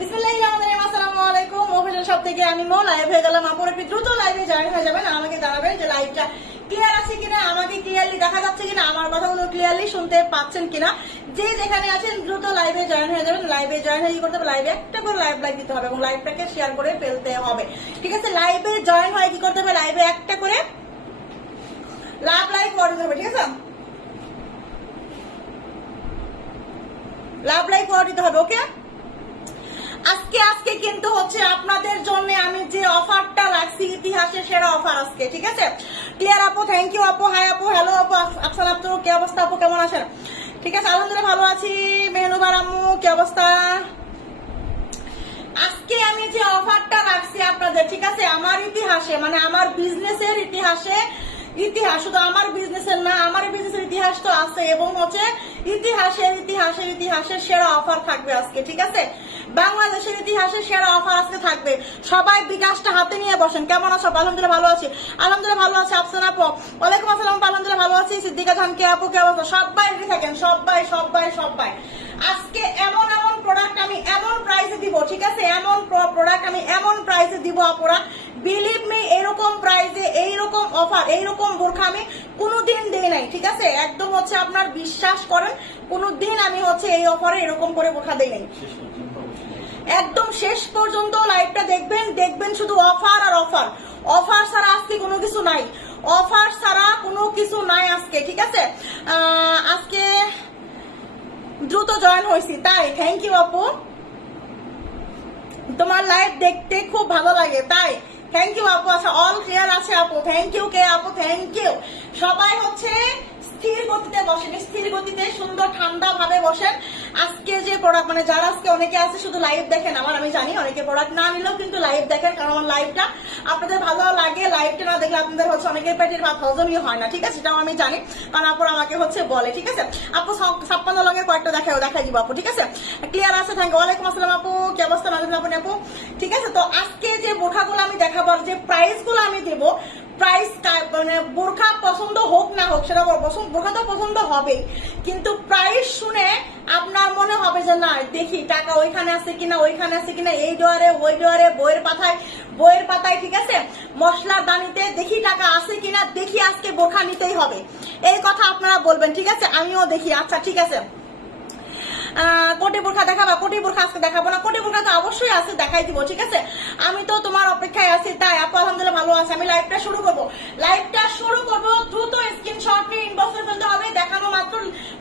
আসসালামু আলাইকুম। অফিসের সব থেকে আমি লাইভ হয়ে গেলাম। আপুর একটু দ্রুত লাইভে জয়েন হয়ে যাবেন, আমাকে জানাবেন যে লাইভটা ক্লিয়ার আছে কিনা, আমাকে ক্লিয়ারলি দেখা যাচ্ছে কিনা, আমার কথাগুলো ক্লিয়ারলি শুনতে পাচ্ছেন কিনা। যে যেখানে আছেন দ্রুত লাইভে জয়েন হয়ে যাবেন। লাইভে জয়েন হয়ে কি করতে হবে, লাইভে একটা করে লাইক দিতে হবে এবং লাইভটাকে শেয়ার করে ফেলতে হবে। ঠিক আছে, লাইভে জয়েন হয়ে কি করতে হবে, লাইভে একটা করে লাইক করতে হবে। ঠিক আছে, লাইক করে দিতে হবে। ওকে, আজকে কিন্তু হচ্ছে আপনাদের জন্য আমি যে অফারটা রাখছি, ইতিহাসের সেরা অফার আজকে। ঠিক আছে, ক্লিয়ার আপু, থ্যাংক ইউ আপু, হাই আপু, হ্যালো আপু, আফসান আপু, কি অবস্থা আপু, কেমন আছেন? ঠিক আছে, আলহামদুলিল্লাহ ভালো আছি। মেহনুবার আম্মু, কি অবস্থা? আজকে আমি যে অফারটা রাখছি আপনাদের, ঠিক আছে, আমার ইতিহাসে মানে আমার বিজনেসের ইতিহাসে, ইতিহাস শুধু আমার বিজনেসের না, আমার বিজনেসের ইতিহাস তো আছে এবং হচ্ছে ইতিহাসের সেরা অফার থাকবে আজকে। ঠিক আছে, বাংলাদেশের ইতিহাসের সেরা অফার আজকে থাকবে। সবাই বিকাশটা হাতে নিয়ে বসেন। কেমন আছো? আলহামদুলিল্লাহ ভালো আছি, আলহামদুলিল্লাহ ভালো আছি। আফসানা আপু, ওয়ালাইকুম আসসালাম, আলহামদুলিল্লাহ ভালো আছি। সিদ্দিকা জান, কে আপু, কে অবস্থা? সবাই রেডি থাকেন, সবাই সবাই সবাই। আজকে এমন এমন প্রোডাক্ট আমি এমন প্রাইসে দিব, ঠিক আছে, এমন প্রোডাক্ট আমি এমন প্রাইসে দিব আপুরা, বিলিভ মি, এরকম প্রাইসে এইরকম অফার, এইরকম বোরখা আমি কোনোদিন দেই নাই। ঠিক আছে, একদম হচ্ছে আপনার বিশ্বাস করেন, কোনোদিন আমি হচ্ছে এই অফারে এরকম করে বোরখা দেই নাই। একদম শেষ পর্যন্ত লাইভটা দেখবেন, দেখবেন শুধু অফার আর অফার। অফার ছাড়া আজকে কোনো কিছু নাই, অফার ছাড়া কোনো কিছু নাই আজকে। ঠিক আছে, আজকে দ্রুত জয়েন হয়েছি তাই, থ্যাংক ইউ আপু, তোমার লাইভ দেখতে খুব ভালো লাগে তাই, থ্যাংক ইউ আপু। আচ্ছা, অল ক্লিয়ার আছে আপু, থ্যাংক ইউ। কে আপু, থ্যাংক ইউ। সবাই হচ্ছে স্থির গতিতে বসেন, স্থির গতিতে সুন্দর ঠান্ডা ভাবে বসেন। আজকে যে প্রোডাক্ট মানে যারা আজকে অনেকে আছে শুধু লাইভ দেখেন আমার, আমি জানি অনেকে প্রোডাক্ট না নিলেও কিন্তু লাইভ দেখেন, কারণ আমার লাইভটা আপনাদের ভালো লাগে। লাইভটা না দেখলে আপনাদের হচ্ছে অনেকের পেটের ভাত হজমই হয় না। ঠিক আছে, সেটাও আমি জানি, কারণ আপুর আমাকে হচ্ছে বলে। ঠিক আছে আপু, 56 লঙ্গের কয়েকটা দেখাই দিব আপু। ঠিক আছে, ক্লিয়ার আছে, থ্যাংক ইউ। ওয়ালাইকুম আসসালাম আপু, কি অবস্থা? নাজিম আপু, ঠিক আছে। তো আজকে যে বোরখাগুলো আমি দেখাবো, যে প্রাইস গুলো আমি দেবো, প্রাইস মানে বোরখা পছন্দ হোক না হোক সেটা বোরখা তো পছন্দ হবে, কিন্তু প্রাইস শুনে আপনার মনে হবে যে না, দেখি টাকা ওইখানে আছে কিনা, ওইখানে আছে কিনা, এই ডোয়ারে ওই ডোয়ারে, বইয়ের পাতায়, ঠিক আছে, মশলার দানিতে দেখি টাকা আছে কিনা, দেখি আজকে বোরখা নিতেই হবে, এই কথা আপনারা বলবেন। ঠিক আছে, আমিও দেখি। আচ্ছা ঠিক আছে, কোটি বোরখা দেখাবা? কোটি বোরখা আজকে দেখাবো না, কোটি বোরখা তো অবশ্যই আছে, দেখাই দিব। ঠিক আছে, আমি তো তোমার অপেক্ষায় আছি তাই আপু, আলহামদুলিল্লাহ ভালো আছে। আমি লাইভটা শুরু করবো, দ্রুত স্ক্রিনশট নিয়ে ইনবক্সে ফেলতে হবে, দেখানো মাত্র,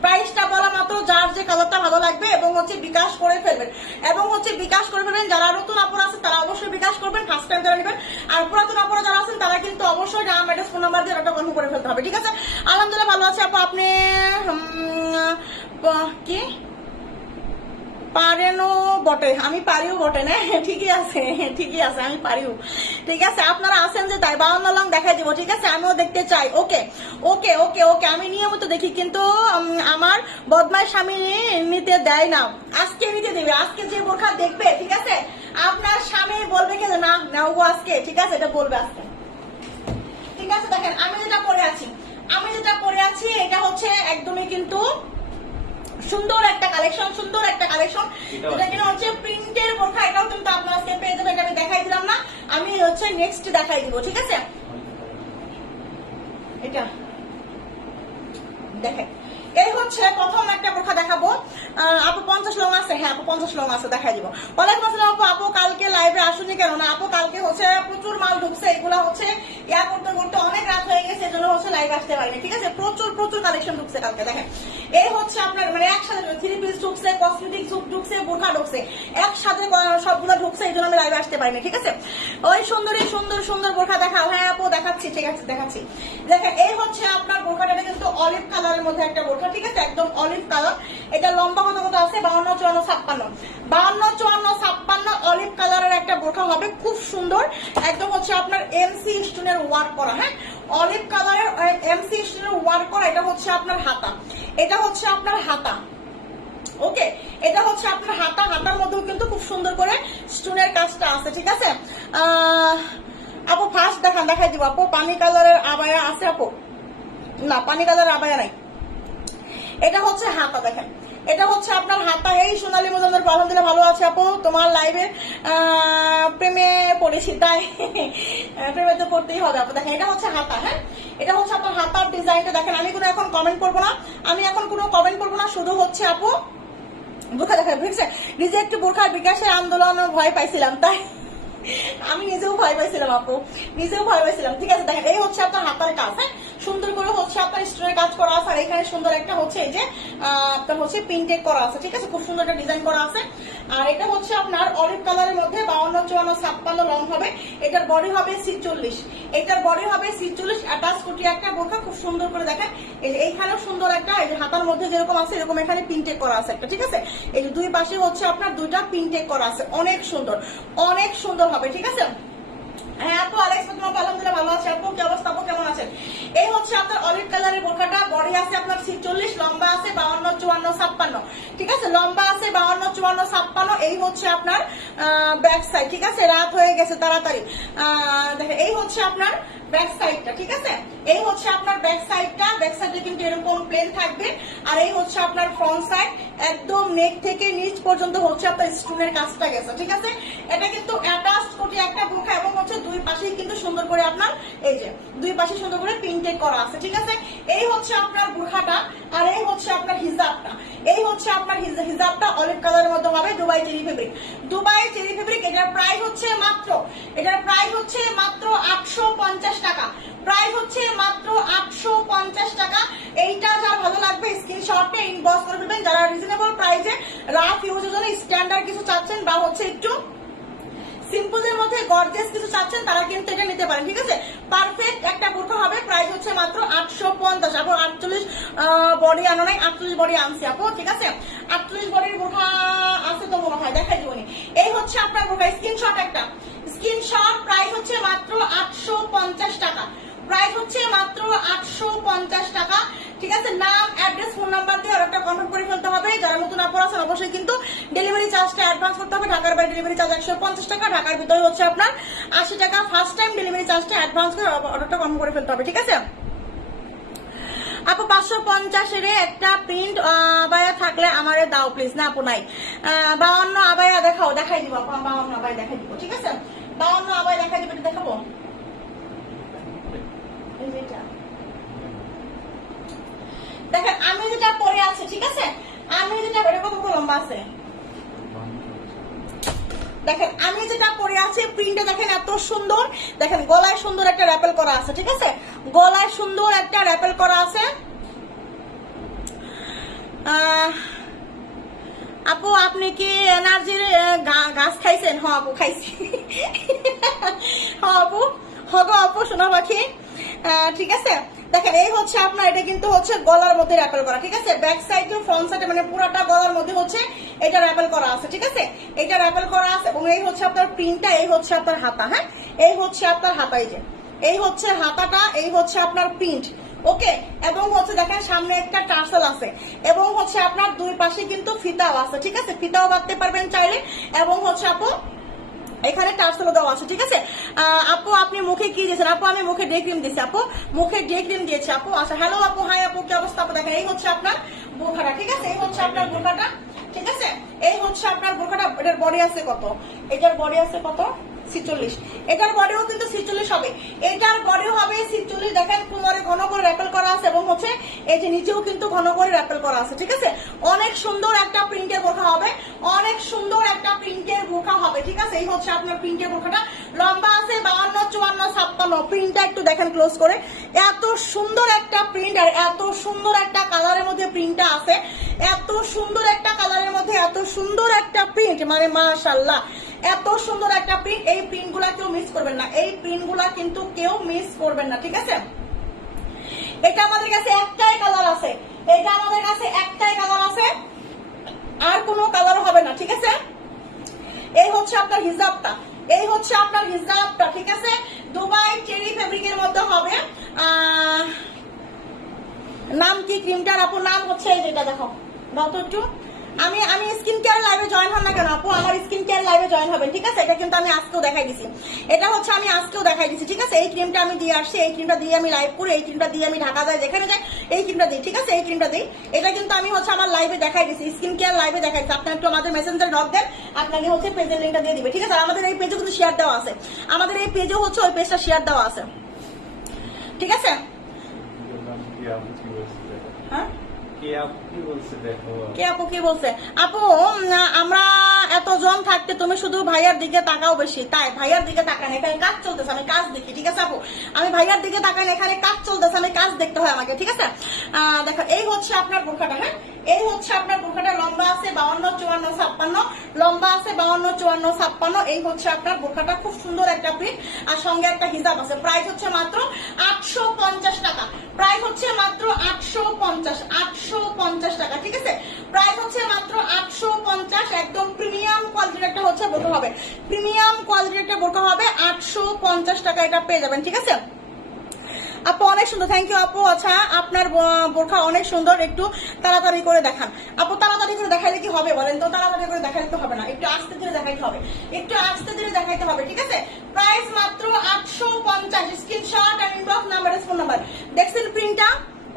প্রাইসটা বলা মাত্র, যার যে কালারটা ভালো লাগবে এবং হচ্ছে বিকাশ করে ফেলবেন, যারা নতুন আপুর আছে তারা অবশ্যই বিকাশ করবেন, ফার্স্ট টাইম যারা নেবেন। আর পুরাতন আপুরা যারা আছেন তারা কিন্তু অবশ্যই নাম, অ্যাড্রেস, ফোন নাম্বার দিয়ে একটা কনফার্ম করে ফেলতে হবে। ঠিক আছে, আলহামদুলিল্লাহ ভালো আছে আপু। আপনি কি পারেনও বটে, আমি পারিও বটে না, ঠিকই আছে, আমি পারিও। ঠিক আছে, আপনারা আছেন যে তাই 52 লং দেখাই দিব। ঠিক আছে, আমিও দেখতে চাই। ওকে ওকে ওকে ওকে, আমি নিয়মিত দেখি কিন্তু আমার বদমাই স্বামী নিতে দেয় না, আজকে নিতে দেবে। আজকে যে বোরখা দেখবে, ঠিক আছে, আপনার স্বামী বলবে কি না নাও গো আজকে, ঠিক আছে, এটা বলবে আজকে। ঠিক আছে, দেখেন আমি যেটা পরে আছি এটা হচ্ছে একদমই কিন্তু সুন্দর একটা কালেকশন, এটা কিনা হচ্ছে প্রিন্টের বোরখা। এটাও কিন্তু আপনারা আজকে পেয়ে যাবেন, আমি দেখাই দিলাম না, আমি হচ্ছে নেক্সট দেখাই দিব। ঠিক আছে, এটা দেখেন, এই হচ্ছে প্রথম একটা বোরখা দেখাবো। আপু 50 লং আছে? হ্যাঁ আপু 50 লং আছে, দেখাই দিব। ওয়ালাইকুম আসসালাম আপু। আপু কালকে লাইভে আসুনি কেন? না আপু, কালকে হচ্ছে প্রচুর মাল ঢুকছে, এগুলা হচ্ছে ইয়া করতে করতে অনেক রাত হয়ে গেছে, এজন্য হচ্ছে লাইভ আসতে পারিনি। ঠিক আছে, প্রচুর কালেকশন ঢুকছে কালকে। দেখেন, এই হচ্ছে আপনার মানে একসাথে 3 পিস ঢুকছে, কসমেটিক ঢুকছে, বোরখা ঢুকছে, একসাথে সবগুলো ঢুকছে, এই জন্য আমি লাইভে আসতে পারিনি। ঠিক আছে, ওই সুন্দর বোরখা দেখাও। হ্যাঁ আপু দেখাচ্ছি, ঠিক আছে দেখাচ্ছি। দেখেন, এই হচ্ছে আপনার বোরখাটা কিন্তু অলিভ কালারের মধ্যে একটা বোরখা। ঠিক আছে, একদম অলিভ কালার। এটা লম্বা কত আছে? 52, 54, 56 অলিভ কালারের একটা বোরখা হবে, খুব সুন্দর। একদম হচ্ছে আপনার এমসি স্টোনের ওয়ার্ক করা। হ্যাঁ, অলিভ কালারের এমসি স্টোনের ওয়ার্ক করা। এটা হচ্ছে আপনার হাতা, ওকে, এটা হচ্ছে আপনার হাতার মধ্যেও কিন্তু খুব সুন্দর করে স্টোনের কাজটা আছে। ঠিক আছে আপু, ফার্স্ট দেখাই দিব আপু। পানি কালারের আবায়া আছে আপু? না, পানি কালারের আবায়া নাই। এটা হচ্ছে হাতা, দেখেন এটা হচ্ছে আপনার হাতা। এই সোনালী মজুমদার আলহামদুলিল্লাহ ভালো আছে আপু, তোমার লাইভে প্রেমে পড়েছি তাই প্রেমে তো পড়তেই হবে আপু। দেখেন এটা হচ্ছে হাতা, হ্যাঁ এটা হচ্ছে আপনার হাতার ডিজাইনটা। দেখেন আমি কোনো এখন কমেন্ট করবো না, শুধু হচ্ছে আপু বোরখা দেখা বুঝছে। নিজে একটু বোরখার বিকাশের আন্দোলন ভয় পাইছিলাম, তাই আমি নিজেও ভয় পাইছিলাম আপু, নিজেও ভয় পাইছিলাম। ঠিক আছে, দেখেন এই হচ্ছে আপনার হাতার কাজ, হ্যাঁ সুন্দর করে হচ্ছে আপনার স্টোনের কাজ করা আছে। আর এখানে সুন্দর একটা হচ্ছে এই যে আপনার হচ্ছে প্রিন্টেড করা আছে। ঠিক আছে, খুব সুন্দর একটা ডিজাইন করা আছে। আর এটা হচ্ছে আপনার অলিভ কালারের মধ্যে 52, 54, 56 লং হবে। এটার বডি হবে 46, এটার বডি হবে 46। অ্যাটাচ কুটি একটা বোরখা, খুব সুন্দর করে দেখেন এই যে এইখানেও সুন্দর একটা, এই যে হাতার মধ্যে যেরকম আছে এরকম এখানে প্রিন্টেড করা আছে একটা। ঠিক আছে, এই যে দুই পাশে হচ্ছে আপনার দুইটা প্রিন্টেড করা আছে, অনেক সুন্দর, অনেক সুন্দর হবে। ঠিক আছে, হ্যাঁ আপু আলেক্স তোমার আলহামদুলিল্লাহ ভালো আছে আপু, কি অবস্থা আপু, কেমন আছেন? এই হচ্ছে আপনার অলিভ কালারের বোরখাটা, বডি আছে আপনার 46, লম্বা আছে 52, 54, 56। ঠিক আছে, লম্বা আছে 52, 54, 56। এই হচ্ছে আপনার ব্যাক সাইড। ঠিক আছে, রাত হয়ে গেছে তাড়াতাড়ি দেখেন এই হচ্ছে আপনার ব্যাক সাইডটা। ঠিক আছে, এই হচ্ছে আপনার ব্যাক সাইডটা, ব্যাক সাইডে কিন্তু এরকম প্লেন থাকবে। আর এই হচ্ছে আপনার ফ্রন্ট সাইড, একদম নেক থেকে নিচ পর্যন্ত হচ্ছে আপনার স্টোনের কাজটা গেছে। ঠিক আছে, এটা কিন্তু অ্যাটাচ কোটি একটা বোরখা এবং হচ্ছে দুই পাশেই কিন্তু সুন্দর করে আপনার এই যে দুই পাশে সুন্দর করে প্রিন্টেড করা আছে। ঠিক আছে, এই হচ্ছে আপনার বোরখাটা। আর এই হচ্ছে আপনার হিজাবটা, এই হচ্ছে আপনার হিজাবটা অলিভ কালারের মধ্যে হবে Dubai cherry fabric, Dubai cherry fabric. এটার প্রাইস হচ্ছে মাত্র 850 টাকা, প্রাইস হচ্ছে মাত্র 850 টাকা। এইটা যার ভালো লাগবে স্ক্রিনশটে ইনবক্স করে ফেলবেন। যারা রিজনেবল প্রাইসে রাফ ইউজের জন্য স্ট্যান্ডার্ড কিছু চাচ্ছেন বা হচ্ছে একটু সিম্পলের মধ্যে গর্জিয়াস কিছু চাচ্ছেন তারা কিন্তু এটা নিতে পারেন। ঠিক আছে, পারফেক্ট একটা বোরখা হবে, প্রাইস হচ্ছে মাত্র 850। আপু 48 বডি আনো নাই, 48 বডি আনছি আপু। ঠিক আছে, 48 বডির বোরখা আছে তো মনে হয়, দেখাই দিবনি। এই হচ্ছে আপনার বোরখা, স্ক্রিনশট একটা, স্ক্রিনশট। প্রাইস হচ্ছে মাত্র 850 টাকা, প্রাইস হচ্ছে মাত্র 850 টাকা। ঠিক আছে, নাম, অ্যাড্রেস, ফোন নাম্বার দিয়ে অর্ডারটা কনফার্ম করে ফেলতে হবে। যারা নতুন আপু আছেন অবশ্যই কিন্তু ডেলিভারি চার্জটা অ্যাডভান্স করতে হবে। ঢাকার বাইরে ডেলিভারি চার্জ 150 টাকা, ঢাকার ভিতরে হচ্ছে আপনার 80 টাকা। ফার্স্ট টাইম ডেলিভারি চার্জটা অ্যাডভান্স করে অর্ডারটা কনফার্ম করে ফেলতে হবে। ঠিক আছে আপু, 550 এর একটা প্রিন্ট আবায়া থাকলে আমারে দাও প্লিজ। না আপু নাই, 52 আবায়া দেখাও, দেখাই দিব আপু, 52 আবায়া দেখাই দিব। ঠিক আছে, 52 আবায়া দেখাই দিব, দেখাবো দেখেন আমি যেটা পরে আছে। ঠিক আছে, আমি যেটা কত লম্বা আছে দেখেন, আমি যেটা পরে আছি প্রিন্টে দেখেন এত সুন্দর। দেখেন গলায় সুন্দর একটা র্যাপেল করা আছে। ঠিক আছে, গলায় সুন্দর একটা র্যাপেল করা আছে। আপু আপনি কি এনার্জির গাছ খাইছেন? হ্যাঁ আপু খাইছি। হ্যাঁ আপু, হগো আপু সোনা পাখি। ঠিক আছে, দেখেন এই হচ্ছে আপনার, এটা কিন্তু হচ্ছে গলার মধ্যে র্যাপেল করা। ঠিক আছে, ব্যাক সাইড টু ফ্রন্ট সাইডে মানে পুরোটা গলার মধ্যে হচ্ছে এটা র্যাপেল করা আছে। ঠিক আছে, এটা র্যাপেল করা আছে এবং এই হচ্ছে আপনার প্রিন্টটা, এই হচ্ছে আপনার হাতা। হ্যাঁ, এই হচ্ছে আপনার হাতা, এই যে এই হচ্ছে হাতাটা, এই হচ্ছে আপনার প্রিন্ট। ওকে, এবং হচ্ছে দেখেন সামনে একটা টার্সেল আছে এবং হচ্ছে আপনার দুই পাশে কিন্তু ফিতাও আছে। ঠিক আছে, ফিতাও বাঁধতে পারবেন চাইলে। এবং হচ্ছে আপু এখানে টার্সেলও দেওয়া আছে। ঠিক আছে আপু, আপনি মুখে কি দিয়েছেন? আপু আমি মুখে ডে ক্রিম দিয়েছি আপু, মুখে ডে ক্রিম দিয়েছি আপু। আচ্ছা, হ্যালো আপু, হাই আপু, কি অবস্থা আপু? দেখেন এই হচ্ছে আপনার বোরখাটা। ঠিক আছে, এই হচ্ছে আপনার বোরখাটা। ঠিক আছে, এই হচ্ছে আপনার বোরখাটা। এটার বডি আছে কত? এটার বডি আছে কত? 46। এটার বডিও কিন্তু 46 হবে, এটার বডিও হবে 46। দেখেন কোমরে ঘন করে র্যাপেল করা আছে এবং হচ্ছে এই যে নিচেও কিন্তু ঘন করে র্যাপেল করা আছে। ঠিক আছে, অনেক সুন্দর একটা প্রিন্টের বোরখা হবে, অনেক সুন্দর একটা প্রিন্টের বোরখা হবে। ঠিক আছে, এই হচ্ছে আপনার প্রিন্টের বোরখাটা। লম্বা আছে 52, 54, 56। প্রিন্টটা একটু দেখেন ক্লোজ করে, এত সুন্দর একটা প্রিন্ট আর এত সুন্দর একটা কালারের মধ্যে প্রিন্টটা আছে, এত সুন্দর একটা কালারের মধ্যে এত সুন্দর একটা প্রিন্ট, মানে মাশাআল্লাহ এত সুন্দর একটা প্রিন্ট। এই প্রিন্ট গুলা কেউ মিস করবেন না, এই প্রিন্ট গুলা কিন্তু কেউ মিস করবেন না। ঠিক আছে, এটা আমাদের কাছে একটাই কালার আছে, এটা আমাদের কাছে একটাই কালার আছে, আর কোনো কালার হবে না। ঠিক আছে, এই হচ্ছে আপনার হিজাবটা, এই হচ্ছে আপনার হিজাবটা। ঠিক আছে, দুবাই চেরি ফেব্রিকের মধ্যে হবে। নাম কি ক্রিমটার আপু? নাম হচ্ছে এই যেটা দেখো, একটু আমি স্কিন কেয়ার লাইভে জয়েন হন না কেন আপু? আমার স্কিন কেয়ার লাইভে জয়েন হবেন, ঠিক আছে? এটা কিন্তু আমি আজকেও দেখাই দিছি, এটা হচ্ছে আমি আজকেও দেখাই দিছি, ঠিক আছে? এই ক্রিমটা আমি দিয়ে আসছি, এই ক্রিমটা দিয়ে আমি লাইভ করি, এই ক্রিমটা দিয়ে আমি ঢাকা যায়, যেখানে যাই এই ক্রিমটা দিই, ঠিক আছে? এই ক্রিমটা দিই, এটা কিন্তু আমি হচ্ছে আমার লাইভে দেখাই দিছি, স্কিন কেয়ার লাইভে দেখাই দিচ্ছি। আপনি একটু আমাদের মেসেঞ্জার নক দেন, আপনাকে হচ্ছে পেজের লিঙ্কটা দিয়ে দিবে, ঠিক আছে? আর আমাদের এই পেজে কিন্তু শেয়ার দেওয়া আছে, আমাদের এই পেজে হচ্ছে ওই পেজটা শেয়ার দেওয়া আছে, ঠিক আছে? হ্যাঁ, কে আপু কি বলছে? আপু আমরা এতজন থাকতে তুমি শুধু ভাইয়ার দিকে তাকাও বেশি, তাই ভাইয়ার দিকে তাকান, এখানে কাজ চলতেছে, আমি কাজ দেখি, ঠিক আছে আপু? আমি ভাইয়ার দিকে তাকান, এখানে কাজ চলতেছে, আমি কাজ দেখতে হয় আমাকে, ঠিক আছে? দেখো এই হচ্ছে আপনার বোরখাটা, হ্যাঁ এই হচ্ছে আপনার বোরখাটা, লম্বা আছে 52, 54, 56, লম্বা আছে 52, 54, 56, এই হচ্ছে আপনার বোরখাটা, খুব সুন্দর একটা প্রিন্ট আর সঙ্গে একটা হিজাব আছে। প্রাইস হচ্ছে মাত্র 850 টাকা, প্রাইস হচ্ছে মাত্র 850 টাকা, ঠিক আছে? প্রাইস হচ্ছে মাত্র 850, একদম প্রিমিয়াম কোয়ালিটির একটা হচ্ছে বোরখা হবে, প্রিমিয়াম কোয়ালিটির একটা বোরখা হবে, 850 টাকা এটা পেয়ে যাবেন, ঠিক আছে আপু? অনেক সুন্দর, থ্যাংক ইউ আপু। আচ্ছা আপনার বোরখা অনেক সুন্দর, একটু তাড়াতাড়ি করে দেখান আপু। তাড়াতাড়ি করে দেখাইলে কি হবে বলেন তো? তাড়াতাড়ি করে দেখাইতে হবে না, একটু আস্তে ধীরে দেখাইতে হবে, একটু আস্তে ধীরে দেখাইতে হবে, ঠিক আছে? প্রাইস মাত্র 850, স্ক্রিনশট আর ইনবক্স নাম্বার, ফোন নাম্বার। দেখছেন প্রিন্টটা?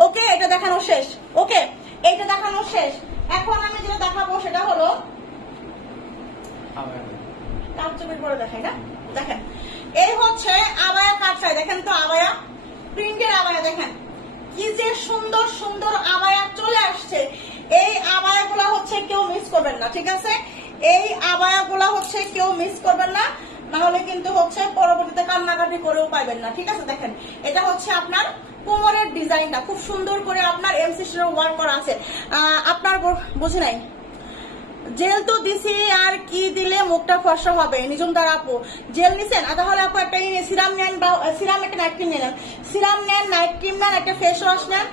ওকে, এটা দেখানো শেষ, ওকে এইটা দেখানো শেষ। এখন আমি যেটা দেখাবো সেটা হলো কাপচুপির পরে দেখাই না, দেখেন এই হচ্ছে আবায়া কাটছাই, দেখেন তো আবায়া প্রিন্টের আবায়া, দেখেন কি যে সুন্দর সুন্দর আবায়া চলে আসছে। এই আবায়া গুলা হচ্ছে কেউ মিস করবেন না, ঠিক আছে? এই আবায়া গুলা হচ্ছে কেউ মিস করবেন না, নাহলে কিন্তু হচ্ছে পরবর্তীতে কান্নাকাটি করেও পাইবেন না, ঠিক আছে? দেখেন এটা হচ্ছে আপনার কোমরের ডিজাইনটা খুব সুন্দর করে আপনার এমসিসির ওয়ার্ক করা আছে। আপনার বুঝে নাই জেল তো দিছি, আর কি দিলে মুখটা ফর্সা হবে? নিজম দ্বারা আপু জেল নিছেন, তাহলে আপু একটা সিরাম নেন, বা সিরাম একটা নাইট ক্রিম নেন, সিরাম নেন, নাইট ক্রিম নেন, একটা ফেস ওয়াশ নেন।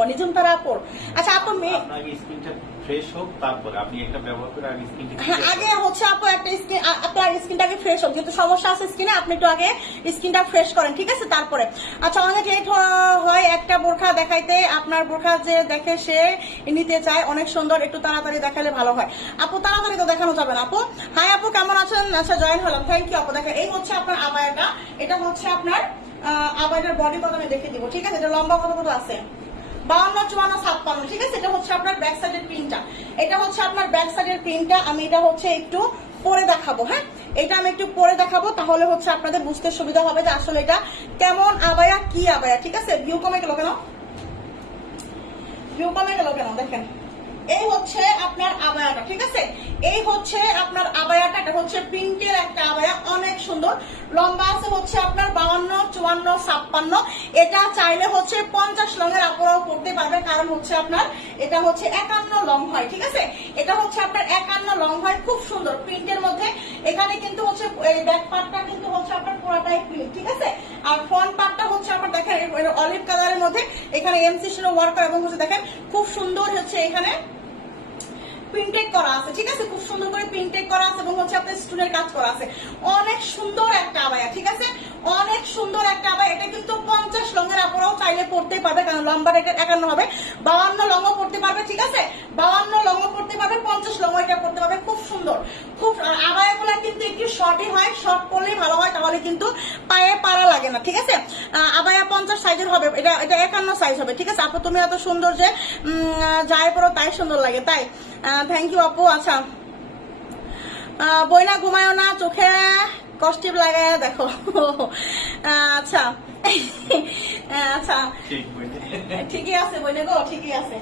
অনিজম তারা আপু, আচ্ছা আপু ফ্রেশ হোক, তারপরে আপনি একটা ব্যবহার করে আগে স্কিনটা, হ্যাঁ আগে হচ্ছে আপু একটা স্কিন, আপনার স্কিনটাকে ফ্রেশ হোক, যেহেতু সমস্যা আছে স্কিনে, আপনি একটু আগে স্কিনটা ফ্রেশ করেন, ঠিক আছে? তারপরে আচ্ছা অনেক লেট হয় একটা বোরখা দেখাইতে, আপনার বোরখা যে দেখে সে নিতে চায়, অনেক সুন্দর, একটু তাড়াতাড়ি দেখালে ভালো হয় আপু। তাড়াতাড়ি তো দেখানো যাবে না আপু। হাই আপু কেমন আছেন? আচ্ছা জয়েন হলাম, থ্যাংক ইউ আপু। দেখেন এই হচ্ছে আপনার আবায়াটা, এটা হচ্ছে আপনার আবায়াটার বডি কত আমি দেখে দিব, ঠিক আছে? এটা লম্বা কত কত আছে, 52, 54, 56, ঠিক আছে? এটা হচ্ছে আপনার ব্যাক সাইডের প্রিন্টটা, এটা হচ্ছে আপনার ব্যাক সাইডের প্রিন্টটা। আমি এটা হচ্ছে একটু পরে দেখাবো, হ্যাঁ এটা আমি একটু পরে দেখাবো, তাহলে হচ্ছে আপনাদের বুঝতে সুবিধা হবে যে আসলে এটা কেমন আবায়া, কি আবায়া, ঠিক আছে? ভিউ কমে গেল কেন? ভিউ কমে গেল কেন? দেখেন এই হচ্ছে আপনার আবায়াটা, ঠিক আছে? এই হচ্ছে আপনার আবায়াটা, এটা হচ্ছে প্রিন্টের একটা আবায়া, অনেক সুন্দর, লম্বা আছে হচ্ছে আপনার 52, 54, 56, এটা চাইলে হচ্ছে 50 লংয়ের আপুরাও করতে পারবে, কারণ হচ্ছে আপনার এটা হচ্ছে 51 লং হয়, ঠিক আছে? এটা হচ্ছে আপনার 51 লং হয়, খুব সুন্দর প্রিন্টের মধ্যে। এখানে কিন্তু হচ্ছে এই ব্যাক পার্টটা কিন্তু হচ্ছে আপনার পুরোটাই প্রিন্ট, ঠিক আছে? আর ফ্রন্ট পার্টটা হচ্ছে আপনার দেখেন অলিভ কালারের মধ্যে, এখানে এমসিসির ওয়ার্ক এবং হচ্ছে দেখেন খুব সুন্দর হচ্ছে এখানে প্রিন্টেড করা আছে, ঠিক আছে? খুব সুন্দর করে প্রিন্টেড করা আছে এবং হচ্ছে আপনার স্টোনের কাজ করা আছে, অনেক সুন্দর একটা আবায়া, ঠিক আছে? অনেক সুন্দর একটা আবায়া। এটা কিন্তু 50 লংয়ের আপুরাও চাইলে পড়তে পারবে, কারণ লম্বা এটা 51 হবে, 52 লংও পড়তে পারবে, ঠিক আছে? 52 লংও পড়তে পারবে, 50 লংও এটা পড়তে পারবে, খুব সুন্দর। খুব আবায়াগুলো কিন্তু একটু শর্টই হয়, শর্ট করলেই ভালো হয়, তাহলে কিন্তু পায়ে পাড়া লাগে না, ঠিক আছে? আবায়া 50 সাইজের হবে, এটা 51 সাইজ হবে, ঠিক আছে? আপু তুমি এত সুন্দর যে যাই পড়ো তাই সুন্দর লাগে, তাই থ্যাংক ইউ আপু। আচ্ছা বইনা ঘুমায়ও না, চোখে কষ্টিপ লাগায় দেখো, আচ্ছা আচ্ছা ঠিকই আছে বইনে গো, ঠিকই আছে।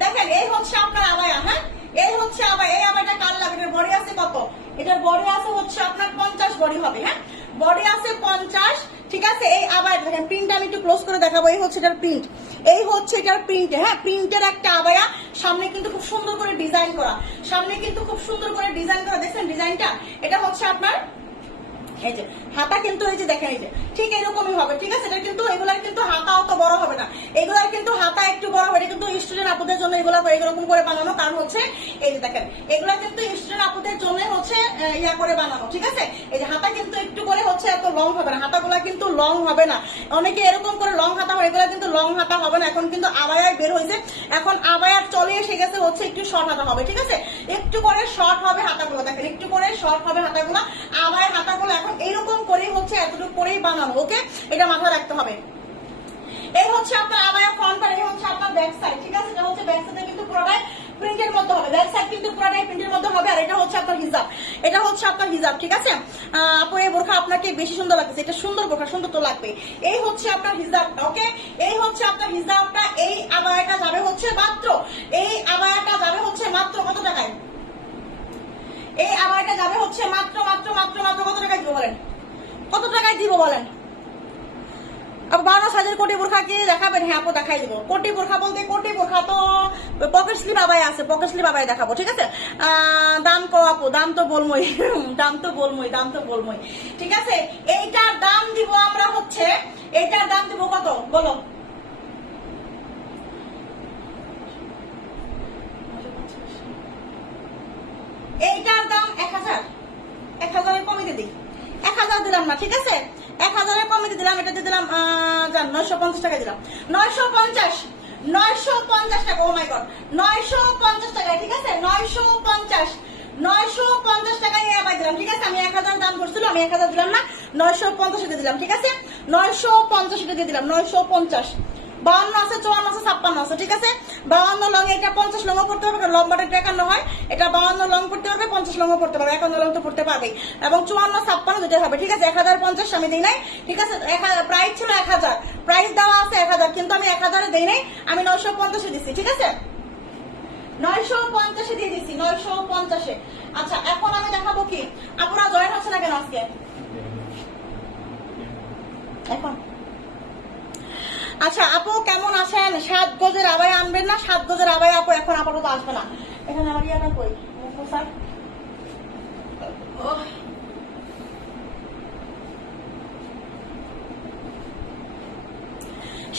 দেখেন এই হচ্ছে আপনার আবায়া, হ্যাঁ এই হচ্ছে আবায়া, এই আবায়াটা কাল লাগবে। এটার বডি আছে কত? এটার বডি আছে হচ্ছে আপনার 50 বডি হবে, হ্যাঁ বডি আছে 50, ঠিক আছে? এই আবায়া দেখেন প্রিন্ট আমি একটু ক্লোজ করে দেখাবো, এই হচ্ছে এটার প্রিন্ট, এই হচ্ছে এটার প্রিন্ট, হ্যাঁ প্রিন্টের একটা আবায়া, সামনে কিন্তু খুব সুন্দর করে ডিজাইন করা, সামনে কিন্তু খুব সুন্দর করে ডিজাইন করা, দেখছেন ডিজাইনটা? এটা হচ্ছে আপনার এই যে হাতা, কিন্তু এই যে দেখেন এই যে ঠিক এরকমই হবে, ঠিক আছে? এটা কিন্তু এগুলার কিন্তু হাতা অত বড় হবে না, এগুলার কিন্তু হাতা একটু বড় হবে, এটা কিন্তু স্টুডেন্ট আপুদের জন্য এগুলা এরকম করে বানানো, কারণ হচ্ছে এই যে দেখেন এগুলা কিন্তু স্টুডেন্ট আপুদের জন্য হচ্ছে ইয়া করে বানানো, ঠিক আছে? এই যে হাতা কিন্তু একটু করে হচ্ছে এত লং হবে না, হাতাগুলা কিন্তু লং হবে না, অনেকে এরকম করে লং হাতা হয়, এগুলা কিন্তু লং হাতা হবে না। এখন কিন্তু আবায়ায় বের হয়েছে, এখন আবায়ার চলে এসে গেছে হচ্ছে একটু শর্ট হাতা হবে, ঠিক আছে? করে শর্ট হবে হাতাগুলো, দেখেন একটু করে শর্ট হবে হাতাগুলো। আবার হাতাগুলো এখন এইরকম করেই হচ্ছে এতটুকু করেই বানানো, ওকে, এটা মাথায় রাখতে হবে। এই হচ্ছে আপনার আবায়া ফ্রন্ট পার্ট, এই হচ্ছে আপনার ব্যাক সাইড, ঠিক আছে, এটা হচ্ছে ব্যাক সাইডে কিন্তু পুরোটাই প্রিন্টের মধ্যে হবে, ব্যাক সাইড কিন্তু পুরোটাই প্রিন্টের মধ্যে হবে। আর এটা হচ্ছে আপনার হিজাব, এটা হচ্ছে আপনার হিজাব, ঠিক আছে। আপু এই বোরখা আপনাকে বেশি সুন্দর লাগছে, এটা সুন্দর বোরখা, সুন্দর তো লাগবে। এই হচ্ছে আপনার হিজাবটা, ওকে, এই হচ্ছে আপনার হিজাবটা। এই আবায়াটা যাবে হচ্ছে মাত্র, এই আবায়াটা যাবে হচ্ছে মাত্র কত টাকায়? এই আবায়াটা যাবে হচ্ছে মাত্র মাত্র মাত্র মাত্র কত টাকায় দিব বলেন? কত টাকায় দিব বলেন? আপু 12 সাইজের কোটি বোরখা কি দেখাবেন? হ্যাঁ আপু দেখাই দিব। কোটি বোরখা বলতে কোটি বোরখা তো পকেট স্লিপ আবাই আছে, পকেট স্লিপ আবাই দেখাবো, ঠিক আছে। দাম কো আপু? দাম তো বলমই, দাম তো বলমই, দাম তো বলমই, ঠিক আছে। এইটার দাম দিব আমরা হচ্ছে, এইটার দাম দিব কত বলো? এইটার দাম 1000, 1000 কমিয়ে দিই, 1000 দিলাম না, ঠিক আছে, 1000 কমিয়ে দিলাম, এটা দিয়ে দিলাম 950 টাকা দিলাম, 950, 950 টাকা। ও মাই গড, 950 টাকা, ঠিক আছে, 950, 950 টাকায় আবার দিলাম, ঠিক আছে। আমি 1000 দাম করছিল, আমি 1000 দিলাম না, 950 দিয়ে দিলাম, ঠিক আছে, 950 দিয়ে দিলাম, 950। 52 আছে, 54 আছে, 56 আছে, ঠিক আছে। 52 লং, এটা 50 লং পড়তে হবে, লম্বাটা 51 হয়, এটা 52 লং পড়তে পারবে, 50 লং পড়তে পারবে, 51 লং তো পড়তে পারবে, এবং 54 56 দুটোই হবে, ঠিক আছে। 1050 আমি দিই নাই, ঠিক আছে, প্রাইস ছিল 1000, প্রাইস দেওয়া আছে 1000, কিন্তু আমি 1000 দেই নাই, আমি 950 দিচ্ছি, ঠিক আছে, 950 দিয়ে দিচ্ছি, 950। আচ্ছা এখন আমি দেখাবো কি, আপনারা জয়েন হচ্ছে না কেন আজকে এখন? আচ্ছা আপু কেমন আছেন? 7 গজের আবাই আনবেন না? 7 গজের আবাই আপু এখন আপাতত আসবে না। এখানে আমার ইয়াটা কই স্যার?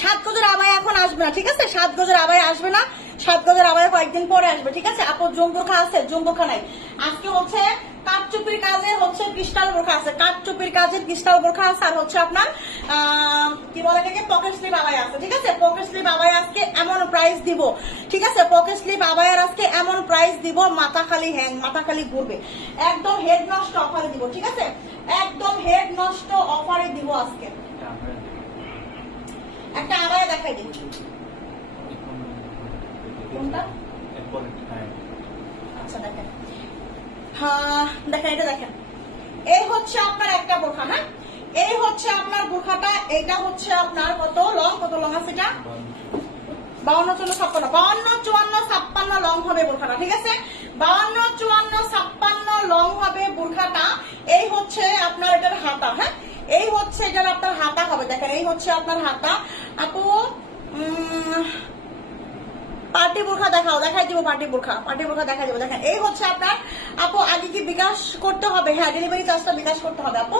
7 গজের আবাই এখন আসবে না, ঠিক আছে, 7 গজের আবাই আসবে না, 7 গজের আবাই কয়েকদিন পরে আসবে, ঠিক আছে। আপু জুম বোরখা আছে? জুম বোরখা নাই, আজকে হচ্ছে কাঠচুপির কাজের হচ্ছে ক্রিস্টাল বোরখা আছে, কাঠচুপির কাজের ক্রিস্টাল বোরখা আছে, আর হচ্ছে আপনার কি বলে এটাকে পকেট স্লিপ আবাই আছে, ঠিক আছে। পকেট স্লিপ আবাই আজকে এমন প্রাইস দিব, ঠিক আছে, পকেট স্লিপ আবাইয়ের আজকে এমন প্রাইস দিব, মাথা খালি হ্যাং, মাথা খালি ঘুরবে, একদম হেড নষ্ট অফারে দিব, ঠিক আছে, একদম হেড নষ্ট অফারে দিব আজকে। একটা আবাই দেখাই দিন, কোনটা? আচ্ছা দেখেন, হ্যাঁ দেখেন, এটা দেখেন, এই হচ্ছে আপনার একটা বোরখা, হ্যাঁ এই হচ্ছে আপনার বোরখাটা, এটা হচ্ছে আপনার কত লং, কত লং আছে এটা? 52 54 52 54 56 লং হবে বোরখাটা, ঠিক আছে, 52 54 56 লং হবে বোরখাটা। এই হচ্ছে আপনার এটার হাতা, হ্যাঁ এই হচ্ছে এটার আপনার হাতা হবে, দেখেন এই হচ্ছে আপনার হাতা। আপু পার্টি বোরখা দেখাও, দেখাই দিব পার্টি বোরখা, পার্টি বোরখা দেখাই দিব, দেখেন এই হচ্ছে আপনার। আপু আগে কি বিকাশ করতে হবে? হ্যাঁ ডেলিভারি চার্জটা বিকাশ করতে হবে আপু,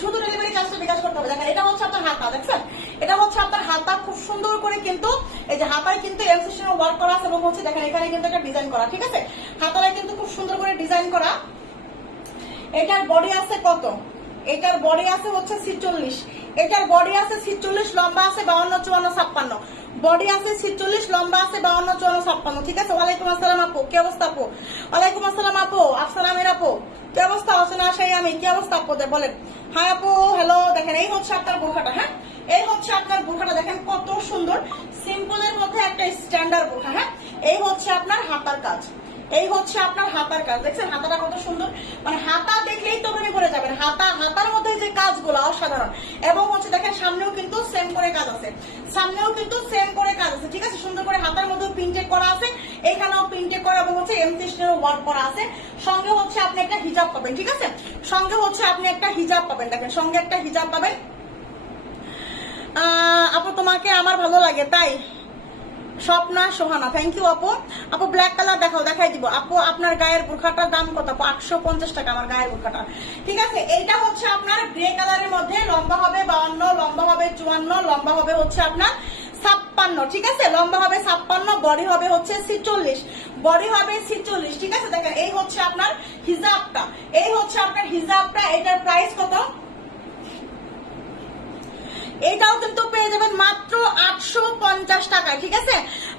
শুধু ডেলিভারি চার্জটা বিকাশ করতে হবে। দেখেন এটা হচ্ছে আপনার হাতা, দেখছেন এটা হচ্ছে আপনার হাতা, খুব সুন্দর করে কিন্তু এই যে হাতায় কিন্তু এমসিশনের ওয়ার্ক করা আছে, এবং হচ্ছে দেখেন এখানে কিন্তু একটা ডিজাইন করা, ঠিক আছে, হাতায় কিন্তু খুব সুন্দর করে ডিজাইন করা। এটার বডি আছে কত? এটার বডি আছে হচ্ছে 46, এটার বডি আছে 46, লম্বা আছে 52 54 56, বডি আছে 46, লম্বা আছে 52 54 56, ঠিক আছে। ওয়ালাইকুম আসসালাম আপু, কি অবস্থা আপু? ওয়ালাইকুম আসসালাম আপু, আসসালামের আপু, কি অবস্থা? হোসেন আশাই আমি, কি অবস্থা আপু বলেন? হাই আপু, হ্যালো। দেখেন এই হচ্ছে আপনার বোরখাটা, হ্যাঁ এই হচ্ছে আপনার বোরখাটা, দেখেন কত সুন্দর, সিম্পলের মধ্যে একটা স্ট্যান্ডার্ড বোরখা, হ্যাঁ এই হচ্ছে আপনার হাতার কাজ, এই হচ্ছে আপনার হাতার কাজ, দেখছেন হাতাটা কত সুন্দর, মানে হাতা দেখলেই তো প্রেমে পড়ে যাবেন, হাতার মধ্যে যে কাজগুলো অসাধারণ, এবং হচ্ছে দেখেন সামনেও কিন্তু সেম করে কাজ আছে, সামনেও কিন্তু সেম করে কাজ আছে, ঠিক আছে, সুন্দর করে হাতার মধ্যে প্রিন্টেড করা আছে, এখানেও প্রিন্টেড করা, এবং হচ্ছে এমসিশনের ওয়ার্ক করা আছে, সঙ্গে হচ্ছে আপনি একটা হিজাব পাবেন, ঠিক আছে, সঙ্গে হচ্ছে আপনি একটা হিজাব পাবেন, দেখেন সঙ্গে একটা হিজাব পাবেন। আপু তোমাকে আমার ভালো লাগে তাই? স্বপ্না সোহানা, থ্যাংক ইউ আপু। আপু ব্ল্যাক কালার দেখাও, দেখাই দিব আপু। আপনার গায়ের বোরখাটার দাম কত আপু? 850 টাকা আমার গায়ের বোরখাটা, ঠিক আছে। এইটা হচ্ছে আপনার গ্রে কালারের মধ্যে, লম্বা হবে 52, লম্বা হবে 54, লম্বা হবে হচ্ছে আপনার 56, ঠিক আছে, লম্বা হবে 56, বডি হবে হচ্ছে 46, বডি হবে 46, ঠিক আছে। দেখেন এই হচ্ছে আপনার হিজাবটা, এই হচ্ছে আপনার হিজাবটা, এটার প্রাইস কত? এটাও কিন্তু পেয়ে যাবেন মাত্র 850 টাকায়, ঠিক আছে,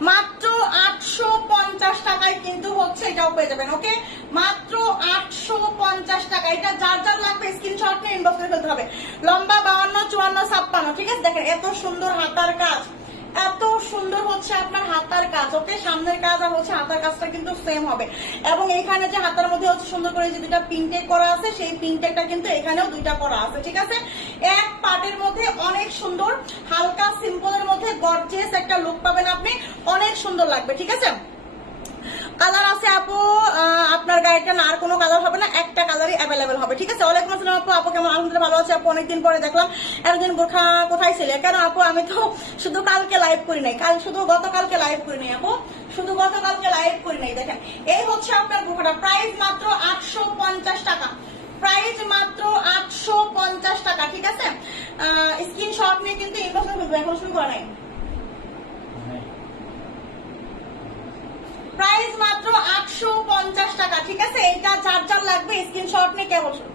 মাত্র 850 টাকায় কিন্তু হচ্ছে এটাও পেয়ে যাবেন। ওকে, মাত্র 850 টাকা। এটা যার যার লাগবে স্ক্রিনশট নিয়ে ইনবক্স করে ফেলতে হবে। লম্বা 52, 54, 56, ঠিক আছে। দেখেন এত সুন্দর হাতার কাজ, এত সুন্দর হচ্ছে আপনার হাতার কাজ। ওকে, সামনের কাজ আর হচ্ছে হাতার কাজটা কিন্তু সেম হবে। এবং এখানে যে হাতার মধ্যে হচ্ছে সুন্দর করে যে দুইটা পিনটেক করা আছে, সেই পিনটেকটা কিন্তু এখানেও দুইটা করা আছে, ঠিক আছে। এক পার্টের মধ্যে অনেক সুন্দর, হালকা সিম্পলের মধ্যে গর্জিয়াস একটা লুক পাবেন আপনি, অনেক সুন্দর লাগবে, ঠিক আছে। কালার আছে আপু, আপনার গাড়িটা না আর কোনো কালার হবে না, একটা কালারই অ্যাভেলেবেল হবে, ঠিক আছে। ওয়ালাইকুম আসসালাম আপু। আপু কেমন? আলহামদুলিল্লাহ ভালো আছে আপু, অনেকদিন পরে দেখলাম। একদিন বোরখা কোথায় ছিলে? কেন আপু, আমি তো শুধু কালকে লাইভ করি নাই, শুধু গতকালকে লাইভ করি নাই আপু, শুধু গতকালকে লাইভ করি নাই। দেখেন এই হচ্ছে আপনার বোরখাটা, প্রাইস মাত্র 850 টাকা, প্রাইস মাত্র 850 টাকা, ঠিক আছে। স্ক্রিনশট নিয়ে কিন্তু ইনবক্স করে ফেলবো, এখন শুরু করা নাই। প্রাইস মাত্র 850 টাকা, ঠিক আছে। এটা যার যার লাগবে স্ক্রিনশট নিয়ে কেবল শুরু,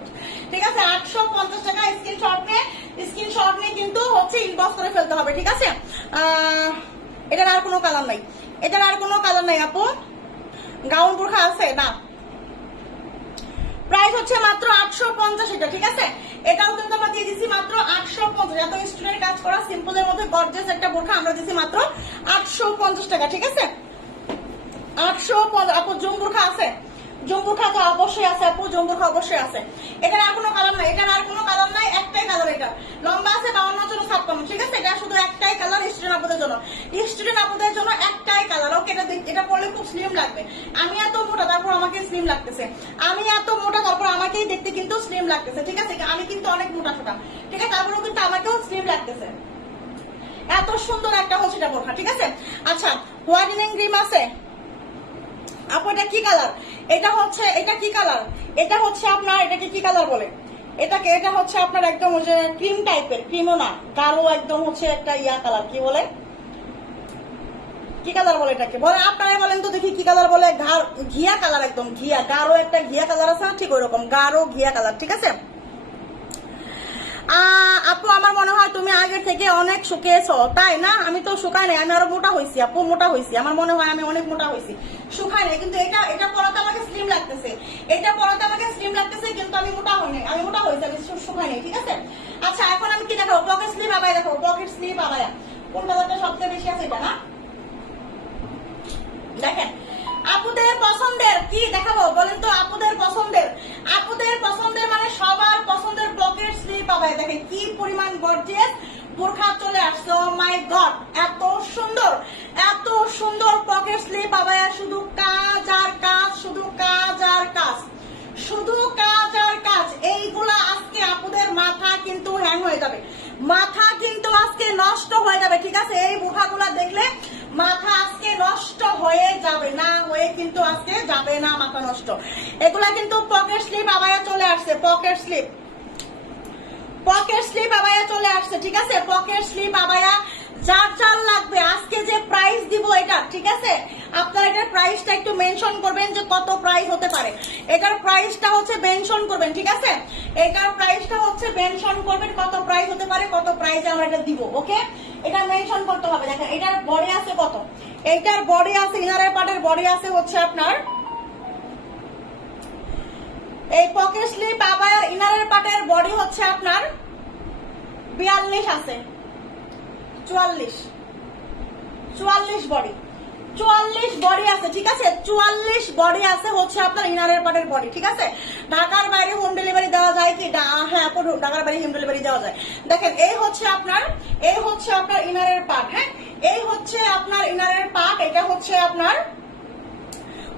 ঠিক আছে। 850 টাকা স্ক্রিনশট নিয়ে কিন্তু হচ্ছে ইনবক্স করে ফেলতে হবে, ঠিক আছে। এটার আর কোনো কালার নাই, এটার আর কোনো কালার নাই আপু। গাউন বোরখা আছে না, প্রাইস হচ্ছে মাত্র 850 এটা, ঠিক আছে। এটাও কিন্তু আমরা দিয়ে দিচ্ছি মাত্র 850। এত স্টুডেন্ট কাজ করা সিম্পলের মধ্যে গর্জিয়াস একটা বোরখা আমরা দিচ্ছি মাত্র 850 টাকা, ঠিক আছে। 850। আপু জম্বুরখা আছে? জম্বুরখা তো অবশ্যই আছে আপু, জম্বুরখা অবশ্যই আছে। এটার আর কোনো কালার নাই, এটার আর কোনো কালার নাই, একটাই কালার। এটা লম্বা আছে 52, 56, ঠিক আছে। এটা শুধু একটাই কালার স্টুডেন্ট আপুদের জন্য, স্টুডেন্ট আপুদের জন্য একটাই কালার। ওকে, এটা পরলে খুব স্লিম লাগবে। আমি এত মোটা তারপর আমাকে স্লিম লাগতেছে, আমি এত মোটা তারপর আমাকেই দেখতে কিন্তু স্লিম লাগতেছে, ঠিক আছে। আমি কিন্তু অনেক মোটা ছোটা, ঠিক আছে, তারপরেও কিন্তু আমাকেও স্লিম লাগতেছে। এত সুন্দর একটা হচ্ছে এটা বোরখা, ঠিক আছে। আচ্ছা, হোয়াইটেনিং ক্রিম আছে আপু, এটা কি কালার? এটা হচ্ছে, এটা কি কালার? এটা হচ্ছে আপনার, এটাকে কি কালার বলে? এটাকে, এটা হচ্ছে আপনার একদম হচ্ছে ক্রিম টাইপের, ক্রিমও না, গাঢ় একদম হচ্ছে একটা ইয়া কালার, কি বলে, কি কালার বলে এটাকে বলে? আপনারাই বলেন তো দেখি কি কালার বলে। ঘিয়া কালার, একদম ঘিয়া, গাঢ় একটা ঘিয়া কালার আছে না, ঠিক ওইরকম গাঢ় ঘিয়া কালার, ঠিক আছে। আপু আমার মনে হয় তুমি আগের থেকে অনেক শুকিয়েছো, তাই না? আমি তো শুকাই নাই, আমি আরো মোটা হয়েছি আপু, মোটা হয়েছি। আমার মনে হয় আমি অনেক মোটা হয়েছি, শুকাই নাই। কিন্তু এটা পরাতে আমাকে স্লিম লাগতেছে, এটা পরাতে আমাকে স্লিম লাগতেছে, কিন্তু আমি মোটা হই নাই, আমি মোটা হয়েছি, আমি শুকাই নাই, ঠিক আছে। আচ্ছা, এখন আমি কি দেখাবো? পকেট স্লিপ আবায়া দেখাবো, পকেট স্লিপ আবায়া। কোন কালারটা সবচেয়ে বেশি আছে? এটা না, দেখেন আপুদের পছন্দের কি দেখাবো বলেন তো? আপুদের পছন্দের, আপুদের পছন্দের মানে সবার পছন্দের পকেট স্লিপ আবায়া। দেখেন কি পরিমাণ গর্জিয়াস বোরখা চলে আসছে, ও মাই গড, এত সুন্দর, এত সুন্দর পকেট স্লিপ আবায়া। শুধু কাজ আর কাজ, শুধু কাজ আর কাজ, শুধু কাজ আর কাজ। এইগুলা আজকে আপুদের মাথা কিন্তু হ্যাং হয়ে যাবে, মাথা কিন্তু আজকে নষ্ট হয়ে যাবে, ঠিক আছে। এই বোরখাগুলা দেখলে মাথা আজকে নষ্ট হয়ে যাবে, না হয়ে কিন্তু আজকে যাবে না মাথা নষ্ট। এগুলা কিন্তু পকেট স্লিপ আবায়া চলে আসছে, পকেট স্লিপ, পকেট স্লিপ আবায়া চলে আসছে, ঠিক আছে। পকেট স্লিপ আবায়া যার যার লাগবে, আজকে যে প্রাইস দিব এটা, ঠিক আছে। আপনারা এটার প্রাইসটা একটু মেনশন করবেন যে কত প্রাইস হতে পারে, এটার প্রাইসটা হচ্ছে মেনশন করবেন, ঠিক আছে। এটার প্রাইসটা হচ্ছে মেনশন করবেন, কত প্রাইস হতে পারে, কত প্রাইসে আমরা এটা দিব। ওকে, এটা মেনশন করতে হবে। দেখেন এটার বডি আছে কত, এইটার বডি আছে, ইনারের পার্টের বডি আছে হচ্ছে আপনার, এই পকেট স্লিপ আবায়ার ইনারের পার্টের বডি হচ্ছে আপনার 42 আছে, 44 বডি, 44 বডি আছে, ঠিক আছে। 44 বডি আছে হচ্ছে আপনার ইনারের পার্টের বডি, ঠিক আছে। ঢাকার বাইরে হোম ডেলিভারি দেওয়া যায় কি? হ্যাঁ, ঢাকার বাইরে হোম ডেলিভারি দেওয়া যায়। দেখেন এই হচ্ছে আপনার, এই হচ্ছে আপনার ইনারের পার্ট, হ্যাঁ, এই হচ্ছে আপনার ইনারের পার্ট। এটা হচ্ছে আপনার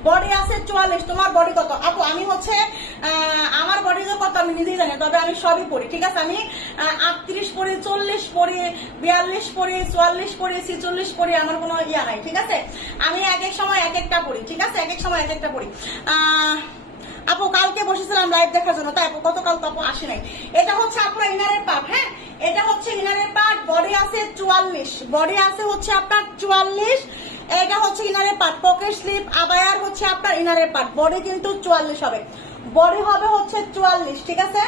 বডি আছে 44। তোমার বডি কত আপু? আমি হচ্ছে আমার বডি কত আমি নিজেই জানি, তবে আমি সবই পড়ি, ঠিক আছে। আমি 38 পড়ি, 40 পড়ি, 42 পড়ি, 44 পড়ি, 46 পড়ি, আমার কোনো ইয়া নাই, ঠিক আছে। আমি এক এক সময় এক একটা পড়ি, ঠিক আছে, এক এক সময় এক একটা পড়ি। আপু কালকে বসেছিলাম লাইভ দেখার জন্য, তাই আপু গতকাল তো আপু আসে নাই। এটা হচ্ছে আপনার ইনারের পার্ট, হ্যাঁ, এটা হচ্ছে ইনারের পার্ট। বডি আছে 44, বডি আছে হচ্ছে আপনার 44। এটা হচ্ছে ইনারের পার্ট, পকেট স্লিপ আবায়ার হচ্ছে আপনার ইনারের পার্ট। বডি কিন্তু 44 হবে, বডি হবে হচ্ছে 44, ঠিক আছে।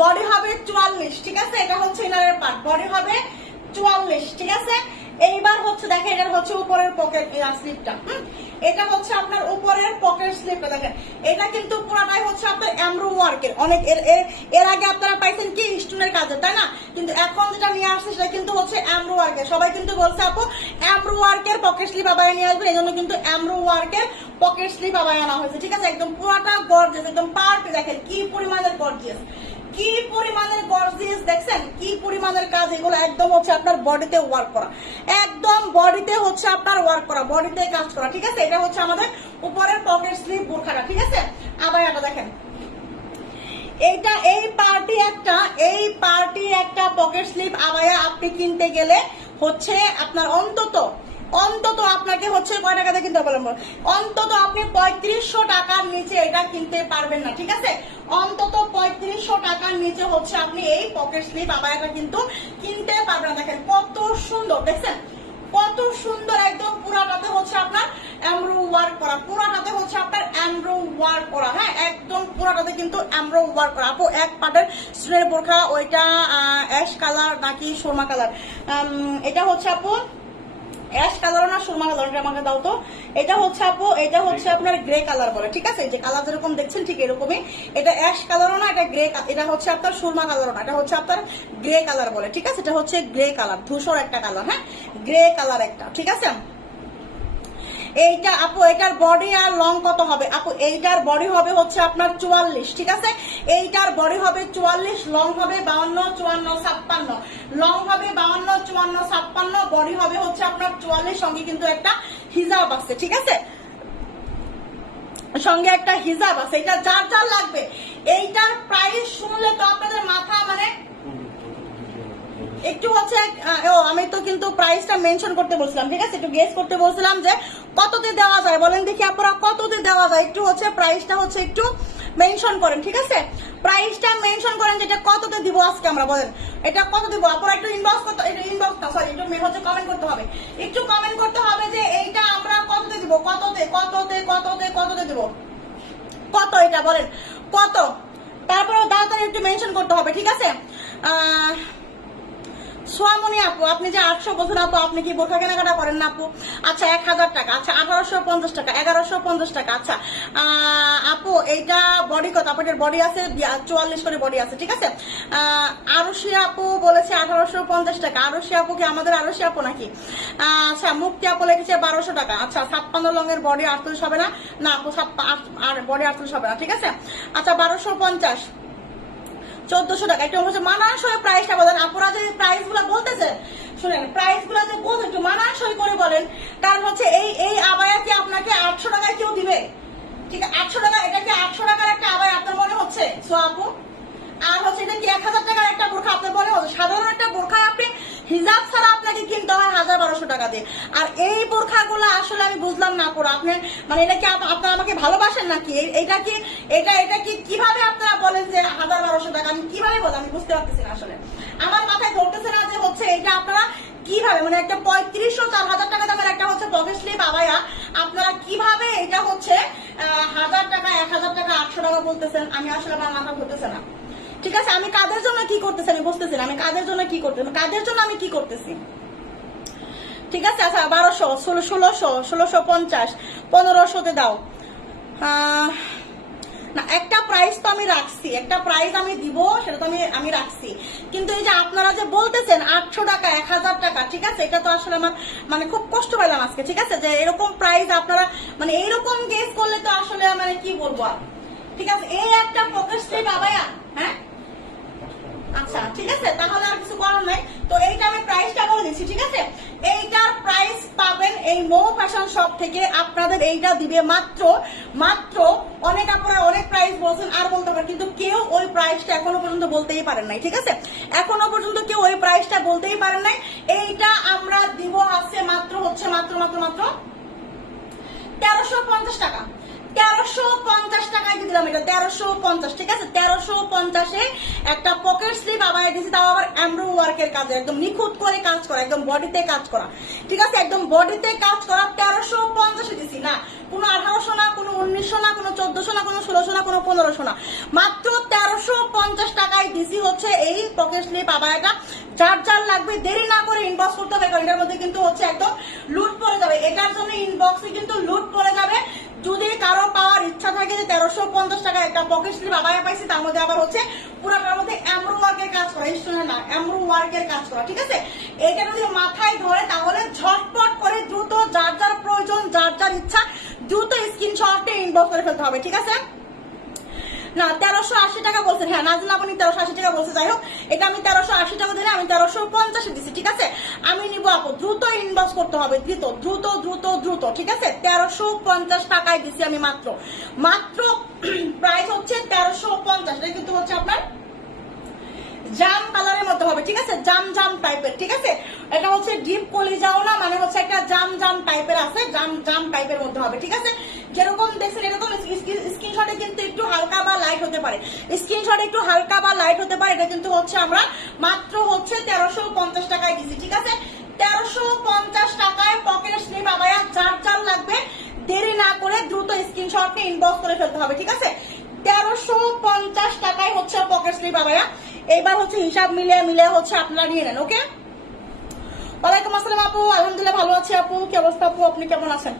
বডি হবে 44, ঠিক আছে, এটা হচ্ছে ইনারের পার্ট, বডি হবে 44, ঠিক আছে। এইবার হচ্ছে দেখেন এটা হচ্ছে উপরের পকেট স্লিপটা, এটা হচ্ছে আপনার উপরের পকেট স্লিপটা, দেখেন এটা কিন্তু পুরাটাই হচ্ছে আপনার এমব্রো ওয়ার্কের। অনেক এর আগে আপনারা পাইছেন কি স্টোনের কাজে, তাই না, কিন্তু এখন যেটা নিয়ে আসছে সেটা কিন্তু হচ্ছে এমব্রো ওয়ার্কের। সবাই কিন্তু বলছে আপু এমব্রো ওয়ার্কের পকেট স্লিপ আবার নিয়ে আসবেন, এই জন্য কিন্তু এমব্রো ওয়ার্কের পকেট স্লিপ আবার আনা হয়েছে, ঠিক আছে। একদম পুরাটা গর্জিয়াস, একদম পারফেক্ট, দেখেন কি পরিমাণের গর্জিয়াস, কি পরিমাণের গর্জিয়াস, দেখছেন কি পরিমাণের কাজ। এগুলো একদম হচ্ছে আপনার বডিতে ওয়ার্ক করা, একদম বডিতে হচ্ছে আপনার ওয়ার্ক করা, বডিতে কাজ করা, ঠিক আছে। এটা হচ্ছে আমাদের উপরের পকেট স্লিপ বোরখাটা, ঠিক আছে। আবার এটা দেখেন, এইটা এই পার্টি একটা পকেট স্লিপ আবায়া আপনি কিনতে গেলে হচ্ছে আপনার অন্তত আপনাকে হচ্ছে কয় টাকাতে কিনতে পারবেন, অন্তত আপনি 3500 টাকার নিচে এটা কিনতে পারবেন না, ঠিক আছে। অন্তত 3500 টাকার নিচে হচ্ছে আপনি এই পকেট স্লিপ আবায়াটা কিন্তু কিনতে পারবেন না। দেখেন কত সুন্দর, দেখছেন কত সুন্দর, একদম পুরাটাতে হচ্ছে আপনার এমব্রো ওয়ার্ক করা, পুরাটাতে হচ্ছে আপনার এমব্রো ওয়ার্ক করা, হ্যাঁ একদম পুরাটাতে কিন্তু এমব্রো ওয়ার্ক করা। আপু এক পার্টের স্টোনের বোরখা, ওইটা অ্যাশ কালার নাকি সুরমা কালার? এটা হচ্ছে আপু অ্যাশ কালার না সুরমা কালার, আমাকে দাও তো। এটা হচ্ছে আপু, এটা হচ্ছে আপনার গ্রে কালার বলে, ঠিক আছে। যে কালার যেরকম দেখছেন ঠিক এরকমই, এটা অ্যাশ কালারও না, এটা গ্রে, এটা হচ্ছে আপনার সুরমা কালারও না, এটা হচ্ছে আপনার গ্রে কালার বলে, ঠিক আছে। এটা হচ্ছে গ্রে কালার, ধূসর একটা কালার, হ্যাঁ গ্রে কালার একটা, ঠিক আছে। এইটা আপু এটার বডি আর লং কত হবে? আপু এইটার বডি হবে হচ্ছে আপনার 44, ঠিক আছে। এইটার বডি হবে 44, লং হবে 52, 54, 56, লং হবে 52, 54, 56, বডি হবে হচ্ছে আপনার 44, সঙ্গে কিন্তু একটা হিজাব আছে, ঠিক আছে, সঙ্গে একটা হিজাব আছে। এটা যার যার লাগবে, এইটার প্রাইস শুনলে তো আপনাদের মাথা মানে একটু হচ্ছে আমি তো কিন্তু প্রাইসটা মেনশন করতে বলছিলাম, ঠিক আছে, একটু গেস করতে বলছিলাম যে কততে দেওয়া যায়, বলেন দেখি আপনারা কততে দেওয়া যায়, একটু হচ্ছে প্রাইসটা হচ্ছে একটু মেনশন করেন, ঠিক আছে, প্রাইসটা মেনশন করেন যেটা কততে দিব আজকে আমরা, বলেন এটা কত দিব। আপনারা একটু ইনবক্স করতে, এটা ইনবক্স না সরি, একটু হচ্ছে কমেন্ট করতে হবে, একটু কমেন্ট করতে হবে যে এইটা আমরা কততে দিব, কততে দিব, কত এটা বলেন কত, তারপরে তাড়াতাড়ি একটু মেনশন করতে হবে, ঠিক আছে। সোয়ামনি আপু আপনি যে 800 বলছেন আপু, আপনি কি বোরখা কেনাকাটা করেন না আপু? আচ্ছা 1000 টাকা, আচ্ছা 1850 টাকা, 1150 টাকা, আচ্ছা আপু এইটা বডি কত? আপনাদের বডি আছে 44 করে বডি আছে, ঠিক আছে। আরুষি আপু বলেছে 1850 টাকা, আরুষি আপু কি আমাদের আরুষি আপু নাকি? আচ্ছা মুক্তি আপু লিখেছে 1200 টাকা, আচ্ছা 56 লংয়ের বডি 48 হবে না? না আপু বডি 48 হবে না, ঠিক আছে। আচ্ছা 1250, 1400 টাকা, এটা হচ্ছে মানানসই প্রাইসটা বলেন। আপনারা যে প্রাইস গুলো বলতেছে শুনেন, প্রাইস গুলো যে বলতে একটু মানানসই করে বলেন, কারণ হচ্ছে এই আবায়া কি আপনাকে 800 টাকায় কেউ দিবে? ঠিক আছে 800 টাকা, এটা কি 800 টাকার একটা আবায়া আপনার মনে হচ্ছে? সো আপু আর হচ্ছে এটা কি 1000 টাকার একটা বোরখা আপনার মনে হচ্ছে? সাধারণ একটা বোরখা আপনি হিজাব ছাড়া আপনাকে কিনতে হয় 1200 টাকা দিয়ে। আর এই বোরখাগুলো আসলে আমি বুঝলাম না পুরো আপনার মানে এটা কি আপনারা আমাকে ভালোবাসেন নাকি? এটা কি এটা কি কিভাবে আপনারা বলেন যে 1200 টাকা? আমি কিভাবে বলেন আমি বুঝতে পারতেছি না, আসলে আমার মাথায় ধরতেছে না যে হচ্ছে এটা আপনারা কিভাবে মানে একটা 3500 4000 টাকা দামের একটা হচ্ছে পকেট স্লিপ আবায়া আপনারা কিভাবে এটা হচ্ছে 1000 টাকা 1000 টাকা 800 টাকা বলতেছেন? আমি আসলে আমার মাথা ধরতেছে না, ঠিক আছে। আমি কাদের জন্য কি করতেছি আমি বুঝতেছি না, আমি কাদের জন্য কি করতেছি, কাদের জন্য আমি কি করতেছি, ঠিক আছে। আচ্ছা 1200, 1600, 1650, 1500-তে দাও না। একটা প্রাইস তো আমি রাখছি, একটা প্রাইস আমি দিব, সেটা তো আমি রাখছি, কিন্তু এই যে আপনারা যে বলতেছেন 800 টাকা 1000 টাকা, ঠিক আছে, এটা তো আসলে আমার মানে খুব কষ্ট পেলাম আজকে, ঠিক আছে, যে এরকম প্রাইস আপনারা মানে এইরকম গেস করলে তো আসলে মানে কি বলবো আর, ঠিক আছে। এই একটা পকেট স্লিপ আবায়া, হ্যাঁ আচ্ছা ঠিক আছে, তাহলে আর কিছু করার নাই। তো এইটা আমি প্রাইসটা বলে দিচ্ছি, ঠিক আছে। এইটার প্রাইস পাবেন এই মো ফ্যাশন শপ থেকে, আপনাদের এইটা দিবে মাত্র অনেক আপনারা অনেক প্রাইস বলছেন আর বলতে পারেন, কিন্তু কেউ ওই প্রাইসটা এখনো পর্যন্ত বলতেই পারেন নাই, ঠিক আছে, এখনো পর্যন্ত কেউ ওই প্রাইসটা বলতেই পারেন নাই। এইটা আমরা দিব আছে মাত্র 1350 টাকা, 1350 টাকায় দিলাম এটা, 1350, ঠিক আছে। 1350-এ একটা পকেট স্লিপ আবার দিয়েছি, তাও আবার এমব্রো ওয়ার্কের কাজে, একদম নিখুঁত করে কাজ করা, একদম বডিতে কাজ করা, ঠিক আছে, একদম বডিতে কাজ করা। 1350-এ দিছি না, কোনো 1800 না, কোনো 1900 না, কোনো 1400 না, কোনো 1600 না, কোনো 1500 না, মাত্র 1350 1350 টাকায় দিছি হচ্ছে এই পকেট স্লিপ আবায়াটা। যার যার লাগবে দেরি না করে ইনবক্স করতে হবে, কারণ এটার মধ্যে কিন্তু হচ্ছে একদম লুট পড়ে যাবে, এটার জন্য ইনবক্সে কিন্তু লুট পড়ে যাবে। যদি কারো পাওয়ার ইচ্ছা থাকে যে 1350 টাকা একটা পকেট স্লিপ আবায়া পাইছি, তার মধ্যে আবার হচ্ছে পুরোটার মধ্যে এমব্রো ওয়ার্কের কাজ করা, শুনে না এমব্রো ওয়ার্কের কাজ করা, ঠিক আছে? এটা যদি মাথায় ধরে তাহলে ঝটপট করে দ্রুত যার যার প্রয়োজন, যার যার ইচ্ছা দ্রুত স্ক্রিনশটে ইনবক্স করে ফেলতে হবে, ঠিক আছে? না 1380 টাকা বলছেন, হ্যাঁ নাজলা আপনি 1380 টাকা বলছে, যাই হোক এটা আমি 1380 টাকা দিলে আমি 1350 দিচ্ছি, ঠিক আছে? আমি নিবো আপু, দ্রুত ইনবক্স করতে হবে, দ্রুত দ্রুত দ্রুত দ্রুত, ঠিক আছে? 1350 টাকায় দিচ্ছি আমি মাত্র মাত্র প্রাইস হচ্ছে 1350। এটা কিন্তু হচ্ছে আপনার জাম কালারের মধ্যে হবে, ঠিক আছে? জাম জাম টাইপের, ঠিক আছে? এটা হচ্ছে ডিপ কলিজাও না, মানে হচ্ছে একটা জাম জাম টাইপের আছে, জাম জাম টাইপের মধ্যে হবে, ঠিক আছে? যেরকম দেখছেন এরকম স্ক্রিনশটে কিন্তু একটু হালকা বা লাইট হতে পারে, স্ক্রিনশটে একটু হালকা বা লাইট হতে পারে। এটা কিন্তু হচ্ছে আমরা মাত্র হচ্ছে 1350 টাকায় দিচ্ছি, ঠিক আছে? 1350 টাকায় পকেট স্লিপ আবায়া, যার যার লাগবে দেরি না করে দ্রুত স্ক্রিনশটে ইনবক্স করে ফেলতে হবে, ঠিক আছে? 1350 টাকায় হচ্ছে পকেট স্লিপ আবায়া। এইবার হচ্ছে হিসাব মিলিয়ে মিলিয়ে হচ্ছে আপনারা নিয়ে নেন, ওকে? ওয়ালাইকুম আসসালাম আপু, আলহামদুলিল্লাহ ভালো আছি আপু, কি অবস্থা আপু, আপনি কেমন আছেন?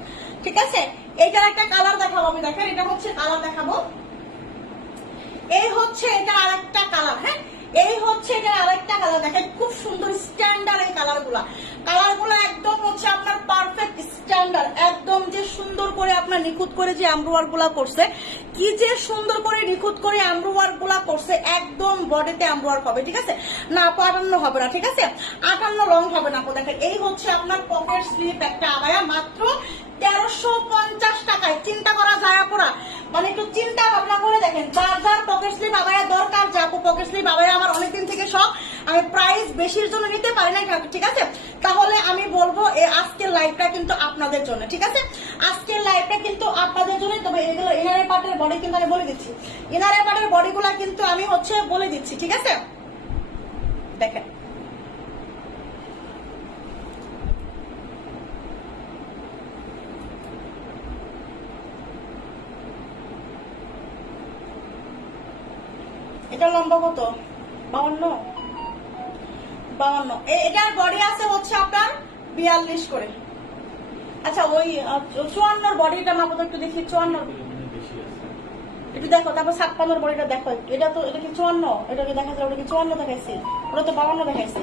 ঠিক আছে, এইটার একটা কালার দেখাবো আমি, দেখেন এটা হচ্ছে কালার দেখাবো, এই হচ্ছে এটা আরেকটা কালার, হ্যাঁ এই হচ্ছে এটা আরেকটা কালার, দেখেন খুব সুন্দর স্ট্যান্ডার্ড এই কালারগুলো একদম হচ্ছে আপনার পারফেক্ট স্ট্যান্ডার্ড, একদম যে সুন্দর করে আপনার নিখুঁত করে যে এমব্রয়ডারি গুলা করছে, কি যে সুন্দর করে নিখুঁত করে এমব্রয়ডারি গুলা করছে, একদম বডিতে এমব্রয়ডারি হবে, ঠিক আছে? না 58 হবে না, ঠিক আছে? 58 রং হবে না আপু। দেখেন এই হচ্ছে আপনার পকেট স্লিপ একটা আবায়া মাত্র 1350 টাকায়। চিন্তা করা যায় আপুরা, মানে একটু চিন্তা ভাবনা করে দেখেন, যার যার পকেট স্লিপ আবায়া দরকার, যে আপু পকেট স্লিপ আবায়া আমার অনেকদিন থেকে শখ, আমি প্রাইস বেশির জন্য নিতে পারি না, ঠিক আছে? তাহলে আমি বলবো আজকের লাইভটা কিন্তু আপনাদের জন্য, ঠিক আছে? আজকের লাইভটা কিন্তু আপনাদের জন্য। তবে এগুলো ইনারের পার্টের বডি কিন্তু আমি বলে দিচ্ছি, ইনারের পার্টের বডিগুলা কিন্তু আমি হচ্ছে বলে দিচ্ছি, ঠিক আছে? দেখেন এটা লম্বা কত? 52। এটার বডি আছে হচ্ছে আপনার 42 করে। আচ্ছা ওই 54 বডিটা মাপো একটু দেখি, 54 একটু দেখো, তারপর 56 বডিটা দেখো, এটা তো এটা কি 54? এটা কি দেখা যায়? ওটা কি 54 দেখাইছে? ওটা তো 52 দেখাইছে,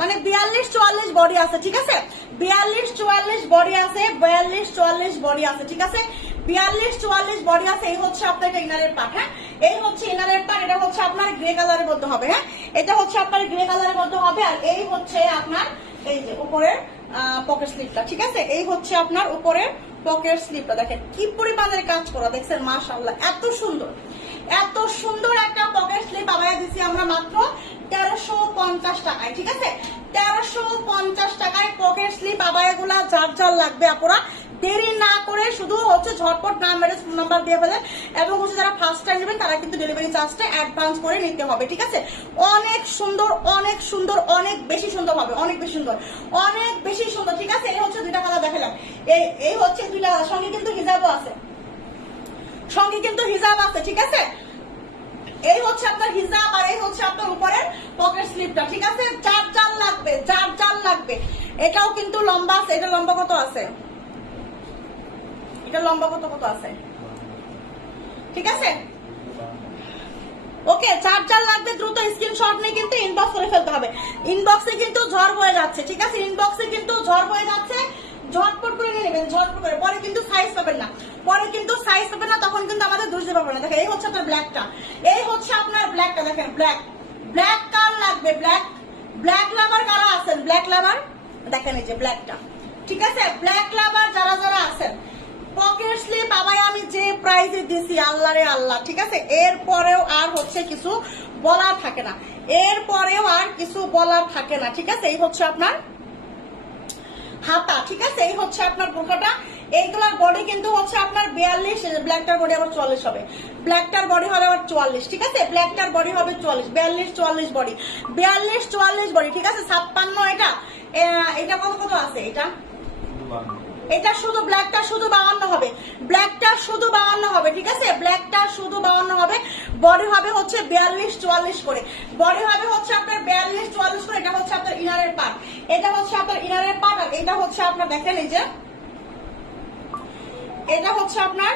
মানে 42-44 বডি আছে, ঠিক আছে? 42-44 বডি আছে, 42-44 বডি আছে, ঠিক আছে? 42-44 বডি আছে। এই হচ্ছে আপনার ইনারের পার্ট, হ্যাঁ এই হচ্ছে ইনারের পার্ট। এটা হচ্ছে আপনার গ্রে কালারের মধ্যে হবে, হ্যাঁ এটা হচ্ছে আপনার গ্রে কালারের মধ্যে হবে। আর এই হচ্ছে আপনার এই যে উপরের পকেট স্লিপটা, ঠিক আছে? এই হচ্ছে আপনার উপরের পকেট স্লিপটা, দেখেন কি পরিমাণের কাজ করা, দেখছেন মাশাআল্লাহ, এত সুন্দর এত সুন্দর একটা পকেট স্লিপ আবায়া দিচ্ছি আমরা মাত্র 1350 টাকায়, ঠিক আছে? 1350 টাকায় পকেট স্লিপ আবায়া গুলা যার যার লাগবে আপুরা দেরি না করে শুধু হচ্ছে ঝটপট নাম মেরে ফোন নাম্বার দিয়ে ফেলেন, এবং হচ্ছে যারা ফার্স্ট টাইম নেবেন তারা কিন্তু ডেলিভারি চার্জটা অ্যাডভান্স করে নিতে হবে, ঠিক আছে? অনেক সুন্দর অনেক সুন্দর, অনেক বেশি সুন্দর হবে, অনেক বেশি সুন্দর, অনেক বেশি সুন্দর, ঠিক আছে? এই হচ্ছে দুইটা কালার দেখালাম, এই হচ্ছে দুইটা, সঙ্গে কিন্তু হিজাবও আছে, সঙ্গে কিন্তু হিজাব আছে, ঠিক আছে? এই হচ্ছে আপনার হিজাব, আর এই হচ্ছে আপনার উপরের পকেট স্লিপটা, ঠিক আছে? যার যার লাগবে, যার যার লাগবে। এটাও কিন্তু লম্বা আছে, এটা লম্বা কত আছে? এটা লম্বা কত কত আছে, ঠিক আছে? ওকে, যার যার লাগবে দ্রুত স্ক্রিনশট নিয়ে কিন্তু ইনবক্স করে ফেলতে হবে। ইনবক্সে কিন্তু ঝড় হয়ে যাচ্ছে, ঠিক আছে? ইনবক্সে কিন্তু ঝড় হয়ে যাচ্ছে, ঝটপট করে নিয়ে নেবেন, ঝটপট করে, পরে কিন্তু সাইজ পাবেন না, পরে কিন্তু সাইজ পাবেন না, তখন কিন্তু আমাদের দোষ দিতে পারবেন না। দেখেন এই হচ্ছে আপনার ব্ল্যাকটা, এই হচ্ছে আপনার ব্ল্যাকটা, দেখেন ব্ল্যাক, ব্ল্যাক কার লাগবে, ব্ল্যাক, ব্ল্যাক লাভার কারা আছেন? ব্ল্যাক লাভার দেখেন এই যে ব্ল্যাকটা, ঠিক আছে? ব্ল্যাক লাভার যারা যারা আছেন, পকেট স্লিপ আবায়া আমি যে প্রাইসে দিছি আল্লাহ রে আল্লাহ, ঠিক আছে? এরপরেও আর হচ্ছে কিছু বলার থাকে না, এরপরেও আর কিছু বলার থাকে না, ঠিক আছে? এই হচ্ছে আপনার হাতা, ঠিক আছে? এই হচ্ছে আপনার বোরকাটা। এইগুলার বডি কিন্তু হচ্ছে আপনার 42, ব্ল্যাকটার বডি আবার 44 হবে, ব্ল্যাকটার বডি হবে আবার 44, ঠিক আছে? ব্ল্যাকটার বডি হবে 44, 42-44 বডি, 42-44 বডি, ঠিক আছে? 56 এটা, এটা কত কত আছে? এটা এটা শুধু ব্ল্যাকটা শুধু 52 হবে, ব্ল্যাকটা শুধু 52 হবে, ঠিক আছে, ব্ল্যাকটা শুধু 52 হবে। বডি হবে হচ্ছে 42-44 করে, বডি হবে হচ্ছে আপনার 42-44 করে। এটা হচ্ছে আপনার ইনারের পার্ট, এটা হচ্ছে আপনার ইনারের পার্ট। আর এটা হচ্ছে আপনার দেখেন এই যে এটা হচ্ছে আপনার,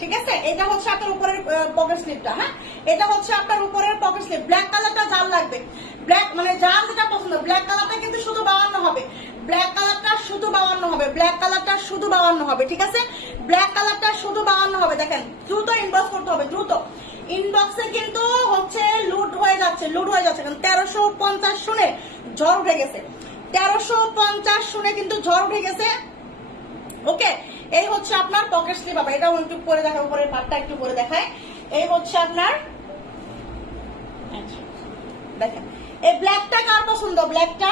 ঠিক আছে, এটা হচ্ছে আপনার উপরের পকেট স্লিপটা। হ্যাঁ, এটা হচ্ছে আপনার উপরের পকেট স্লিপ। ব্ল্যাক কালারটা যার লাগবে, ব্ল্যাক মানে যার যেটা পছন্দ, ব্ল্যাক কালারটা কিন্তু শুধু 52 হবে, ব্ল্যাক কালারটা শুধু 52 হবে, ব্ল্যাক কালারটা শুধু 52 হবে, ঠিক আছে, ব্ল্যাক কালারটা শুধু 52 হবে। দেখেন দ্রুত ইনবক্স করতে হবে, দ্রুত ইনবক্সে কিন্তু হচ্ছে লুট হয়ে যাচ্ছে, লুট হয়ে যাচ্ছে। কারণ 1350 শুনে ঝড় উঠে গেছে, 1350 শুনে কিন্তু ঝড় উঠে গেছে। ওকে, এই হচ্ছে আপনার পকেট স্লিপ। আবার এটাও একটু পরে দেখায়, উপরের পার্টটা একটু পরে দেখায়। এই হচ্ছে আপনার, দেখেন এই ব্ল্যাকটা কার পছন্দ, ব্ল্যাকটা,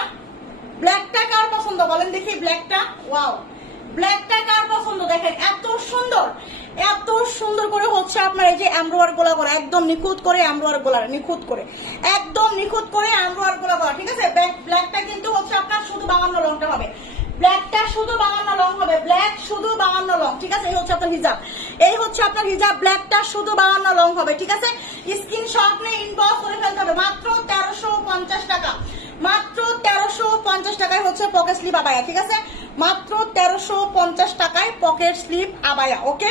ব্ল্যাকটা কার পছন্দ বলেন দেখি, ব্ল্যাকটা, ওয়াও, ব্ল্যাকটা কার পছন্দ। দেখেন এত সুন্দর, এত সুন্দর করে হচ্ছে আপনার এই যে এমব্রয়ডারি গোলা করা, একদম নিখুঁত করে এমব্রয়ডারি গোলা, নিখুঁত করে, একদম নিখুঁত করে এমব্রয়ডারি গোলা করা, ঠিক আছে। ব্ল্যাকটা কিন্তু হচ্ছে আপনার শুধু 52 লংটা হবে, ব্ল্যাকটা শুধু 52 লং হবে, ব্ল্যাক শুধু 52 লং, ঠিক আছে। এই হচ্ছে আপনার হিজাব, এই হচ্ছে আপনার হিজাব, ব্ল্যাকটা শুধু 52 লং হবে, ঠিক আছে। স্ক্রিনশট নিয়ে ইনবক্স করে ফেলতে হবে। মাত্র 1350 টাকা, মাত্র 1350 টাকায় হচ্ছে পকেট স্লিপ আবায়া, ঠিক আছে, মাত্র 1350 টাকায় পকেট স্লিপ আবায়া। ওকে,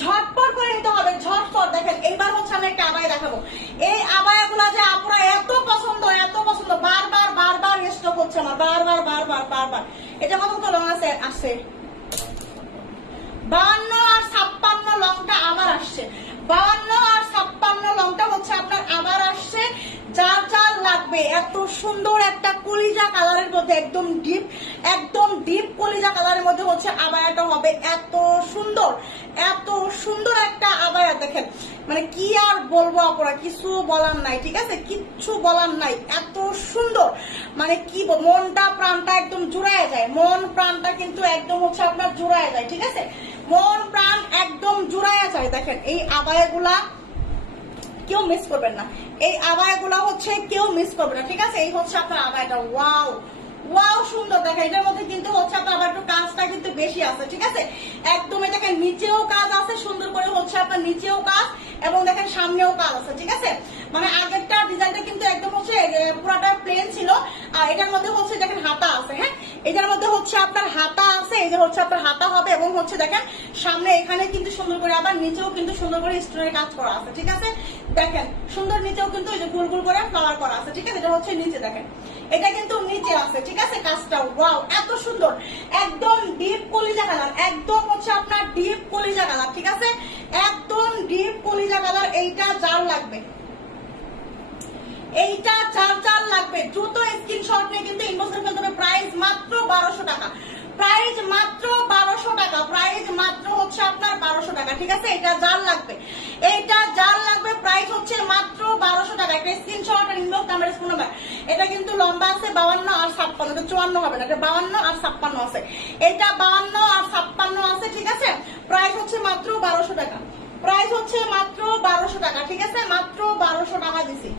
ঝটপট করে নিতে হবে, ঝটপট। দেখেন এইবার হচ্ছে আমি একটা আবায়া দেখাবো। এই আবায়া গুলা যে আপনারা এত পছন্দ, এত পছন্দ, বারবার বারবার স্টক হচ্ছে আমার, বারবার বারবার বারবার। এটা কত লং আছে, আসছে 52 আর 56 লংটা আবার আসছে, 52 আর 56 লংটা হচ্ছে আপনার আবার আসছে। যার যার লাগবে এত সুন্দর একটা কলিজা কালারের মধ্যে, একদম ডিপ, একদম ডিপ কলিজা কালারের মধ্যে হচ্ছে আবায়াটা হবে। এত সুন্দর, এত সুন্দর একটা আবায়া, দেখেন মানে কি আর বলবো আপনারা, কিছু বলার নাই, ঠিক আছে, কিচ্ছু বলার নাই। এত সুন্দর মানে কি মনটা প্রাণটা একদম জুড়ায় যায়, মন প্রাণটা কিন্তু একদম হচ্ছে আপনার জুড়ায় যায়, ঠিক আছে, মন প্রাণ একদম জুড়ায় যায়। দেখেন এই আবায়াগুলা কেউ মিস করবেন না, এই আবায়াগুলা হচ্ছে কেউ মিস করবে না, ঠিক আছে। এই হচ্ছে আপনার আবায়াটা, ওয়াও ওয়াও সুন্দর। দেখেন এটার মধ্যে কিন্তু হচ্ছে আপনার আবার একটু কাজটা কিন্তু বেশি আছে, ঠিক আছে, একদম দেখেন নিচেও কাজ আছে সুন্দর করে, হচ্ছে আপনার নিচেও কাজ এবং দেখেন সামনেও কাজ আছে, ঠিক আছে। মানে আগেরটা ডিজাইনটা কিন্তু একদম হচ্ছে পুরাটা প্লেন ছিল, আর এটার মধ্যে হচ্ছে দেখেন হাতা আছে। হ্যাঁ, এটার মধ্যে হচ্ছে আপনার হাতা আছে, এই যে হচ্ছে আপনার হাতা হবে এবং হচ্ছে দেখেন সামনে এখানে কিন্তু সুন্দর করে, আবার নিচেও কিন্তু সুন্দর করে স্টোনের কাজ করা আছে, ঠিক আছে। দেখেন সুন্দর নিচেও কিন্তু এই যে গোল গোল করে ফ্লাওয়ার করা আছে, ঠিক আছে। এটা হচ্ছে নিচে, দেখেন এটা কিন্তু নিচে আছে, ঠিক আছে, কাজটা ওয়াও এত সুন্দর, একদম ডিপ কলিজা কালার, একদম হচ্ছে আপনার ডিপ কলিজা কালার, ঠিক আছে, একদম ডিপ কলিজা কালার। এইটা যার লাগবে, এইটা যার যার লাগবে দ্রুত স্ক্রিনশট নিয়ে কিন্তু ইনবক্স করে ফেলতে হবে। প্রাইস মাত্র 1200 টাকা, প্রাইস মাত্র 1200 টাকা, প্রাইস মাত্র হচ্ছে আপনার 1200 টাকা, ঠিক আছে। এটা যার লাগবে, এইটা যার লাগবে, প্রাইস হচ্ছে মাত্র 1200 টাকা। একটা স্ক্রিনশট আর ইনবক্স নাম্বার, ফোন নাম্বার। এটা কিন্তু লম্বা আছে 52 আর 56, এটা 54 হবে না, এটা 52 আর 56 আছে, এটা 52 আর 56 আছে, ঠিক আছে। প্রাইস হচ্ছে মাত্র 1200 টাকা, প্রাইস হচ্ছে মাত্র 1200 টাকা, ঠিক আছে, মাত্র 1200 টাকা দিছি।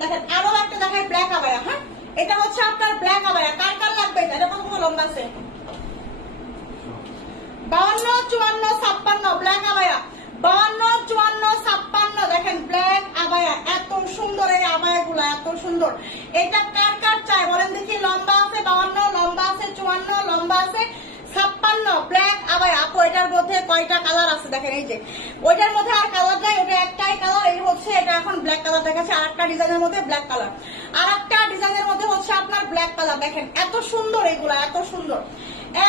দেখেন আরো একটা দেখায় ব্ল্যাক আবায়া। হ্যাঁ, এটা হচ্ছে আপনার ব্ল্যাক আবায়া, কার কার লাগবে এটা, কত লম্বা আছে, 52 54 56 ব্ল্যাক আবায়া, 52 54 56। দেখেন ব্ল্যাক আবায়া, এত সুন্দর এই আবায়া গুলা, এত সুন্দর। এটা কার কার চাই বলেন দেখি, লম্বা আছে 52, লম্বা আছে 54, লম্বা আছে 56 ব্ল্যাক আবায়া। আপু এটার মধ্যে কয়টা কালার আছে দেখেন, এই যে ওইটার মধ্যে আর কালার নাই, ওটা একটাই কালার, এই হচ্ছে এটা এখন ব্ল্যাক কালার দেখাচ্ছে। আর একটা ডিজাইনের মধ্যে ব্ল্যাক কালার, আর একটা ডিজাইনের মধ্যে হচ্ছে আপনার ব্ল্যাক কালার। দেখেন এত সুন্দর এগুলা, এত সুন্দর,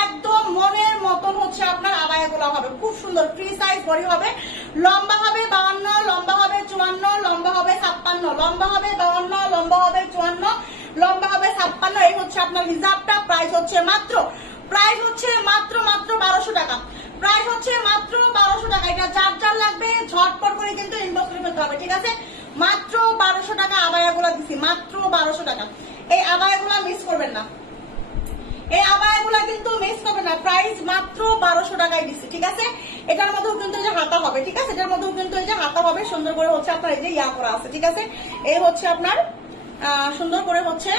একদম মনের মতন হচ্ছে আপনার আবায়া গুলা হবে, খুব সুন্দর। ফ্রি সাইজ বডি হবে, লম্বা হবে 52, লম্বা হবে 54, লম্বা হবে 56, লম্বা হবে 52, লম্বা হবে 54, লম্বা হবে 56। এই হচ্ছে আপনার হিজাবটা। প্রাইস হচ্ছে মাত্র, প্রাইস হচ্ছে মাত্র মাত্র 1200 টাকা, প্রাইস হচ্ছে মাত্র 1200 টাকা। এটা যার যার লাগবে ঝটপট করে কিন্তু ইনবক্স করে ফেলতে হবে, ঠিক আছে। মাত্র 1200 টাকা আবায়াগুলা দিছি, মাত্র 1200 টাকা। এই আবায়াগুলা মিস করবেন না, এই আবায়াগুলা কিন্তু মিস করবেন না। প্রাইস মাত্র 1200 টাকায় দিছি, ঠিক আছে। এটার মধ্যেও কিন্তু যে হাতা হবে, ঠিক আছে, এটার মধ্যেও কিন্তু এই যে হাতা হবে সুন্দর করে, হচ্ছে আপনার এই যে ইয়া করা আছে, ঠিক আছে। এই হচ্ছে আপনার সুন্দর করে হচ্ছে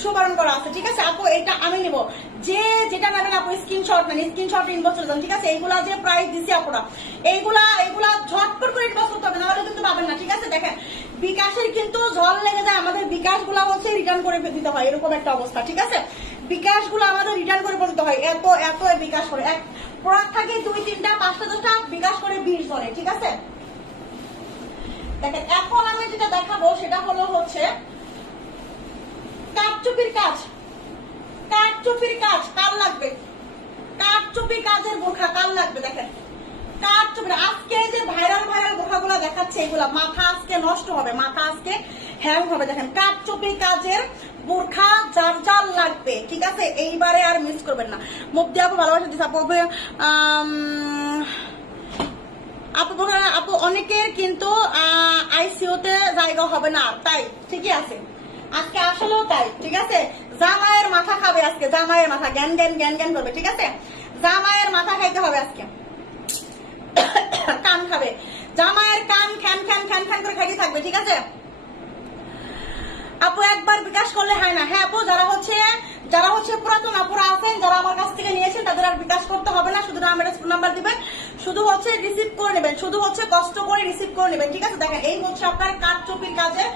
সুবরণ করা আছে, ঠিক আছে আপু। এটা আমি নিব, যে যেটা নেবেন আপু স্ক্রিনশট নেন, স্ক্রিনশট ইনবক্স করে দেন, ঠিক আছে। এইগুলা যে প্রাইস দিছি আপুরা, এইগুলা ঝটপট করে ইনবক্স করতে হবে, নাহলে কিন্তু পাবেন না, ঠিক আছে। দেখেন বিকাশের কিন্তু জল লেগে যায়, আমাদের বিকাশ গুলা হচ্ছে রিটার্ন করে দিতে হয়, এরকম একটা অবস্থা, ঠিক আছে। বিকাশ গুলো আমাদের রিটার্ন করে দিতে হয়, এত এত বিকাশ করে এক প্রোডাক্ট থাকে 2, 3টা 5টা 10টা বিকাশ করে 20 ধরে, ঠিক আছে। দেখেন এখন আমি যেটা দেখাবো সেটা হলো হচ্ছে কাঠচুপির কাজ, কাঠচুপির কাজ কার লাগবে, কাঠচুপি কাজের বোরখা কার লাগবে। দেখেন কাঠচুপির আজকে যে ভাইরাল বোরখাগুলো দেখাচ্ছে, এগুলা মাথা আজকে নষ্ট হবে, মাথা আজকে হ্যাং হবে। দেখেন কাঠচুপি কাজের বোরখা যার যার লাগবে, ঠিক আছে, এইবারে আর মিস করবেন না। মুক্তি আপু ভালোবাসা দিচ্ছে আপু আপু অনেকের কিন্তু আইসিইউতে জায়গা হবে না, তাই ঠিকই আছে, আজকে আসলেও তাই, ঠিক আছে। জামাইয়ের মাথা খাবে আজকে, জামাইয়ের মাথা জ্ঞান জ্ঞান জ্ঞান জ্ঞান করবে, ঠিক আছে। জামাইয়ের মাথা খাইতে হবে আজকে, কান খাবে, জামাইয়ের কান খ্যান খ্যান খ্যান খ্যান করে খাইতে থাকবে, ঠিক আছে। আপু একবার বিকাশ করলে হয় না। হ্যাঁ আপু, যারা হচ্ছে পুরাতন আপুরা আছেন, যারা আমার কাছ থেকে নিয়েছেন, তাদের আর বিকাশ করতে হবে না, শুধু নামের ফোন নাম্বার দিবেন, শুধু হচ্ছে রিসিভ করে নেবেন, শুধু হচ্ছে কষ্ট করে রিসিভ করে নেবেন, ঠিক আছে। দেখেন এই হচ্ছে আপনার কাঠচুপির কাজের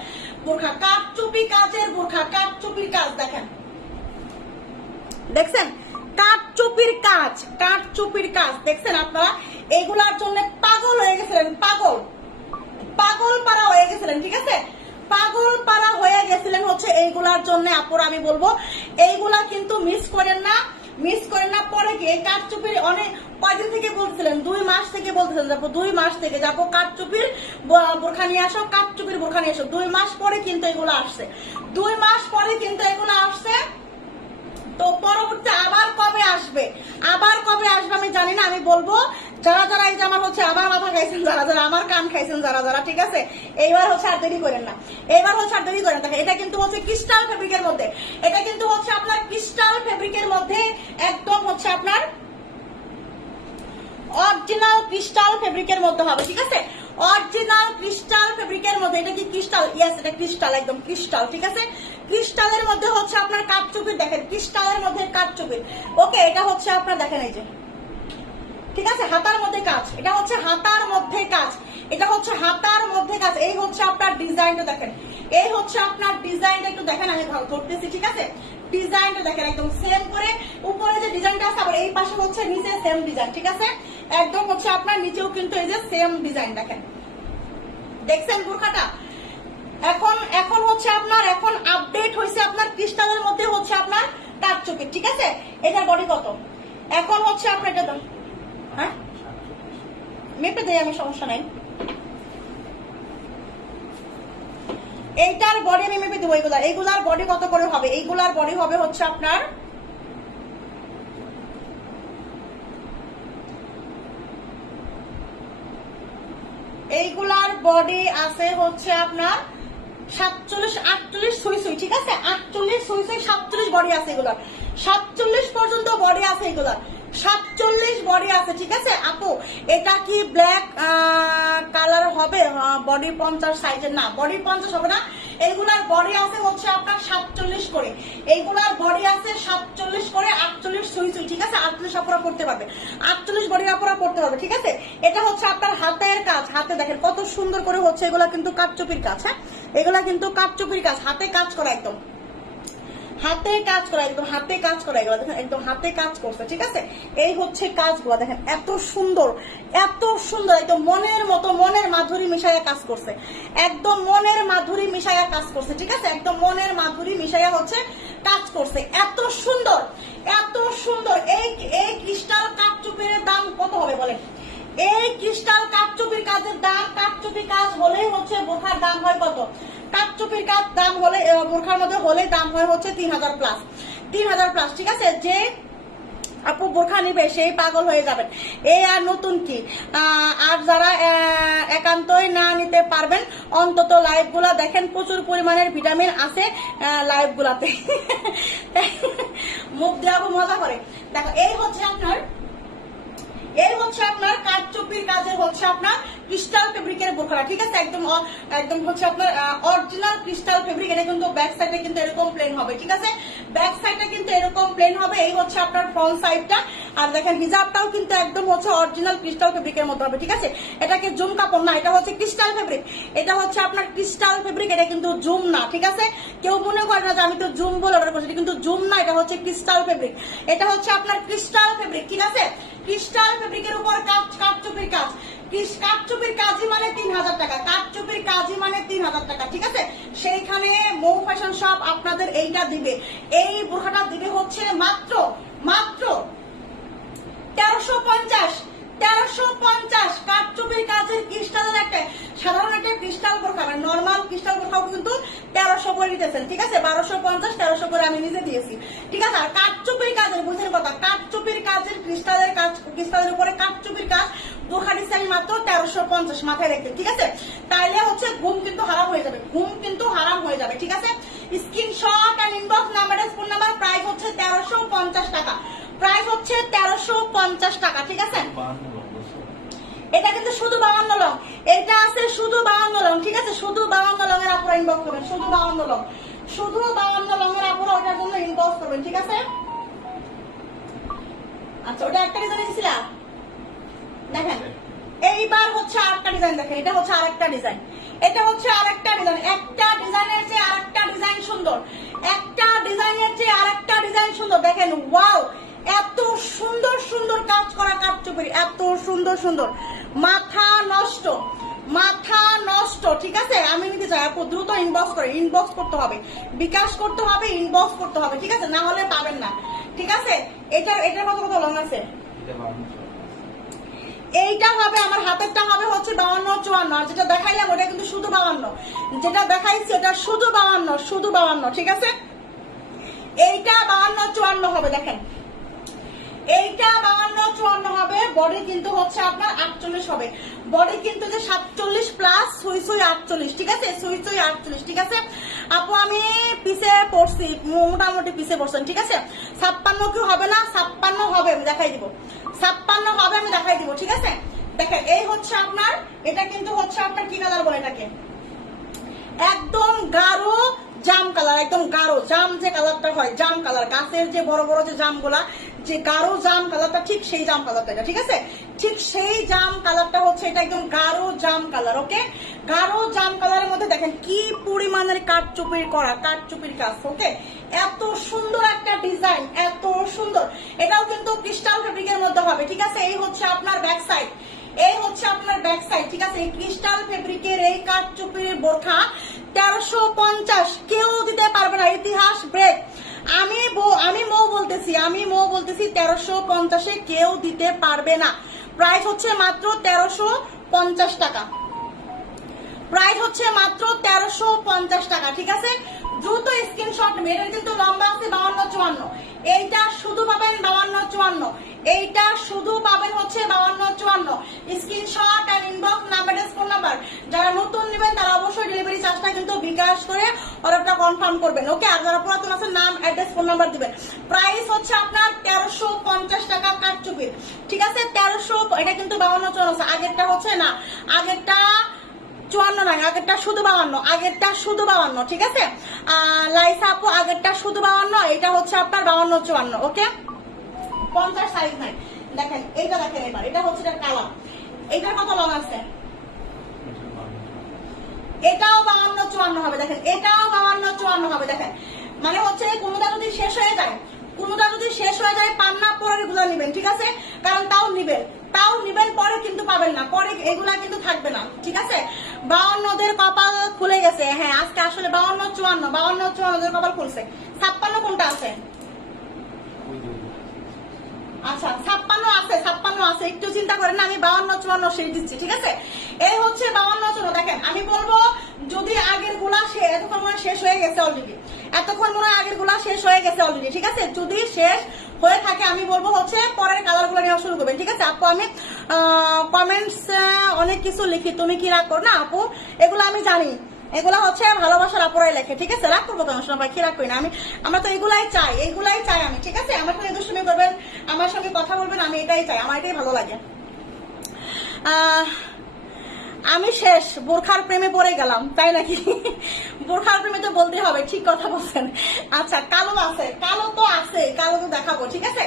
বোরখা, কাঠচুপি কাজের বোরখা, কাঠচুপির কাজ দেখেন, দেখছেন কাঠচুপির কাজ, কাঠচুপির কাজ দেখছেন আপনারা। এইগুলার জন্য পাগল হয়ে গেছিলেন, পাগল পাড়া হয়ে গেছিলেন, ঠিক আছে, পাগল পাড়া হয়ে গেছিলেন হচ্ছে এইগুলার জন্য আপুরা। আমি বলবো এইগুলা কিন্তু মিস করেন না, মিস করেন না। পরে কি এই কাঠচুপির অনেক কয়দিন থেকে বলছিলেন, 2 মাস থেকে বলতেছিলেন যাবো, 2 মাস থেকে যাবো কাঠচুপির বোরখা নিয়ে আসো, কাঠচুপির বোরখা নিয়ে আসো। 2 মাস পরে কিন্তু এগুলো আসছে, 2 মাস পরে কিন্তু এগুলো আসছে। তো পরবর্তী আবার কবে আসবে আমি জানি না। আমি বলবো যারা যারা এই যে আমার হচ্ছে আমার মাথা খাইছেন, যারা যারা আমার কান খাইছেন, যারা যারা, ঠিক আছে, এইবার হচ্ছে আর দেরি করেন না, এইবার হচ্ছে আর দেরি করেন না। এটা কিন্তু হচ্ছে ক্রিস্টাল ফেব্রিকের মধ্যে, এটা কিন্তু হচ্ছে আপনার ক্রিস্টাল ফেব্রিকের মধ্যে, একদম হচ্ছে আপনার অরিজিনাল ক্রিস্টাল ফেব্রিকের মধ্যে হবে, ঠিক আছে, অরিজিনাল ক্রিস্টাল ফেব্রিকের মধ্যে। এটা কি ক্রিস্টাল? ইয়েস, এটা ক্রিস্টাল, একদম ক্রিস্টাল, ঠিক আছে। ক্রিস্টালের মধ্যে হচ্ছে আপনার কাঠচুপির, দেখেন ক্রিস্টালের মধ্যে কাঠচুপির, ওকে। এটা হচ্ছে আপনার দেখেন এই যে, ঠিক আছে, হাতার মধ্যে কাজ, এটা হচ্ছে হাতার মধ্যে কাজ, এটা হচ্ছে হাতার মধ্যে কাজ। এই হচ্ছে আপনার ডিজাইনটা দেখেন, এই হচ্ছে আপনার ডিজাইনটা একটু দেখেন, আমি ধরতেছি, ঠিক আছে। ডিজাইনটা দেখেন একদম সেম করে, উপরে যে ডিজাইনটা আছে আবার এই পাশে হচ্ছে নিচে সেম ডিজাইন, ঠিক আছে, একদম হচ্ছে আপনার নিচেও কিন্তু এই যে সেম ডিজাইন দেখেন, দেখছেন বোরখাটা। এখন হচ্ছে আপনার এখন আপডেট হয়েছে আপনার ক্রিস্টালের মধ্যে হচ্ছে আপনার কাঠচুপি, ঠিক আছে। এটার বডি কত? এখন হচ্ছে আপনার এটা দাম, হ্যাঁ মেপে দেয়, আমি সমস্যা নাই। এইটার বডি আমি মেপে দেবো, এইগুলার বডি কত করে হবে? এইগুলার বডি হবে হচ্ছে আপনার এইগুলার বডি আছে হচ্ছে আপনার 47, 48 সুই সুই, ঠিক আছে, 48 সুই সুই 47 বডি আছে এগুলার, 47 পর্যন্ত বডি আছে এগুলার, 47 বডি আছে, ঠিক আছে আপু। এটা কি ব্ল্যাক কালার হবে? বডি 50 সাইজের না, বডি 50 হবে না। এইগুলার বডি আছে হচ্ছে আপনার 47 করে, এইগুলার বডি আছে 47 করে, 48 সুই সুই, ঠিক আছে। 48 আপুরা করতে পারবে, 48 বডি আপুরা করতে পারবে, ঠিক আছে। এটা হচ্ছে আপনার হাতের কাজ, হাতে দেখেন কত সুন্দর করে হচ্ছে, এগুলা কিন্তু কাঠচুপির কাজ, হ্যাঁ এগুলা কিন্তু কাঠচুপির কাজ, হাতে কাজ করা, একদম হাতে কাজ করা, একদম হাতে কাজ করা, এগুলো দেখেন একদম হাতে কাজ করছে, ঠিক আছে। এই হচ্ছে কাজগুলো দেখেন, এত সুন্দর, এত সুন্দর, একদম মনের মতো, মনের মাধুরী মিশাইয়া কাজ করছে, একদম মনের মাধুরী মিশাইয়া কাজ করছে, ঠিক আছে, একদম মনের মাধুরী মিশাইয়া হচ্ছে কাজ করছে, এত সুন্দর, এত সুন্দর। এই ক্রিস্টাল কাঠচুপির দাম কত হবে বলেন? এই ক্রিস্টাল কাঠচুপির কাজের দাম, কাঠচুপির কাজ হলেই হচ্ছে বোরখার দাম হয় কত? কাঠচুপির কাজ দাম হলে, বোরখার মধ্যে হলে দাম হয় হচ্ছে 3000 প্লাস, 3000 প্লাস, ঠিক আছে। যে আপু বোরখা নিবে সেই পাগল হয়ে যাবেন, এই আর নতুন কি। আর যারা একান্তই না নিতে পারবেন, অন্তত লাইভ গুলা দেখেন, প্রচুর পরিমাণের ভিটামিন আছে লাইভ গুলাতে। মুখ দেওয়া মজা করে দেখো। এই হচ্ছে আপনার এই হচ্ছে আপনার কাঠচুপির কাজের হচ্ছে আপনার ক্রিস্টাল ফেব্রিকের বোরখা, ঠিক আছে, একদম একদম হচ্ছে আপনার অরিজিনাল ক্রিস্টাল ফেব্রিক। এটা কিন্তু ব্যাক সাইডে কিন্তু এরকম প্লেন হবে, ঠিক আছে, ব্যাক সাইডটা কিন্তু এরকম প্লেন হবে। এই হচ্ছে আপনার ফ্রন্ট সাইডটা। আর দেখেন হিজাবটাও কিন্তু একদম হচ্ছে অরিজিনাল ক্রিস্টাল ফেব্রিকের মধ্যে হবে, ঠিক আছে। এটাকে জুম কাপড় না, এটা হচ্ছে ক্রিস্টাল ফেব্রিক। এটা হচ্ছে আপনার ক্রিস্টাল ফেব্রিক, এটা কিন্তু জুম না, ঠিক আছে। কেউ মনে করে না যে আমি তো জুম বলে অর্ডার করছি, এটা কিন্তু জুম না, এটা হচ্ছে ক্রিস্টাল ফেব্রিক। এটা হচ্ছে আপনার ক্রিস্টাল ফেব্রিক, ঠিক আছে। ক্রিস্টাল ফেব্রিকের উপর কাঠচুপির কাজ। কাঠচুপির কাজই মানে 3000 টাকা, কাঠচুপির কাজই মানে 3000 টাকা, ঠিক আছে। সেইখানে মৌ ফ্যাশন শপ আপনাদের এইটা দিবে, এই বোরখাটা দিবে হচ্ছে মাত্র 1350 কাঠচুপির কাজের ক্রিস্টালের একটা সাধারণ একটা ক্রিস্টাল বোরখা, মানে নর্মাল ক্রিস্টাল বোরখাও কিন্তু 1300 করে দিতেছেন, ঠিক আছে। 1250 1300 করে আমি নিজে দিয়েছি, ঠিক আছে। আর কাঠচুপির কাজের বুঝেন কথা, কাঠচুপির কাজের ক্রিস্টালের কাজ, ক্রিস্টালের উপরে কাঠচুপির কাজ বোরখা ডিজাইন মাত্র 1350 মাথায় রেখে, ঠিক আছে। তাইলে হচ্ছে ঘুম কিন্তু হারাম হয়ে যাবে, ঘুম কিন্তু হারাম হয়ে যাবে, ঠিক আছে। স্ক্রিনশট আর inbox number, phone number, price হচ্ছে 1350 টাকা, প্রাইস হচ্ছে 1350 টাকা, ঠিক আছে। এটা কিন্তু শুধু 52 লং, এটা আছে শুধু 52 লং, ঠিক আছে। শুধু 52 লং এর আপুরা ইনবক্স করবেন, শুধু 52 লং, শুধু 52 লং এর আপুরা ওটার জন্য ইনবক্স করবেন, ঠিক আছে। আচ্ছা, ওটা একটা ডিজাইন দিছিলাম, দেখেন এইবার হচ্ছে আরেকটা ডিজাইন, দেখেন এটা হচ্ছে আরেকটা ডিজাইন, এটা হচ্ছে আরেকটা ডিজাইন। একটা ডিজাইনের চেয়ে আরেকটা ডিজাইন সুন্দর, একটা ডিজাইনের চেয়ে আরেকটা ডিজাইন সুন্দর। দেখেন ওয়াও, এত সুন্দর সুন্দর কাজ করা কাঠচুপির, এত সুন্দর সুন্দর, মাথা নষ্ট, মাথা নষ্ট, ঠিক আছে। আমি নিতে চাই আপু, দ্রুত ইনবক্স করে, ইনবক্স করতে হবে, বিকাশ করতে হবে, ইনবক্স করতে হবে, ঠিক আছে, না হলে পাবেন না, ঠিক আছে। এটার কত লং আছে? এইটা হবে আমার হাতেরটা হবে হচ্ছে 52 54, আর যেটা দেখাইলাম ওটা কিন্তু শুধু 52, যেটা দেখাইছি ওটা শুধু 52, শুধু 52, ঠিক আছে। এইটা 52 54 হবে, দেখেন এইটা 52 54 হবে। বডি কিন্তু হচ্ছে আপনার 48 হবে, বডি কিন্তু যে 47 প্লাস সুই 48, ঠিক আছে, সুই 48, ঠিক আছে। আপু আমি পিছে পড়ছি, মোটামুটি পিছে পড়ছেন, ঠিক আছে। 56 কি হবে না? 56 হবে, আমি দেখাই দিব, 56 হবে, আমি দেখাই দিব, ঠিক আছে। দেখেন এই হচ্ছে আপনার, এটা কিন্তু হচ্ছে আপনার কি কালার বলে এটাকে, একদম গাঢ় জাম কালার, একদম গাঢ় জাম যে কালারটা হয়, জাম কালার, গাছের যে বড় বড় যে জাম গুলা, যে গাঢ় জাম কালারটা, ঠিক সেই জাম কালারটা এটা, ঠিক আছে, ঠিক সেই জাম কালারটা হচ্ছে এটা, একদম গাঢ় জাম কালার, ওকে। গাঢ় জাম কালারের মধ্যে দেখেন কি পরিমাণের কাঠচুপির করা, কাঠচুপির কাজ, ওকে। এত সুন্দর একটা ডিজাইন, এত সুন্দর। এটাও কিন্তু ক্রিস্টাল ফেব্রিকের মধ্যে হবে, ঠিক আছে। এই হচ্ছে আপনার ব্যাক সাইড, এই হচ্ছে আপনার ব্যাক সাইড, ঠিক আছে। এই ক্রিস্টাল ফেব্রিকের এই কাঠচুপির বোরখা 1350 কেউ দিতে পারবে না, ইতিহাস ব্রেক। আমি মৌ বলতেছি 1350-এ কেউ দিতে পারবে না। প্রাইস হচ্ছে মাত্র 1350 টাকা, প্রাইস হচ্ছে মাত্র 1350 টাকা, ঠিক আছে। দ্রুত স্ক্রিনশট নেবেন। এটা কিন্তু লম্বা আছে 52-54, এইটা শুধু পাবেন 52-54, এইটা শুধু পাবেন হচ্ছে 52-54। স্ক্রিনশট আর ইনবক্স নাম্বার, ফোন নাম্বার, যারা নতুন নেবেন তারা অবশ্যই ডেলিভারি চার্জটা কিন্তু বিকাশ করে অর্ডারটা কনফার্ম করবেন, ওকে। আর যারা পুরাতন আছেন নাম অ্যাড্রেস ফোন নাম্বার দিবেন। প্রাইস হচ্ছে আপনার 1350 টাকা কাঠচুপির, ঠিক আছে। 1300, এটা কিন্তু 52-54, আগেরটা হচ্ছে না, আগেরটা 54 নয়, আগেরটা শুধু 52, আগেরটা শুধু 52, ঠিক আছে। লাইসা আপু আগেরটা শুধু 52, এটা হচ্ছে আপনার 52-54, ওকে। 50 সাইজ নাই, দেখেন এইটা, দেখেন এবার এটা হচ্ছে এটা কালার, এইটার কত লং আছে? এটাও 52-54 হবে, দেখেন এটাও 52-54 হবে, দেখেন। মানে হচ্ছে কোনটা যদি শেষ হয়ে যায়, কোনটা যদি শেষ হয়ে যায় পান্না পরে এগুলো নিবেন, ঠিক আছে, কারণ তাও নিবেন পরে কিন্তু পাবেন না, পরে এগুলা কিন্তু থাকবে না, ঠিক আছে। 52দের কপাল খুলে গেছে, হ্যাঁ আজকে আসলে 52-54 কপাল খুলছে। 56 কোনটা আছে? আচ্ছা 56 আছে, 56 আছে, একটু চিন্তা করেন না, আমি 52-54 সেই দিচ্ছি, ঠিক আছে। এই হচ্ছে 52-54, দেখেন আমি বলবো যদি আগের গুলা এতক্ষণ মনে শেষ হয়ে গেছে অলরেডি, এতক্ষণ মনে হয় আগের গুলা শেষ হয়ে গেছে অলরেডি, ঠিক আছে। যদি শেষ হয়ে থাকে আমি বলবো হচ্ছে পরের কালার গুলো নেওয়া শুরু করবেন, ঠিক আছে। আপু আমি কমেন্টস অনেক কিছু লিখি, তুমি কি রাগ করো না আপু, এগুলো আমি জানি, এগুলা হচ্ছে ভালোবাসার আপুরাই লেখে, ঠিক আছে। রাগ করবো কেন সবাই, কি রাগ করি না আমি, আমরা তো এগুলাই চাই আমি, ঠিক আছে। আমার সাথে দুষ্টুমি করবেন, আমার সঙ্গে কথা বলবেন, আমি এটাই চাই, আমার এটাই ভালো লাগে। আমি শেষ, বোরখার প্রেমে পড়ে গেলাম, তাই নাকি? বোরখার প্রেমে তো বলতে হবে, ঠিক কথা বলছেন। আচ্ছা, কালো আছে, কালো তো আছে, কালো তো দেখাবো, ঠিক আছে।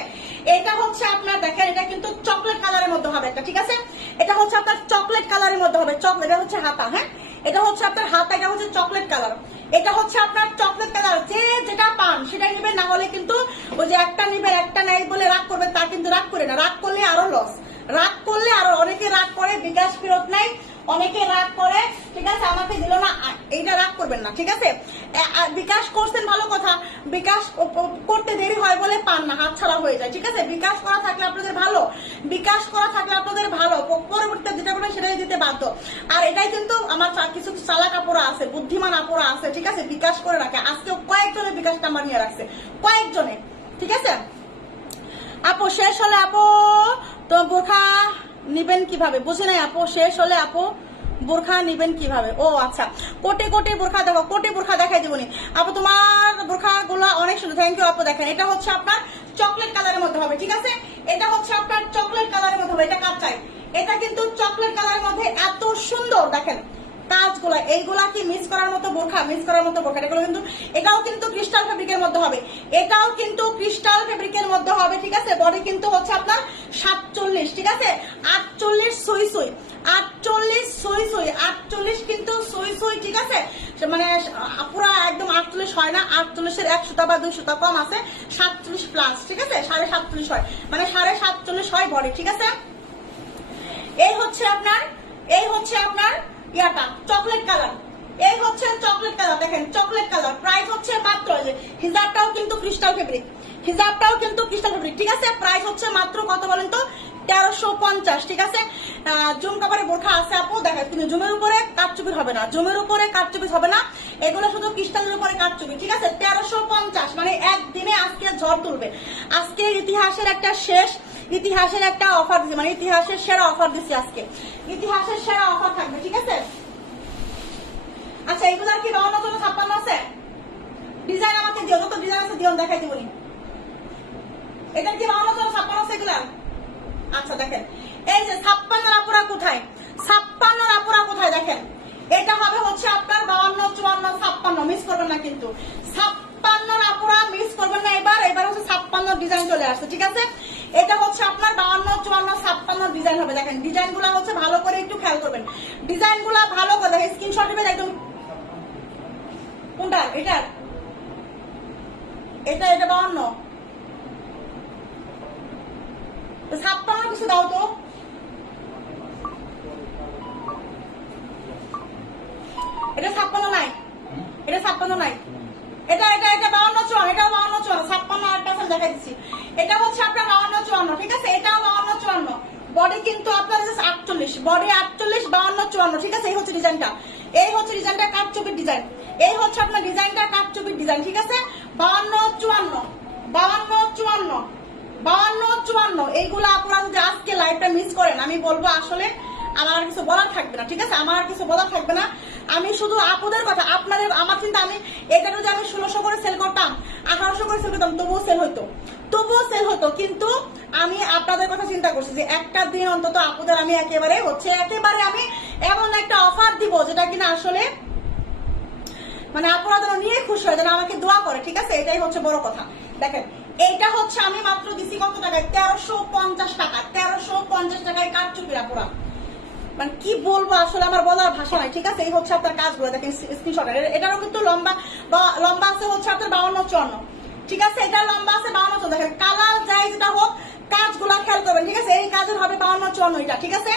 এটা হচ্ছে আপনার দেখেন, এটা কিন্তু চকলেট কালারের মধ্যে হবে একটা, ঠিক আছে। এটা হচ্ছে আপনার চকলেট কালারের মধ্যে হবে, চকলেট, এটা হচ্ছে হাতা, হ্যাঁ, এটা হচ্ছে আপনার হাতা, এটা হচ্ছে চকলেট কালার, এটা হচ্ছে আপনার চকলেট কালার। যে যেটা পান সেটাই নেবেন, না হলে কিন্তু ওই যে একটা নিবেন একটা নাই বলে রাগ করবেন, তা কিন্তু রাগ করে না, রাগ করলে আরো লস, রাগ করলে আরো, অনেকে রাগ করে বিকাশ ফেরত নাই, অনেকে রাগ করে, ঠিক আছে, আমাকে দিল না, এইটা রাগ করবেন না, ঠিক আছে। বিকাশ করছেন ভালো কথা, বিকাশ করতে দেরি হয় বলে পান না, হাত ছাড়া হয়ে যায়, ঠিক আছে। বিকাশ করা থাকলে আপনাদের ভালো, বিকাশ করা থাকলে আপনাদের ভালো, পরবর্তীতে যেটা করবেন সেটাই দিতে বাধ্য। আর এটাই কিন্তু আমার কিছু চালাক আপুরা আছে, বুদ্ধিমান আপুরা আছে, ঠিক আছে, বিকাশ করে রাখে। আজকে কয়েকজনে বিকাশ নাম্বার নিয়ে রাখছে, কয়েকজনে, ঠিক আছে। আপু শেষ হলে আপু তো বোরখা নিবেন কিভাবে, বুঝে নাই আপু, শেষ হলে আপু বোরখা নিবেন কিভাবে? ও আচ্ছা, কোটে কোটে বোরখা দেখো, কোটে বোরখা দেখাই দিবনি আপু, তোমার বোরখা গুলো অনেক সুন্দর, থ্যাংক ইউ আপু। দেখেন, এটা হচ্ছে আপনার চকলেট কালারের মধ্যে হবে, ঠিক আছে, এটা হচ্ছে আপনার চকলেট কালারের মধ্যে হবে, এটা কাঁচাই, এটা কিন্তু চকলেট কালারের মধ্যে এত সুন্দর, দেখেন কাজগুলা, এইগুলা কি মিস করার মতো বোরখা, মিস করার মতো বোরখা, এগুলো কিন্তু, এটাও কিন্তু ক্রিস্টাল ফেব্রিকের মধ্যে হবে, এটাও কিন্তু ক্রিস্টাল ফেব্রিকের মধ্যে হবে, ঠিক আছে। বডি কিন্তু হচ্ছে আপনার 47, ঠিক আছে, 48 সুই সুই, 48 সুই সুই, 48 কিন্তু সুই সুই, ঠিক আছে, মানে পুরা একদম 48 হয় না, 48-এর 1 সুতা বা 2 সুতা কম আছে, 47 প্লাস, ঠিক আছে, 47.5 হয়, মানে 47.5 হয় বডি, ঠিক আছে। এই হচ্ছে আপনার, এই হচ্ছে আপনার ইয়াটা চকলেট কালার, এই হচ্ছে চকলেট কালার, দেখেন চকলেট কালার, প্রাইস হচ্ছে মাত্র, যে হিজাবটাও কিন্তু ক্রিস্টাল ফেব্রিক, হিজাবটাও কিন্তু ক্রিস্টাল ফেব্রিক, ঠিক আছে। প্রাইস হচ্ছে মাত্র কত বলেন তো, 1350, ঠিক আছে। জুম কাপড়ের বোরখা আছে আপু, দেখেন কিন্তু জুমের উপরে কাটচুপি হবে না, জুমের উপরে কাটচুপি হবে না, এগুলো শুধু ক্রিস্টালের উপরে কাটচুপি, ঠিক আছে। 1350, মানে একদিনে আজকে ঝড় তুলবে, আজকে ইতিহাসের একটা শেষ, ইতিহাসের একটা অফার দিচ্ছি, মানে ইতিহাসের সেরা অফার দিচ্ছি আজকে, ইতিহাসের সেরা অফার থাকবে, ঠিক আছে। আচ্ছা, এগুলার কি 52-56 আছে? ডিজাইন আমাকে দিও, যত ডিজাইন আছে দিও, দেখাই দিবনি। এটা কি 52-56 আছে এগুলা? আচ্ছা দেখেন, এই যে 56 আপুরা কোথায়, 56 আপুরা কোথায়, দেখেন এটা হবে হচ্ছে আপনার 52, 54, 56, মিস করবেন না কিন্তু, 56 আপুরা মিস করবেন না, এবার হচ্ছে 56 ডিজাইন চলে আসছে, ঠিক আছে। এটা হচ্ছে আপনার 52, 54, 56 ডিজাইন হবে, দেখেন ডিজাইন গুলা হচ্ছে ভালো করে একটু খেয়াল করবেন, ডিজাইন গুলা ভালো করে দেখেন, স্ক্রিনশট দিবেন একদম। কোনটা এটা, এটা 52, 56 কিছু দাও তো, এটা 56 নাই, এটা 56 নাই, এটা 52, 54, এটাও 52, 54, 56 আরেকটা আছে দেখাই দিচ্ছি, এটা হচ্ছে আপনার 52, 54, ঠিক আছে, এটাও 52, 54, বডি কিন্তু আপনার 48, বডি 48, 52, 54, ঠিক আছে। এই হচ্ছে ডিজাইনটা, এই হচ্ছে ডিজাইনটা কাটচুপির ডিজাইন, এই হচ্ছে আপনার ডিজাইনটা কাটচুপির ডিজাইন, ঠিক আছে। 52, 54, 52, 54, 52, 54, এইগুলো আপনারা যদি আজকে লাইভটা মিস করেন, আমি বলবো আসলে আমার আর কিছু বলার থাকবে না, ঠিক আছে, আমার আর কিছু বলার থাকবে না। আমি শুধু আপুদের কথা, আপনাদের, আমার চিন্তা, আমি এটা যদি আমি 1600 করে সেল করতাম, 1800 করে সেল করতাম, তবুও সেল হইতো, তবুও সেল হতো, কিন্তু আমি আপনাদের কথা চিন্তা করছি যে একটা দিন অন্তত আপুদের আমি একেবারে আমি এমন একটা অফার দিব যেটা কিনা আসলে মানে আপনারা যেন নিয়ে খুশি হয়, যেন আমাকে দোয়া করে, ঠিক আছে, এটাই হচ্ছে বড় কথা। দেখেন এইটা হচ্ছে আমি মাত্র দিছি কত টাকায়, 1350 টাকা, 1350 টাকায় কাটচুপি আপুরা, মানে কি বলবো আসলে আমার বলার ভাষা নাই, ঠিক আছে। এই হচ্ছে আপনার কাজগুলো, দেখেন স্ক্রিনশট, এটারও কিন্তু লম্বা আছে হচ্ছে আপনার 52, 54, ঠিক আছে, এটা লম্বা আছে 52, 54, দেখেন কালার যাই যেটা হোক কাজগুলা খেয়াল করবেন, ঠিক আছে। এই কাজের হবে 52, 54, এটা ঠিক আছে,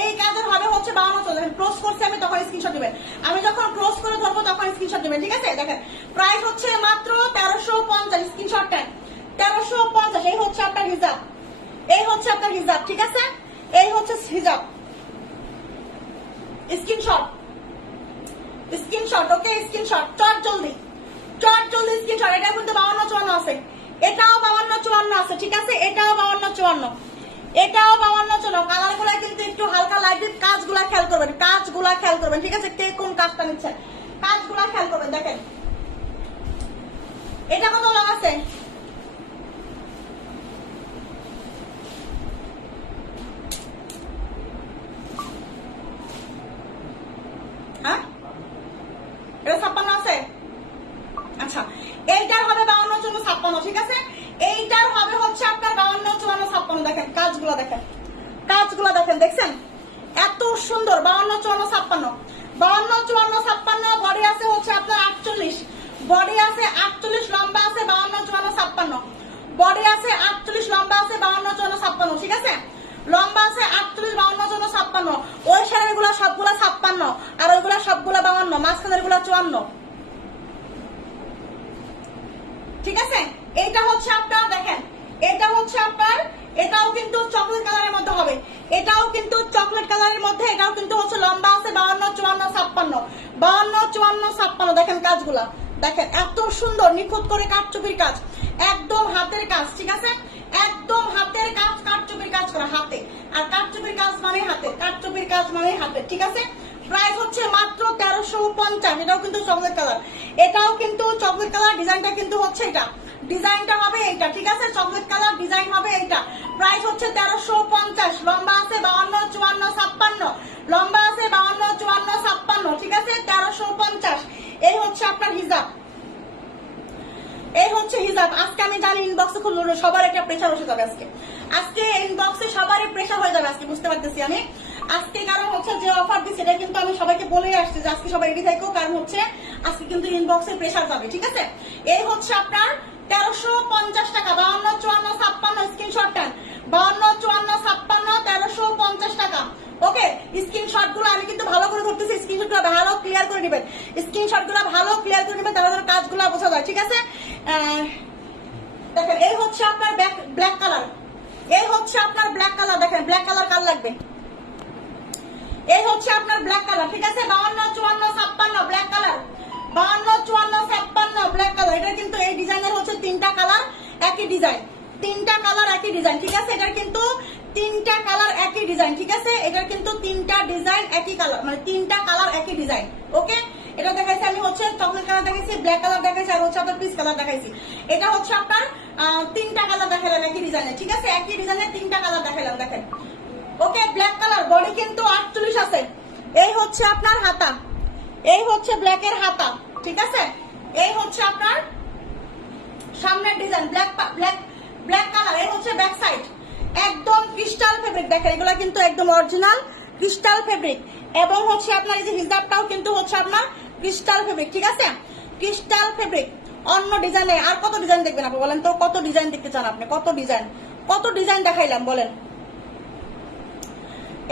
এই কাজের হবে হচ্ছে 52, 54, দেখেন ক্লোজ করছি আমি, তখন স্ক্রিনশট দিবেন, আমি যখন ক্লোজ করে ধরবো তখন স্ক্রিনশট দিবেন, ঠিক আছে। দেখেন প্রাইস হচ্ছে মাত্র 1350, স্ক্রিনশট দেন 1350, এই হচ্ছে আপনার হিজাব, এই হচ্ছে আপনার হিজাব, ঠিক আছে, এই হচ্ছে হিজাব, স্ক্রিনশট, স্ক্রিনশট, ওকে স্ক্রিনশট, চট জলদি স্ক্রিনশট। এটা কিন্তু 52, 54 আছে, এটাও 52, 54 আছে, ঠিক আছে, এটাও 52, 54, এটাও 52, 54, কালার গুলা কিন্তু একটু হালকা লাইট, কাজগুলা খেয়াল করবেন, কাজগুলা খেয়াল করবেন, ঠিক আছে, কে কোন কাজটা নিচ্ছেন কাজগুলা খেয়াল করবেন। দেখেন এটা কত লং আছে, 56, ঠিক আছে। এইটার হবে হচ্ছে আপনার 52, 54, 56। দেখেন কাজগুলো, দেখেন কাজগুলো দেখেন, দেখছেন এত সুন্দর। 52, 54, 56, 52, 54, 56। বডি আছে হচ্ছে আপনার 48, বডি আছে 48, লম্বা আছে 52, 54, 56। বডি আছে 48, লম্বা আছে 52, 54, 56, ঠিক আছে। লম্বা আছে 48, 52, 54, 56। ওই শাড়ির গুলা সবগুলা 56 আর ওইগুলা সবগুলা 52, মাঝখানের গুলা 54, ঠিক আছে। এটা হচ্ছে আপনার, দেখেন এটা হচ্ছে আপনার, এটাও কিন্তু চকলেট কালারের মধ্যে হবে, এটাও কিন্তু চকলেট কালারের মধ্যে, এটাও কিন্তু হচ্ছে লম্বা আছে 52, 54, 56, 52, 54, 56। দেখেন কাজগুলা, দেখেন এত সুন্দর নিখুঁত করে কাটচুপির কাজ, একদম হাতের কাজ, ঠিক আছে। একদম হাতের কাজ, কাটচুপির কাজ করা হাতে, আর কাটচুপির কাজ মানে হাতে, কাটচুপির কাজ মানে হাতে, ঠিক আছে। প্রাইস হচ্ছে মাত্র 1350। এটাও কিন্তু চকলেট কালার, এটাও কিন্তু চকলেট কালার। ডিজাইনটা কিন্তু হচ্ছে এটা, ডিজাইনটা হবে এইটা, ঠিক আছে। চকলেট কালার ডিজাইন হবে এইটা। প্রাইস হচ্ছে 1350। লম্বা আছে 52, 54, 56, লম্বা আছে 52, 54, 56, ঠিক আছে। 1350। এই হচ্ছে আপনার হিজাব, এই হচ্ছে হিজাব। আজকে আমি জানি ইনবক্সে খুব সবার একটা প্রেশার বসে যাবে আজকে, আজকে ইনবক্সে সবারই প্রেশার হয়ে যাবে আজকে, বুঝতে পারতেছি আমি আজকে। কারণ হচ্ছে যে অফার দিচ্ছে এটা কিন্তু আমি সবাইকে বলে আসছি যে আজকে সবাই রেডি থাকো, কারণ হচ্ছে আজকে কিন্তু ইনবক্সে প্রেশার যাবে, ঠিক আছে। এই হচ্ছে আপনার 1350 টাকা। 52, 54, 56 স্ক্রিনশট দেন। 52, 54, 56, 1350 টাকা। ওকে, স্ক্রিনশট গুলো আমি কিন্তু ভালো করে ধরতেছি, স্ক্রিনশট গুলো ভালো ক্লিয়ার করে নেবেন, স্ক্রিনশট গুলো ভালো ক্লিয়ার করে নেবেন, তাহলে কাজগুলো বোঝা যায়, ঠিক আছে। দেখেন এই হচ্ছে আপনার ব্ল্যাক কালার, এই হচ্ছে আপনার ব্ল্যাক কালার। দেখেন ব্ল্যাক কালার কার লাগবে, এই হচ্ছে আপনার ব্ল্যাক কালার, ঠিক আছে। 52, 54, 56 ব্ল্যাক কালার, 52, 54, 56 ব্ল্যাক কালার। এটা কিন্তু এই ডিজাইনের হচ্ছে তিনটা কালার একই ডিজাইন, তিনটা কালার একই ডিজাইন, ঠিক আছে। এটার কিন্তু তিনটা কালার একই ডিজাইন, ঠিক আছে। এটার কিন্তু তিনটা ডিজাইন একই কালার, মানে তিনটা কালার একই ডিজাইন। ওকে, এটা দেখাইছি আমি হচ্ছে চকলেট কালার দেখাইছি, ব্ল্যাক কালার দেখাইছি, আর হচ্ছে আপনার পিচ কালার দেখাইছি। এটা হচ্ছে আপনার তিনটা কালার দেখালাম একই ডিজাইনে, ঠিক আছে। একই ডিজাইনের তিনটা কালার দেখালাম, দেখেন। ওকে, ব্ল্যাক কালার, বডি কিন্তু 48 আছে। এই হচ্ছে আপনার হাতা, এই হচ্ছে ব্ল্যাকের হাতা, ঠিক আছে। এই হচ্ছে আপনার সামনের design, black black black colour. এই হচ্ছে ব্যাক সাইড, একদম ক্রিস্টাল ফেব্রিক। দেখেন এগুলা কিন্তু একদম অরিজিনাল ক্রিস্টাল ফেব্রিক, এবং হচ্ছে আপনার এই যে হিজাবটাও কিন্তু হচ্ছে আপনার ক্রিস্টাল ফেব্রিক, ঠিক আছে। ক্রিস্টাল ফেব্রিক অন্য ডিজাইনে। আর কত ডিজাইন দেখবেন আপনি বলেন তো, কত ডিজাইন দেখতে চান আপনি? কত ডিজাইন, কত ডিজাইন দেখাইলাম বলেন।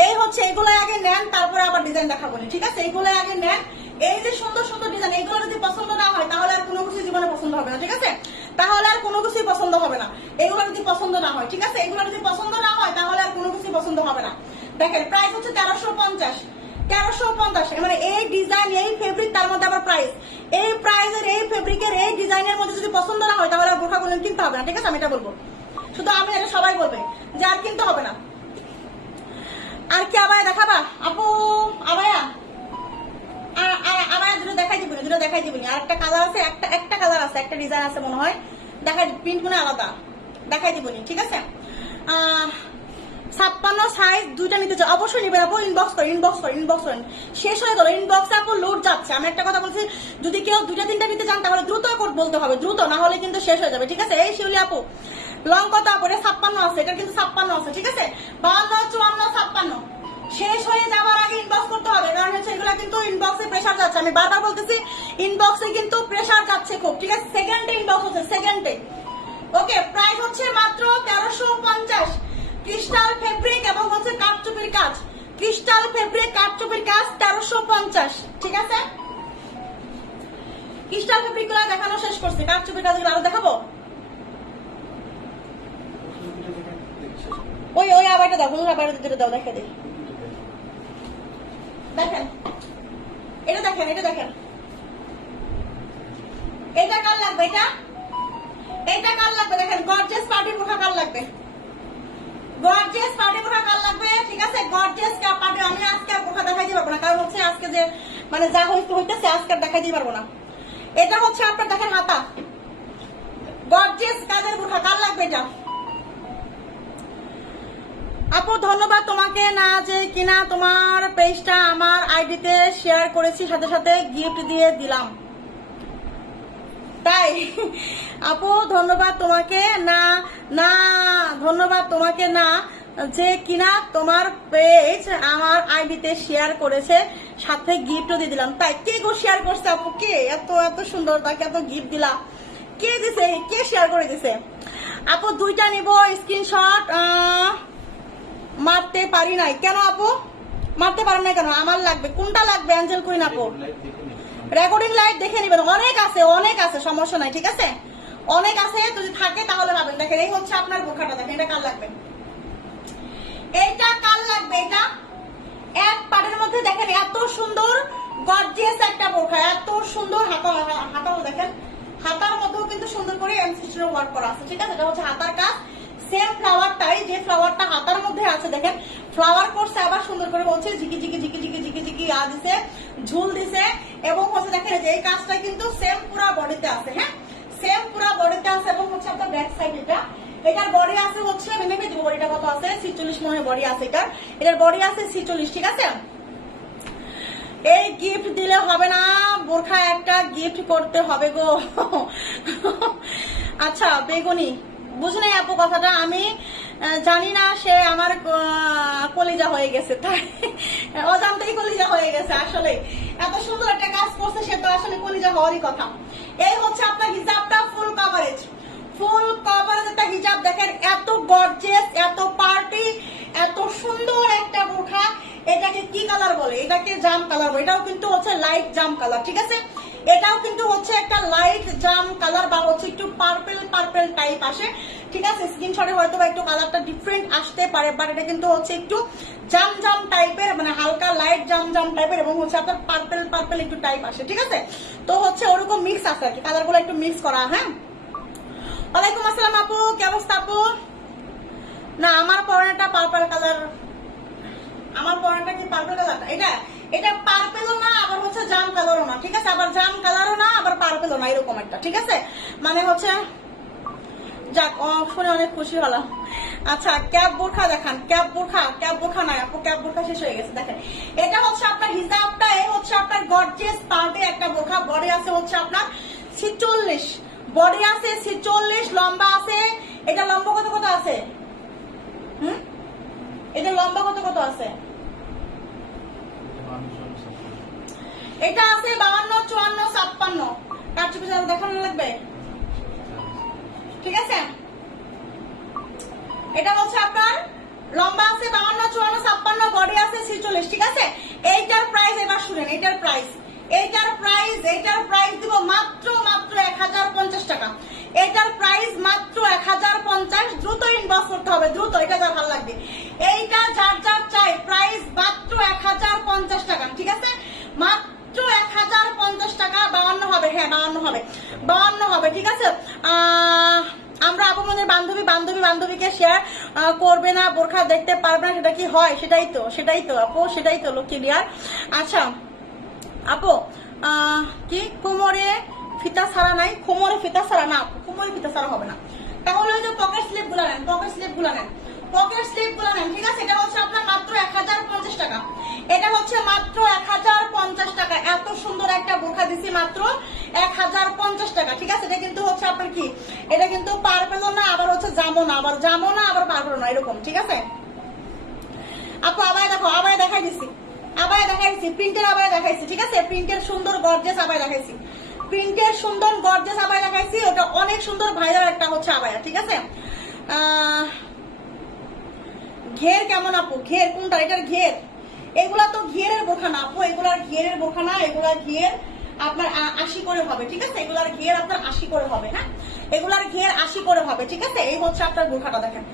এই হচ্ছে এগুলো আগে নেন, তারপরে আবার ডিজাইন দেখাবো, ঠিক আছে। এইগুলো আগে নেন, এই যে সুন্দর সুন্দর ডিজাইন, এগুলো যদি পছন্দ না হয় তাহলে আর কোনো কিছু জীবনে পছন্দ হবে না, ঠিক আছে। তাহলে আর কোনো কিছুই পছন্দ হবে না, এগুলো যদি পছন্দ না হয়, ঠিক আছে। এগুলো যদি পছন্দ না হয় তাহলে আর কোনো কিছুই পছন্দ হবে না। দেখেন প্রাইস হচ্ছে 1350, 1350। মানে এই ডিজাইন, এই ফেব্রিক, তার মধ্যে আবার প্রাইস। এই প্রাইসের, এই ফেব্রিকের, এই ডিজাইনের মধ্যে যদি পছন্দ না হয় তাহলে আর বোরখা কোনদিন কিনতে হবে না, ঠিক আছে। আমি এটা বলবো, শুধু আমি এটা, সবাই বলবে যে আর কিনতে হবে না। আর কি আবায়া দেখাবা আপু? আবায়া, আবায়া দুটো দেখাই দিবনি, দুটো দেখাই দিবনি। আর একটা কালার আছে, একটা কালার আছে, একটা ডিজাইন আছে মনে হয়, দেখাই প্রিন্ট গুলো আলাদা, দেখাই দিবনি, ঠিক আছে। 56 সাইজ দুইটা নিতে চাই, অবশ্যই নিবেন আপু। ইনবক্স করেন, ইনবক্স করেন, ইনবক্স করেন। শেষ হয়ে গেল ইনবক্সে আপু, লোড যাচ্ছে। আমি একটা কথা বলছি, যদি কেউ দুইটা তিনটা নিতে চান তাহলে দ্রুত বলতে হবে, দ্রুত, না হলে কিন্তু শেষ হয়ে যাবে, ঠিক আছে। এই শিউলি আপু লং কত করে? 56 আছে, এটা কিন্তু 56 আছে, ঠিক আছে। 52, 54, 56 শেষ হয়ে যাওয়ার আগে ইনবক্স করতে হবে, কারণ হচ্ছে এগুলা কিন্তু ইনবক্সে প্রেসার যাচ্ছে। আমি বারবার বলতেছি ইনবক্সে কিন্তু প্রেসার যাচ্ছে খুব, ঠিক আছে। সেকেন্ডে ইনবক্স হচ্ছে, সেকেন্ডে। ওকে, প্রাইস হচ্ছে মাত্র 1350। ক্রিস্টাল ফেব্রিক এবং হচ্ছে কাঠচুপির কাজ, ক্রিস্টাল ফেব্রিক কাঠচুপির কাজ 1350, ঠিক আছে। ক্রিস্টাল ফেব্রিক গুলো দেখানো শেষ করছি, কাঠচুপির কাজগুলো আরো দেখাবো। ওই ওই আবারটা দাও, হুজুর আবার যেটা দাও, দেখা দিই। দেখেন এটা, দেখেন এটা, দেখেন এটা কার লাগবে? এটা এটা কার লাগবে? দেখেন গর্জিয়াস পার্টি বোরখা কার লাগবে? গর্জিয়াস পার্টি বোরখা কার লাগবে? ঠিক আছে, গর্জিয়াস পার্টি। আমি আজকে বোরখা দেখাই দিতে পারবো না, কারণ হচ্ছে আজকে যে মানে যা হইতেছে আজকে দেখাই দিতে পারবো না। এটা হচ্ছে আপনার দেখেন হাতা, গর্জিয়াস কাজের বোরখা কার লাগবে? এটা আপু ধন্যবাদ তোমাকে, না যে কিনা তোমার পেজটা আমার আইডিতে শেয়ার করেছি, সাথে সাথে গিফট দিয়ে দিলাম। তাই আপু ধন্যবাদ তোমাকে না না ধন্যবাদ তোমাকে না, যে কিনা তোমার পেজ আমার আইডিতে শেয়ার করেছে, সাথে গিফটও দিয়ে দিলাম। তাই কে গো শেয়ার করছে আপু? কে এত এত সুন্দর, তাকে এত গিফট দিলা? কে দিছে? কে শেয়ার করে দিছে? আপু দুইটা নিব স্ক্রিনশট। মারতে পারি নাই কেন আপু? মারতে পারেন না কেন? আমার লাগবে। কোনটা লাগবে অ্যাঞ্জেল কুইন আপু? রেকর্ডিং লাইভ দেখে নিবেন। অনেক আছে, সমস্যা নাই, ঠিক আছে? অনেক আছে, যদি থাকে তাহলে পাবেন। দেখেন এই হচ্ছে আপনার বোরখাটা, দেখেন এটা কার লাগবে? এইটা কার লাগবে? এটা এক পাটের মধ্যে দেখেন এত সুন্দর গর্জিয়াস একটা বোরখা, এত সুন্দর হাতাও দেখেন, হাতার মধ্যেও কিন্তু সুন্দর করে এমসিস্টার ওয়ার্ক করা আছে, ঠিক আছে? এটা হচ্ছে হাতার কাজ, সেম ফ্লাওয়ারটাই, যে ফ্লাওয়ারটা হাতার মধ্যে আছে দেখেন ফ্লাওয়ার করছে, আবার সুন্দর করে হচ্ছে ঝিকি ঝিকি ঝিকি ঝিকি ঝিকি ঝিকি দিছে, ঝুল দিছে, এবং হচ্ছে দেখেন যে এই কাজটা কিন্তু সেম পুরো বডিতে আছে। হ্যাঁ, সেম পুরো বডিতে আছে, এবং হচ্ছে আপনার ব্যাক সাইড এটার বডি আছে হচ্ছে মেনে দিব, বডিটা কত আছে? 46 মনে বডি আছে এটার বডি আছে 46, ঠিক আছে? এই গিফট দিলে হবে না, বোরখা একটা গিফট করতে হবে গো। আচ্ছা বেগুনি, বুঝলে আপু কথাটা? আমি জানি না, সে আমার কলিজা হয়ে গেছে, তাই অজান্তেই কলিজা হয়ে গেছে। আসলে এত সুন্দর একটা কাজ করছে, সে তো আসলে কলিজা হওয়ারই কথা। এই হচ্ছে আপনার হিজাবটা, ফুল কভারেজ একটা হিজাব, দেখেন এত গর্জিয়াস, এত পার্টি, এত সুন্দর একটা বোরখা। এটাকে কি কালার বলে? এটাকে জাম কালার বলে। এটাও কিন্তু হচ্ছে লাইট জাম কালার, ঠিক আছে? এটাও কিন্তু হচ্ছে একটা লাইট জাম কালার, বা হচ্ছে একটু পার্পেল টাইপ আসে, ঠিক আছে? স্ক্রিনশটে হয়তো বা একটু কালারটা ডিফারেন্ট আসতে পারে, বাট এটা কিন্তু হচ্ছে একটু জাম টাইপের, মানে হালকা লাইট জাম টাইপের, এবং হচ্ছে আপনার পার্পেল একটু টাইপ আসে, ঠিক আছে? তো হচ্ছে ওরকম মিক্স আছে আর কি, কালারগুলো একটু মিক্স করা। হ্যাঁ, ওয়ালাইকুম আসসালাম আপু, কি অবস্থা আপু? না আমার পরনেটা পার্পল কালার, আমার পরনেটা কি পার্পল কালারটা? এটা পার্পেলও না, আবার হচ্ছে জাম কালারও না, ঠিক আছে? আবার জাম কালারও না, আবার পার্পেলও না, এরকম একটা, ঠিক আছে? মানে হচ্ছে যাক, শুনে অনেক খুশি হলাম। আচ্ছা ক্যাপ বোরখা দেখান। ক্যাপ বোরখা নাই আপু, ক্যাপ বোরখা শেষ হয়ে গেছে। দেখেন এটা হচ্ছে আপনার হিজাবটা, এই হচ্ছে আপনার গর্জিয়াস পার্টি একটা বোরখা। বডি আছে হচ্ছে আপনার 46, বডি আছে 46, লম্বা আছে, এটা লম্বা কত আছে? এটা লম্বা কত আছে? এটা আছে 52, 54, 56। কার চুপি দেখানো লাগবে, ঠিক আছে? এটা হচ্ছে আপনার লম্বা আছে 52, 54, 56, বডি আছে 46, ঠিক আছে? এইটার প্রাইস এবার শুনেন, এইটার প্রাইস দিব মাত্র 1050 টাকা। এটার প্রাইস মাত্র 1050। দ্রুত ইনবক্স করতে হবে, দ্রুত। এটা যার ভালো লাগবে, এইটা যার চাই, প্রাইস মাত্র 1050 টাকা, ঠিক আছে? মাত্র 1050 টাকা। 52 হবে, হ্যাঁ 52 হবে, ঠিক আছে? আমরা আপনাদের বান্ধবীকে শেয়ার করবে না, বোরখা দেখতে পারবে না, সেটা কি হয়? সেটাই তো আপু, সেটাই তো লক্ষ্মী ডিয়ার। আচ্ছা আপু কি কোমরে ফিতা ছাড়া নাই? কোমরে ফিতা ছাড়া না, কোমরে ফিতা ছাড়া হবে না। তাহলে ওই যে পকেট স্লিপ গুলা নেন, ঠিক আছে? এটা হচ্ছে আপনার মাত্র 1050 টাকা। এটা হচ্ছে মাত্র 1050 টাকা। এত সুন্দর একটা বোরখা দিছি মাত্র 1050 টাকা, ঠিক আছে? এটা কিন্তু হচ্ছে আপনার কি, এটা কিন্তু পার্পেলও না, আবার হচ্ছে জামও না, আবার পার্পেলও না, এরকম, ঠিক আছে? আপু আবার দেখো, আবার দেখাই দিছি, প্রিন্টের আবার দেখাইছি, ঠিক আছে? প্রিন্টের সুন্দর গর্জিয়াস আবার দেখাইছি, ওটা অনেক সুন্দর ভাইরাল একটা হচ্ছে আবায়া, ঠিক আছে? ঘের কেমন আপু? ঘের কোনটা? এটার ঘের, এগুলা তো ঘেরের বোরখা না আপু, এগুলার ঘেরের বোরখা না, এগুলার ঘের আপনার 80 করে হবে, ঠিক আছে? এগুলার ঘের আপনার 80 করে হবে। হ্যাঁ, এগুলার ঘের 80 করে হবে, ঠিক আছে? এই হচ্ছে আপনার বোরখাটা, দেখেন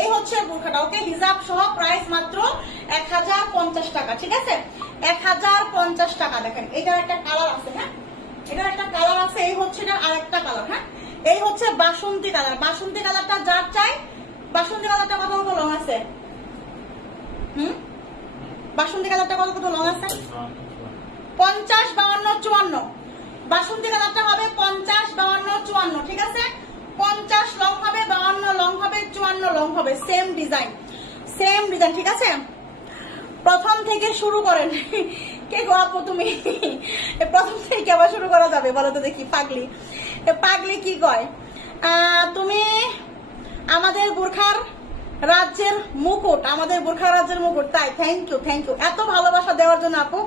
এই হচ্ছে বোরখাটা, ওকে? হিজাব সহ প্রাইস মাত্র 1050 টাকা, ঠিক আছে? 1050 টাকা। দেখেন এটার একটা কালার আছে, হ্যাঁ এটার একটা কালার আছে, এই হচ্ছে এটা আরেকটা কালার। হ্যাঁ, এই হচ্ছে বাসন্তী কালারটা যার চাই। বাসন্তী কালারটা কত লং আছে? বাসন্তী কালারটা কত লং আছে? 50, 52, 54। বাসন্তী কালারটা হবে 50, 52, 54, ঠিক আছে? 50 লং হবে, 52 লং হবে, 54 লং হবে, সেম ডিজাইন, ঠিক আছে? প্রথম থেকে শুরু করেন, কে গো আপু তুমি? প্রথম থেকে আবার শুরু করা যাবে বলো তো দেখি? পাগলি পাগলি কি কয়? তুমি আমাদের বোরখার রাজ্যের মুকুট, আমাদের বোরখা রাজ্যের মুকুট। তাই থ্যাংক ইউ এত ভালোবাসা দেওয়ার জন্য আপু,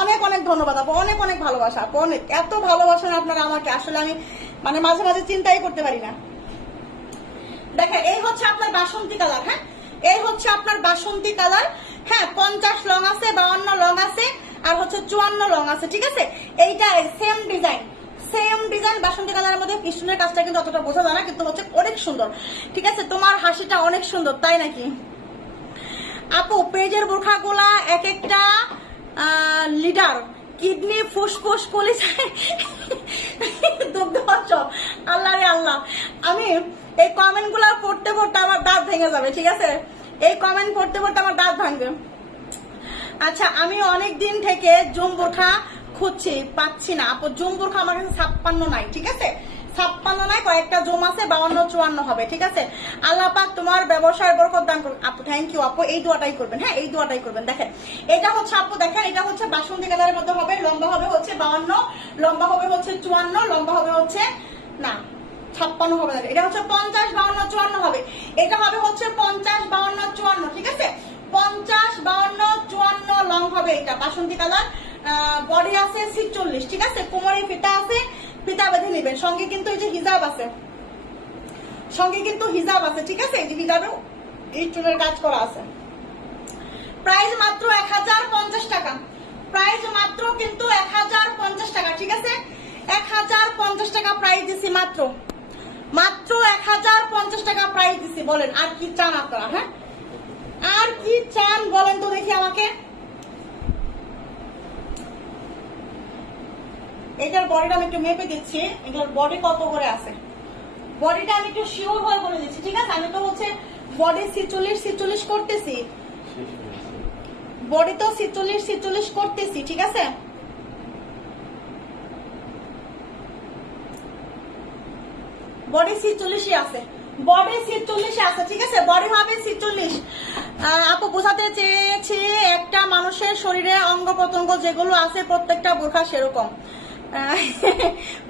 অনেক অনেক ধন্যবাদ আপু, অনেক অনেক ভালোবাসা আপু, অনেক এত ভালোবাসেন আপনারা আমাকে, আসলে আমি মানে মাঝে মাঝে চিন্তাই করতে পারি না। দেখেন এই হচ্ছে আপনার বাসন্তী কালার, হ্যাঁ এই হচ্ছে আপনার বাসন্তী কালার, হ্যাঁ 50 লং আছে, 52 লং আছে, আর হচ্ছে 54 লং আছে, ঠিক আছে। এইটা সেম ডিজাইন বাসন্তী কালারের মধ্যে পিছনের কাজটা কিন্তু অতটা বোঝা যায় না, কিন্তু হচ্ছে অনেক সুন্দর, ঠিক আছে। তোমার হাসিটা অনেক সুন্দর, তাই নাকি আপু? পেজের বোরখাগুলা এক একটা লিডার, কিডনি, ফুসফুস, কলিজায় দুগ্ধ অঞ্চল। আল্লাহ রে আল্লাহ, আমি এই কমেন্ট গুলা পড়তে পড়তে আমার দাঁত ভেঙে যাবে, ঠিক আছে। এই কমেন্ট পড়তে পড়তে আমার দাঁত ভাঙবে। আচ্ছা, আমি অনেক দিন থেকে জুম বোরখা খুঁজছি, পাচ্ছি না আপু। জুম বোরখা আমার কাছে 56 নাই, ঠিক আছে, 56 নাই, কয়েকটা জুম আছে, 52 54 হবে, ঠিক আছে। আল্লাহ পাক তোমার ব্যবসায় বরকত দান করুন আপু। থ্যাংক ইউ আপু, এই দোয়াটাই করবেন, হ্যাঁ এই দোয়াটাই করবেন। দেখেন এটা হচ্ছে আপু, দেখেন এটা হচ্ছে বাসন্তী কালারের মধ্যে হবে, লম্বা হবে হচ্ছে 52, লম্বা হবে হচ্ছে 54, লম্বা হবে হচ্ছে না 56 হবে না, এটা হচ্ছে 50 52 54 হবে। এটা হবে হচ্ছে 50 52 54, ঠিক আছে, 50 52 54 লং হবে। এটা বাসন্তী কালার, বডি আছে 46, ঠিক আছে। কোমরে ফিতা আছে, ফিতা বেঁধে নেবেন। সঙ্গে কিন্তু এই যে হিজাব আছে, সঙ্গে কিন্তু হিজাব আছে, ঠিক আছে। এই যে হিজাবে এই চুলের কাজ করা আছে। প্রাইস মাত্র 1050 টাকা, প্রাইস মাত্র কিন্তু 1050 টাকা, ঠিক আছে। 1050 টাকা প্রাইস দিছি, মাত্র 1050 টাকা প্রাইস দিছি। বলেন আর কি চান আপনারা? হ্যাঁ আর কি চান বলেন তো দেখি আমাকে। এটার বডিটা আমি একটু মেপে দিচ্ছি, এগুলোর বডি কত করে আছে, বডিটা আমি একটু শিওর হয়ে বলে দিচ্ছি, ঠিক আছে। আমি তো হচ্ছে বডি 46 করতেছি, বডি তো 46 করতেছি, ঠিক আছে। বডি 46 আছে, বডি 46 আছে, ঠিক আছে। বডি হবে 46। আপু বোঝাতে চেয়েছি একটা মানুষের শরীরে অঙ্গ প্রত্যঙ্গ যেগুলো আছে প্রত্যেকটা বোরখা সেরকম।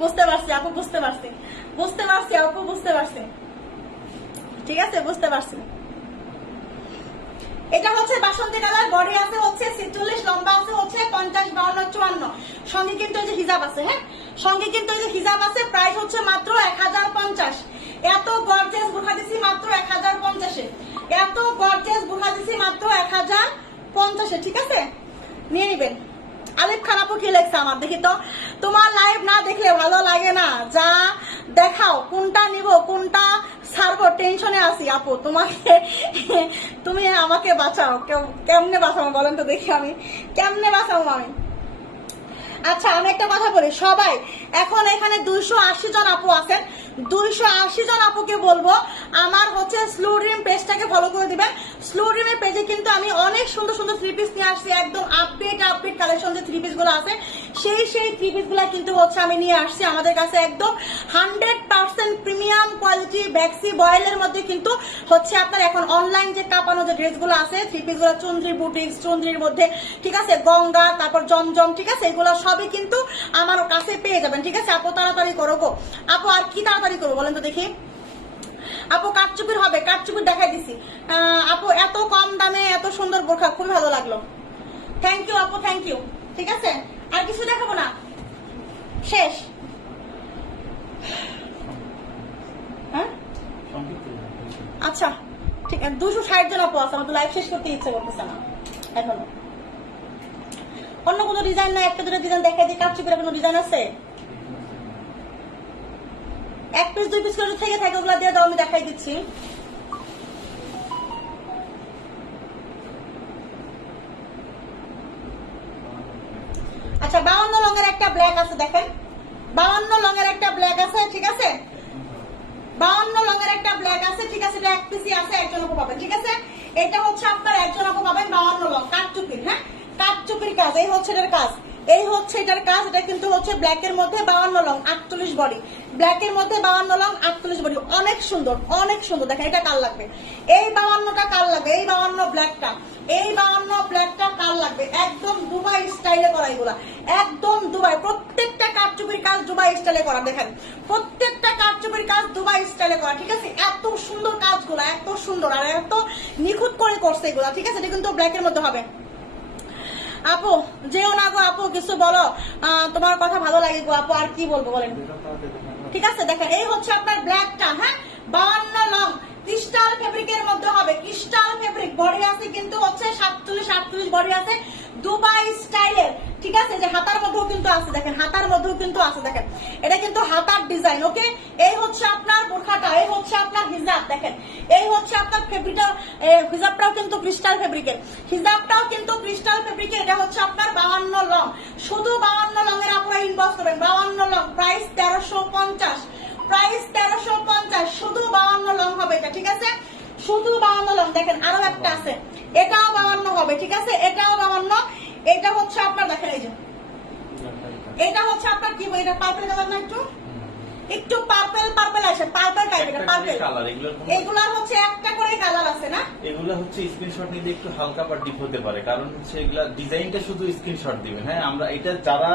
বুঝতে পারছি আপু, বুঝতে পারছি আপু, বুঝতে পারছি, ঠিক আছে, বুঝতে পারছি। এটা হচ্ছে বাসন্তী কালার, বডি আছে হচ্ছে 46, লম্বা আছে হচ্ছে 50 52 54, সঙ্গে কিন্তু এই যে হিজাব আছে, হ্যাঁ সঙ্গে কিন্তু এই যে হিজাব আছে। প্রাইস হচ্ছে মাত্র 1050। এত গর্জিয়াস বোরখা দিছি মাত্র 1050-এ, এত গর্জিয়াস বোরখা দিছি মাত্র 1050-এ, ঠিক আছে। নিয়ে নিবেন। আলিফ খান আপু কি লেখছে আমার, দেখি তো। তোমার লাইভ না দেখলে ভালো লাগে না, যা দেখাও কোনটা নিব কোনটা ছাড়বো টেনশনে আছি আপু। তোমাকে তুমি আমাকে বাঁচাও, কেমনে বাঁচাবো বলেন তো দেখি, আমি কেমনে বাঁচাবো আমি। আচ্ছা আমি একটা কথা বলি, সবাই এখন এখানে 280 জন আপু আছেন, 280 জন আপুকে বলবো আমার হচ্ছে স্লো ড্রিম পেজটাকে ফলো করে দিবেন। স্লো ড্রিমের পেজে কিন্তু আমি অনেক সুন্দর সুন্দর থ্রি পিস নিয়ে আসছি, একদম আপডেট কালেকশন যে থ্রি পিস গুলো আছে সেই থ্রি পিস গুলা কিন্তু হচ্ছে আমি নিয়ে আসছি। আমাদের কাছে একদম 100% প্রিমিয়াম কোয়ালিটি ব্যাক্সি বয়েলের মধ্যে কিন্তু হচ্ছে আপনার এখন অনলাইন যে কাপানো যে ড্রেস গুলো আছে থ্রি পিস গুলো, চন্দ্রী বুটিক্স, চন্দ্রীর মধ্যে, ঠিক আছে, গঙ্গা, তারপর জমজম, ঠিক আছে, এগুলো সবই কিন্তু আমার কাছে পেয়ে যাবেন, ঠিক আছে। আপু তাড়াতাড়ি করো গো আপু, আর কি তাড়াতাড়ি করবো বলেন তো দেখি। আপু কাঠচুপির হবে, কাঠচুপির দেখাই দিছি আপু। এত কম দামে এত সুন্দর বোরখা, খুবই ভালো লাগলো। থ্যাংক ইউ আপু, থ্যাংক ইউ, ঠিক আছে। আর কিছু দেখাবো না, শেষ। হ্যাঁ আচ্ছা ঠিক আছে, 260 জন আপু আছে, আমার তো লাইভ শেষ করতে ইচ্ছে করতেছে না এখনো। অন্য কোনো ডিজাইন না, একটা দুটো ডিজাইন দেখাই দিই। কাঠচুপির কোনো ডিজাইন আছে? এক পিস 2 পিস করে থেকে থাকে, ওগুলা দিয়ে দাও, আমি দেখাই দিচ্ছি। আচ্ছা 52 লঙের একটা ব্ল্যাক আছে, দেখেন 52 লঙের একটা ব্ল্যাক আছে, ঠিক আছে, 52 লঙের একটা ব্ল্যাক আছে, ঠিক আছে। এটা এক পিসি আছে, একজন আপু পাবেন, ঠিক আছে। এটা হচ্ছে আপনার একজন আপু পাবেন 52 লং কাঠচুপির, হ্যাঁ কাঠচুপির কাজ, এই হচ্ছে এর কাজ, এই হচ্ছে এটার কাজ। এটা কিন্তু হচ্ছে ব্ল্যাকের মধ্যে 52 লং 48 বডি, ব্ল্যাকের মধ্যে 52 লং 48 বডি, অনেক সুন্দর অনেক সুন্দর। দেখেন এটা কার লাগবে, এই 52টা কার লাগবে, এই 52 ব্ল্যাকটা, এই 52 ব্ল্যাকটা কার লাগবে, একদম দুবাই স্টাইলে করা এগুলা, একদম দুবাই। প্রত্যেকটা কারচুপির কাজ দুবাই স্টাইলে করা, দেখেন প্রত্যেকটা কারচুপির কাজ দুবাই স্টাইলে করা, ঠিক আছে। এত সুন্দর কাজগুলো, এত সুন্দর আর এত নিখুঁত করে করছে এগুলা, ঠিক আছে। এটা কিন্তু ব্ল্যাকের মধ্যে হবে। আপু যেও না গো আপু, কিছু বলো, তোমার কথা ভালো লাগে গো আপু, আর কি বলবো বলেন, ঠিক আছে। দেখেন এই হচ্ছে আপনার ব্ল্যাকটা, হ্যাঁ 52 লং ক্রিস্টাল ফেব্রিকের মধ্যে হবে, ক্রিস্টাল ফেব্রিক। বডি আছে কিন্তু হচ্ছে 47-48 বডি আছে দুবাই স্টাইলের, ঠিক আছে। যে হাতার মধ্যেও কিন্তু আছে, দেখেন হাতার মধ্যেও কিন্তু আছে, দেখেন এটা কিন্তু হাতার ডিজাইন, ওকে। এই হচ্ছে আপনার বোরখাটা, এই হচ্ছে আপনার হিজাব, দেখেন এই হচ্ছে আপনার ফেব্রিকটা, হিজাবটাও কিন্তু ক্রিস্টাল ফেব্রিকের, হিজাবটাও কিন্তু ক্রিস্টাল ফেব্রিকের। এটা হচ্ছে আপনার 52 লং, শুধু 52 লং এর আপনারা ইনবক্স করবেন, 52 লং, প্রাইস 1350, প্রাইস 1350, শুধু 52 লং হবে এটা, ঠিক আছে, শুধু 52 লং। দেখেন আরো একটা আছে, এটাও 52 হবে, ঠিক আছে, এটাও 52। এটা হচ্ছে আপনার দেখেন এই যে এটা হচ্ছে আপনার কি বলে, এটা পার্পল কালার না, একটু একটু পার্পল পার্পল আছে, পার্পল টাইপ, এটা পার্পল কালার। এগুলার হচ্ছে একটা করে কালার আছে না, এগুলো হচ্ছে স্ক্রিনশট নিলে একটু হালকা বা ডিপ হতে পারে, কারণ হচ্ছে এগুলা ডিজাইনটা শুধু স্ক্রিনশট দিবেন। হ্যাঁ, আমরা এটা যারা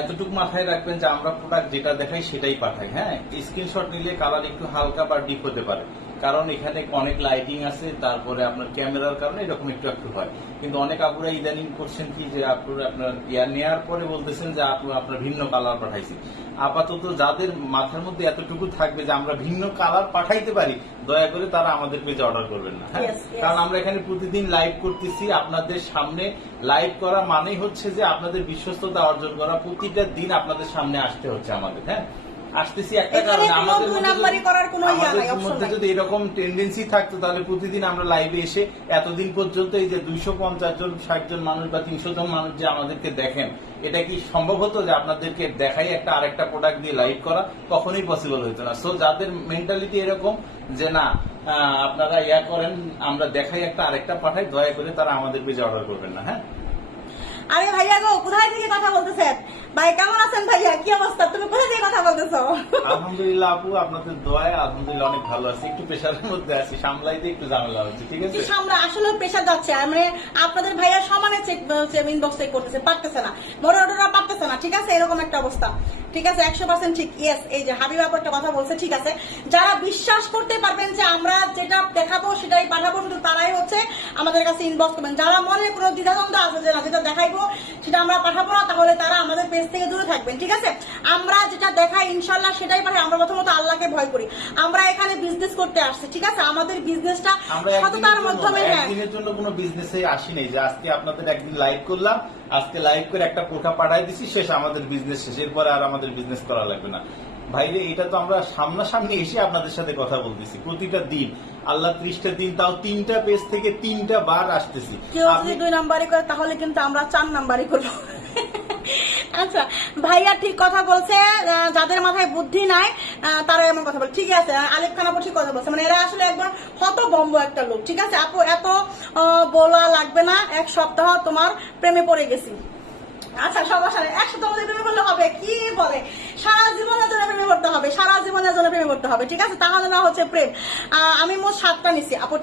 এতটুকু মাথায় রাখবেন যে আমরা প্রোডাক্ট যেটা দেখাই সেটাই পাঠাই। হ্যাঁ, স্ক্রিনশট নিলে কালার একটু হালকা বা ডিপ হতে পারে, কারণ এখানে অনেক লাইটিং আছে, তারপরে আপনার ক্যামেরার কারণে এরকম একটু একটু হয়। কিন্তু অনেক আপুরা ইদানিং করছেন কি যে আপনার নেওয়ার পরে বলতেছেন যে আপনার ভিন্ন কালার পাঠাইছি। আপাতত যাদের মাথার মধ্যে এতটুকু থাকবে যে আমরা ভিন্ন কালার পাঠাইতে পারি, দয়া করে তারা আমাদের পেজে অর্ডার করবেন না। হ্যাঁ, কারণ আমরা এখানে প্রতিদিন লাইভ করতেছি, আপনাদের সামনে লাইভ করা মানেই হচ্ছে যে আপনাদের বিশ্বস্ততা অর্জন করা, প্রতিটা দিন আপনাদের সামনে আসতে হচ্ছে আমাদের। হ্যাঁ, আসতেছি একটা কারণে, আমাদের মধ্যে যদি এরকম টেন্ডেন্সি থাকতো তাহলে প্রতিদিন আমরা লাইভে এসে এতদিন পর্যন্ত এই যে 250 জন 60 জন মানুষ বা 300 জন মানুষ যে আমাদেরকে দেখেন, এটা কি সম্ভব হতো যে আপনাদেরকে দেখাই একটা আরেকটা প্রোডাক্ট দিয়ে লাইভ করা? কখনোই পসিবল হতো না। সো যাদের মেন্টালিটি এরকম যে না আপনারা ইয়া করেন, আমরা দেখাই একটা আরেকটা পাঠাই, দয়া করে তারা আমাদের পেজে অর্ডার করবেন না। হ্যাঁ, আরে ভাইয়া গো, কোথায় থেকে কথা বলতেছেন? ভাই কেমন আছেন ভাইয়া, কি অবস্থা, তুমি কোথা থেকে কথা বলতেছো? আলহামদুলিল্লাহ আপু, আপনাদের দোয়ায় আলহামদুলিল্লাহ অনেক ভালো আছি, একটু প্রেশারের মধ্যে আছি, সামলাইতে একটু ঝামেলা হচ্ছে, ঠিক আছে। সামলা আসলে প্রেশার যাচ্ছে, মানে আপনাদের ভাইয়া সমানে চেক ইনবক্স চেক করতেছে, পারতেছে না, বড় অর্ডাররা পারতেছে না, ঠিক আছে, এরকম একটা অবস্থা, ঠিক আছে, 100% ঠিক। ইয়েস, এই যে হাবিব আপু একটা কথা বলছে, ঠিক আছে। যারা বিশ্বাস করতে পারবেন যে আমরা যেটা দেখাবো সেটাই পাঠাবো, শুধু তারাই হচ্ছে আমাদের কাছে ইনবক্স করবেন। যারা মনে কোনো দ্বিধাদ্বন্দ্ব আছে যে না যেটা দেখাইবো সেটা আমরা পাঠাবো না, তাহলে তারা আমাদের পেজ থেকে দূরে থাকবেন, ঠিক আছে। আমরা যেটা দেখাই ইনশাল্লাহ সেটাই পাঠাই। আমরা প্রথমত আল্লাহকে ভয় করি, আমরা এখানে বিজনেস করতে আসছি, ঠিক আছে। আমাদের বিজনেসটা সততার মাধ্যমে, একদিনের জন্য কোনো বিজনেসে আসি নাই যে আজকে আপনাদের একদিন লাইভ করলাম, আজকে লাইভ করে একটা কোঠা পাঠাই দিছি, শেষ, আমাদের বিজনেস শেষ, এরপরে আর আমাদের বিজনেস করা লাগবে না। ভাইরে, এটা তো আমরা সামনাসামনি এসে আপনাদের সাথে কথা বলতেছি প্রতিটা দিন, আল্লাহ 30টা দিন, তাও 3টা পেজ থেকে 3টা বার আসতেছি। কেউ যদি 2 নাম্বারই করে তাহলে কিন্তু আমরা 4 নাম্বারই করবো। আচ্ছা ভাইয়া ঠিক কথা বলছে, যাদের মাথায় বুদ্ধি নাই তারা এমন কথা বলে, ঠিক আছে। আলিফ খান আপু ঠিক কথা বলছে, মানে এরা আসলে একবার হতভম্ব একটা লোক, ঠিক আছে। আপু এত বলা লাগবে না, 1 সপ্তাহ তোমার প্রেমে পড়ে গেছি। আচ্ছা সমস্যা নেই, 1 সপ্তাহ প্রেমে করলে হবে, কি বলে, সারা জীবনের জন্য প্রেমে করতে হবে, সারা জীবনের জন্য প্রেমে করতে হবে, ঠিক আছে, তাহলে না হচ্ছে প্রেম। আমি মোট 7টা নিছি আপু,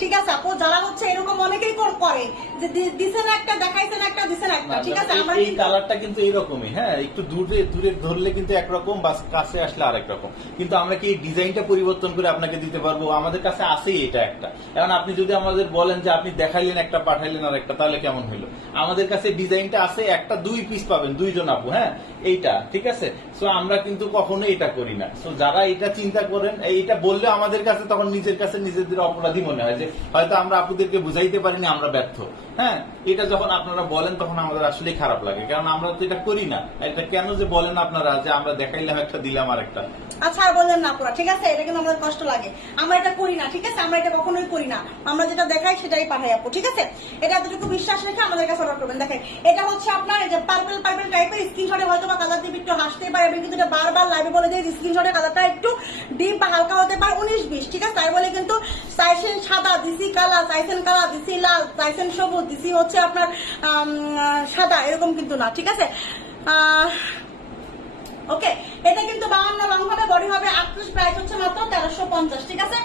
ঠিক আছে আপু। যারা হচ্ছে এরকম অনেকেই করে যে দিছেন একটা, দেখাইছেন একটা, দিছেন একটা, ঠিক আছে। আমরা এই কালারটা কিন্তু এইরকমই, হ্যাঁ, একটু দূরে দূরে ধরলে কিন্তু একরকম, বা কাছে আসলে আরেক রকম, কিন্তু আমরা কি এই ডিজাইনটা পরিবর্তন করে আপনাকে দিতে পারবো? আমাদের কাছে আছেই এটা একটা। এখন আপনি যদি আমাদের বলেন যে আপনি দেখাইলেন একটা পাঠাইলেন আর একটা, তাহলে কেমন হইলো? আমাদের কাছে ডিজাইনটা আছে, একটা 2 পিস পাবেন, 2 জন আপু, হ্যাঁ, এইটা, ঠিক আছে। সো আমরা কিন্তু কখনোই এটা করি না। সো যারা এটা চিন্তা করেন, এইটা বললে আমাদের কাছে তখন নিজের কাছে নিজেদের অপরাধী মনে হয় যে হয়তো আমরা আপুদেরকে বুঝাইতে পারিনি, আমরা ব্যর্থ। হ্যাঁ, এটা যখন আপনারা বলেন তখন আমাদের আসলেই খারাপ লাগে, কারণ আমরা তো এটা করি না। এটা কেন যে বলেন আপনারা যে আমরা দেখাইলাম একটা, দিলাম আর একটা। আচ্ছা আর বললেন না পুরা, ঠিক আছে, এটা কিন্তু আমাদের কষ্ট লাগে, আমরা এটা করি না, ঠিক আছে, আমরা এটা কখনোই করি না, আমরা যেটা দেখাই সেটাই পাঠাই আপু, ঠিক আছে। এটা এতটুকু বিশ্বাস রেখে আমাদের কাছে অর্ডার করবেন। দেখেন এটা হচ্ছে আপনার যে পার্পল টাইপের, স্ক্রিনশটে হয়তো বা কালার দিয়ে একটু হাসতে পারে, আমি কিন্তু এটা বারবার লাইভে বলে দিই, স্ক্রিনশটের কালারটা একটু ডিপ বা হালকা হতে পারে 19-20, ঠিক আছে? তাই বলে কিন্তু চাইছেন সাদা দিছি কালার, চাইছেন কালার দিছি লাল, চাইছেন সবুজ দিছি হচ্ছে আপনার সাদা, এরকম কিন্তু না, ঠিক আছে? ওকে, এটা কিন্তু 52 লং হবে, বডি হবে 38, প্রাইস হচ্ছে মাত্র 1350, ঠিক আছে?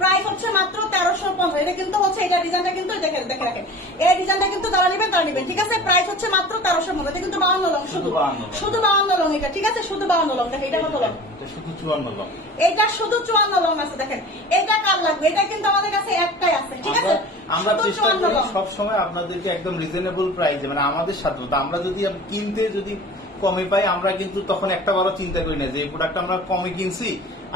প্রাইস হচ্ছে মাত্র 1350। এটা কিন্তু হচ্ছে এটা ডিজাইনটা কিন্তু দেখে রাখেন, এই ডিজাইনটা কিন্তু তারা নেবেন, ঠিক আছে? প্রাইস হচ্ছে মাত্র 1350। এটা কিন্তু 52 লং, শুধু 52 লং এটা, ঠিক আছে? শুধু 52 লং। দেখেন এটা কত লং? এটা শুধু 54 লং। এটা শুধু 54 লং আছে। দেখেন এটা কার লাগবে? এটা কিন্তু আমাদের কাছে একটাই আছে, ঠিক আছে? আমরা চেষ্টা করি সব সময় আপনাদেরকে একদম রিজনেবল প্রাইসে, মানে আমাদের সাথে আমরা যদি কিনতে যদি কমে পাই, আমরা কিন্তু তখন একটা বড় চিন্তা করি না যে এই প্রোডাক্ট আমরা কমে কিনছি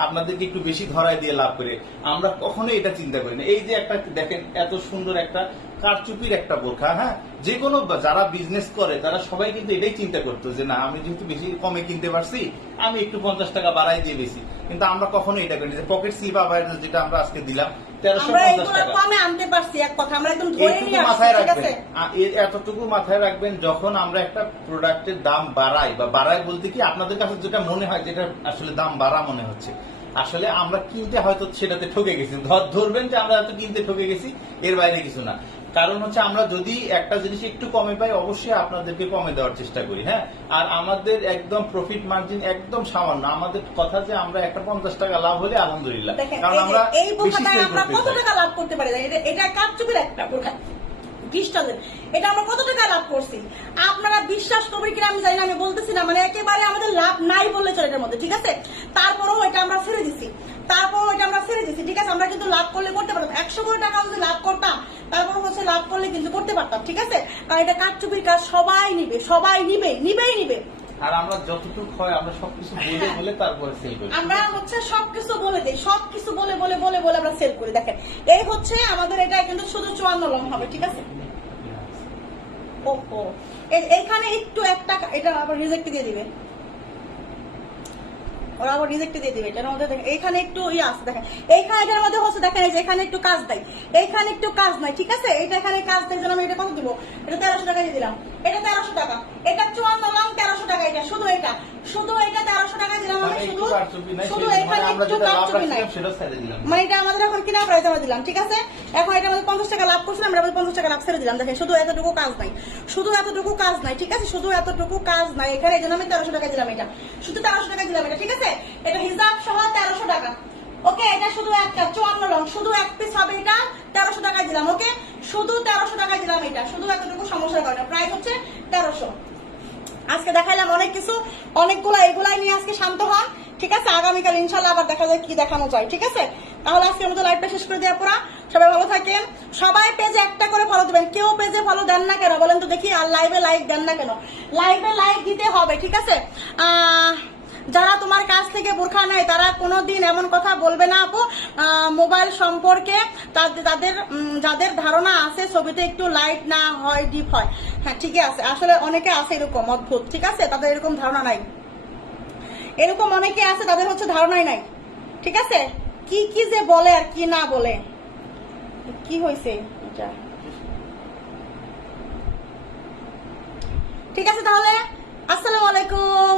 আপনাদেরকে একটু বেশি ধরায় দিয়ে লাভ করে, আমরা কখনোই এটা চিন্তা করি না। এই যে একটা দেখেন এত সুন্দর একটা কারচুপির একটা বোরখা, হ্যাঁ, যে কোনো যারা বিজনেস করে তারা সবাই কিন্তু এটাই চিন্তা করতো যে না আমি যেহেতু বেশি কমে কিনতে পারছি আমি একটু 50 টাকা বাড়াই দিয়ে বেশি, কিন্তু আমরা কখনো এটা করি না। পকেট স্লিপ আবার যেটা আমরা আজকে দিলাম 1350 টাকা, কমে আনতে পারছি এক কথা, আমরা একদম ধরে নিয়ে আসছি, মাথায় ঠিক আছে? রাখবেন, এতটুকু মাথায় রাখবেন, যখন আমরা একটা প্রোডাক্টের দাম বাড়াই বা বাড়াই বলতে কি আপনাদের কাছে যেটা মনে হয় যেটা আসলে দাম বাড়া মনে হচ্ছে, আসলে আমরা কিনতে হয়তো সেটাতে ঠকে গেছি, ধরবেন যে আমরা হয়তো কিনতে ঠকে গেছি, এর বাইরে কিছু না। কারণ হচ্ছে আমরা যদি একটা জিনিস একটু কমে পাই অবশ্যই আপনাদেরকে কমে দেওয়ার চেষ্টা করি, হ্যাঁ। আর আমাদের একদম প্রফিট মার্জিন একদম সামান্য, আমাদের কথা যে আমরা একটা 50 টাকা লাভ হলে আলহামদুলিল্লাহ, কারণ আমরা এই বোরখাটায় আমরা কত টাকা লাভ করতে পারি? এটা কারচুপির একটা বোরখা, 20 টাকা, এটা আমরা কত টাকা লাভ করছি আপনারা বিশ্বাস করবেন কিনা আমি জানি না, আমি বলতেছি না, মানে একেবারে আমাদের লাভ নাই বললে চলে এটার মধ্যে, ঠিক আছে? তারপরেও এটা আমরা ছেড়ে দিছি, ঠিক আছে? আমরা কিন্তু লাভ করলে করতে পারতাম, 100 কোটি টাকা যদি লাভ করতাম তারপর হচ্ছে লাভ করলে কিন্তু করতে পারতাম, ঠিক আছে? কারণ এটা কারচুপির কাজ, সবাই নিবে। আর আমরা যতটুকু হয় আমরা সবকিছু বলে তারপরে সেল করি, আমরা হচ্ছে সবকিছু বলে দিই, সবকিছু বলে আমরা সেল করি। দেখেন এই হচ্ছে আমাদের, এটা কিন্তু শুধু 54 লং হবে, ঠিক আছে? ওহো, এইখানে একটু একটা এটা আবার রিজেক্ট দিয়ে দিবে, ওরা আবার রিজেক্ট দিয়ে দিবে। এটার মধ্যে দেখেন এইখানে একটু ইয়ে আছে, দেখেন এইখানে এটার মধ্যে হচ্ছে দেখেন এই যে এখানে একটু কাজ দেয়, এইখানে একটু কাজ নাই, ঠিক আছে? এটা এখানে কাজ দেয়, আমি এটা কত দিব? এটা 1300 টাকা দিয়ে দিলাম, এটা 1300 টাকা, এটা 54 লং 1300 টাকা, এটা শুধু এটা 1300 টাকা দিলাম আমি, শুধু এখানে একটু কারচুপি নাই, মানে এটা আমাদের এখন কিনা প্রাইস আমরা দিলাম, ঠিক আছে? এখন এটা আমাদের 50 টাকা লাভ করছিলাম, আমরা 50 টাকা লাভ ছেড়ে দিলাম। দেখেন শুধু এতটুকু কাজ নাই, ঠিক আছে? শুধু এতটুকু কাজ নাই এখানে, এই জন্য আমি 1300 টাকা দিলাম, এটা শুধু 1300 টাকা দিলাম, এটা ঠিক আছে? এটা হিসাব সহ 1300 টাকা, ওকে? এটা শুধু একটা 54 লং, শুধু এক পিস হবে, এটা 1300 টাকা দিলাম, ওকে? শুধু 1300 টাকা দিলাম, এটা শুধু এতটুকু সমস্যার কারণে প্রাইস হচ্ছে 1300। আজকে দেখাইলাম অনেক কিছু, অনেকগুলো, এগুলাই নিয়ে আজকে শান্ত হন, ঠিক আছে? আগামীকাল ইনশাল্লাহ আবার দেখা যায় কি দেখানো যায়, ঠিক আছে? তাহলে আজকের মতো লাইভটা শেষ করে দেওয়া পুরা, সবাই ভালো থাকেন। সবাই পেজে একটা করে ফলো দিবেন, কেউ পেজে ফলো দেন না কেন বলেন তো দেখি? আর লাইভে লাইক দেন না কেন? লাইভে লাইক দিতে হবে, ঠিক আছে? যারা তোমার কাছ থেকে বোরখা নেয় তারা কোনোদিন এমন কথা বলবে না আপু, মোবাইল সম্পর্কে যাদের ধারণা আছে ছবিতে একটু লাইট না হয় ডিপ হয়, হ্যাঁ ঠিকই আছে, আসলে অনেকে আছে এরকম অদ্ভুত, ঠিক আছে? তাদের এরকম ধারণা নাই, এরকম অনেকে আছে তাদের হচ্ছে ধারণাই নাই, ঠিক আছে? কি যে বলে আর কি না বলে, কি হয়েছে এটা? ঠিক আছে তাহলে, আসসালামু আলাইকুম।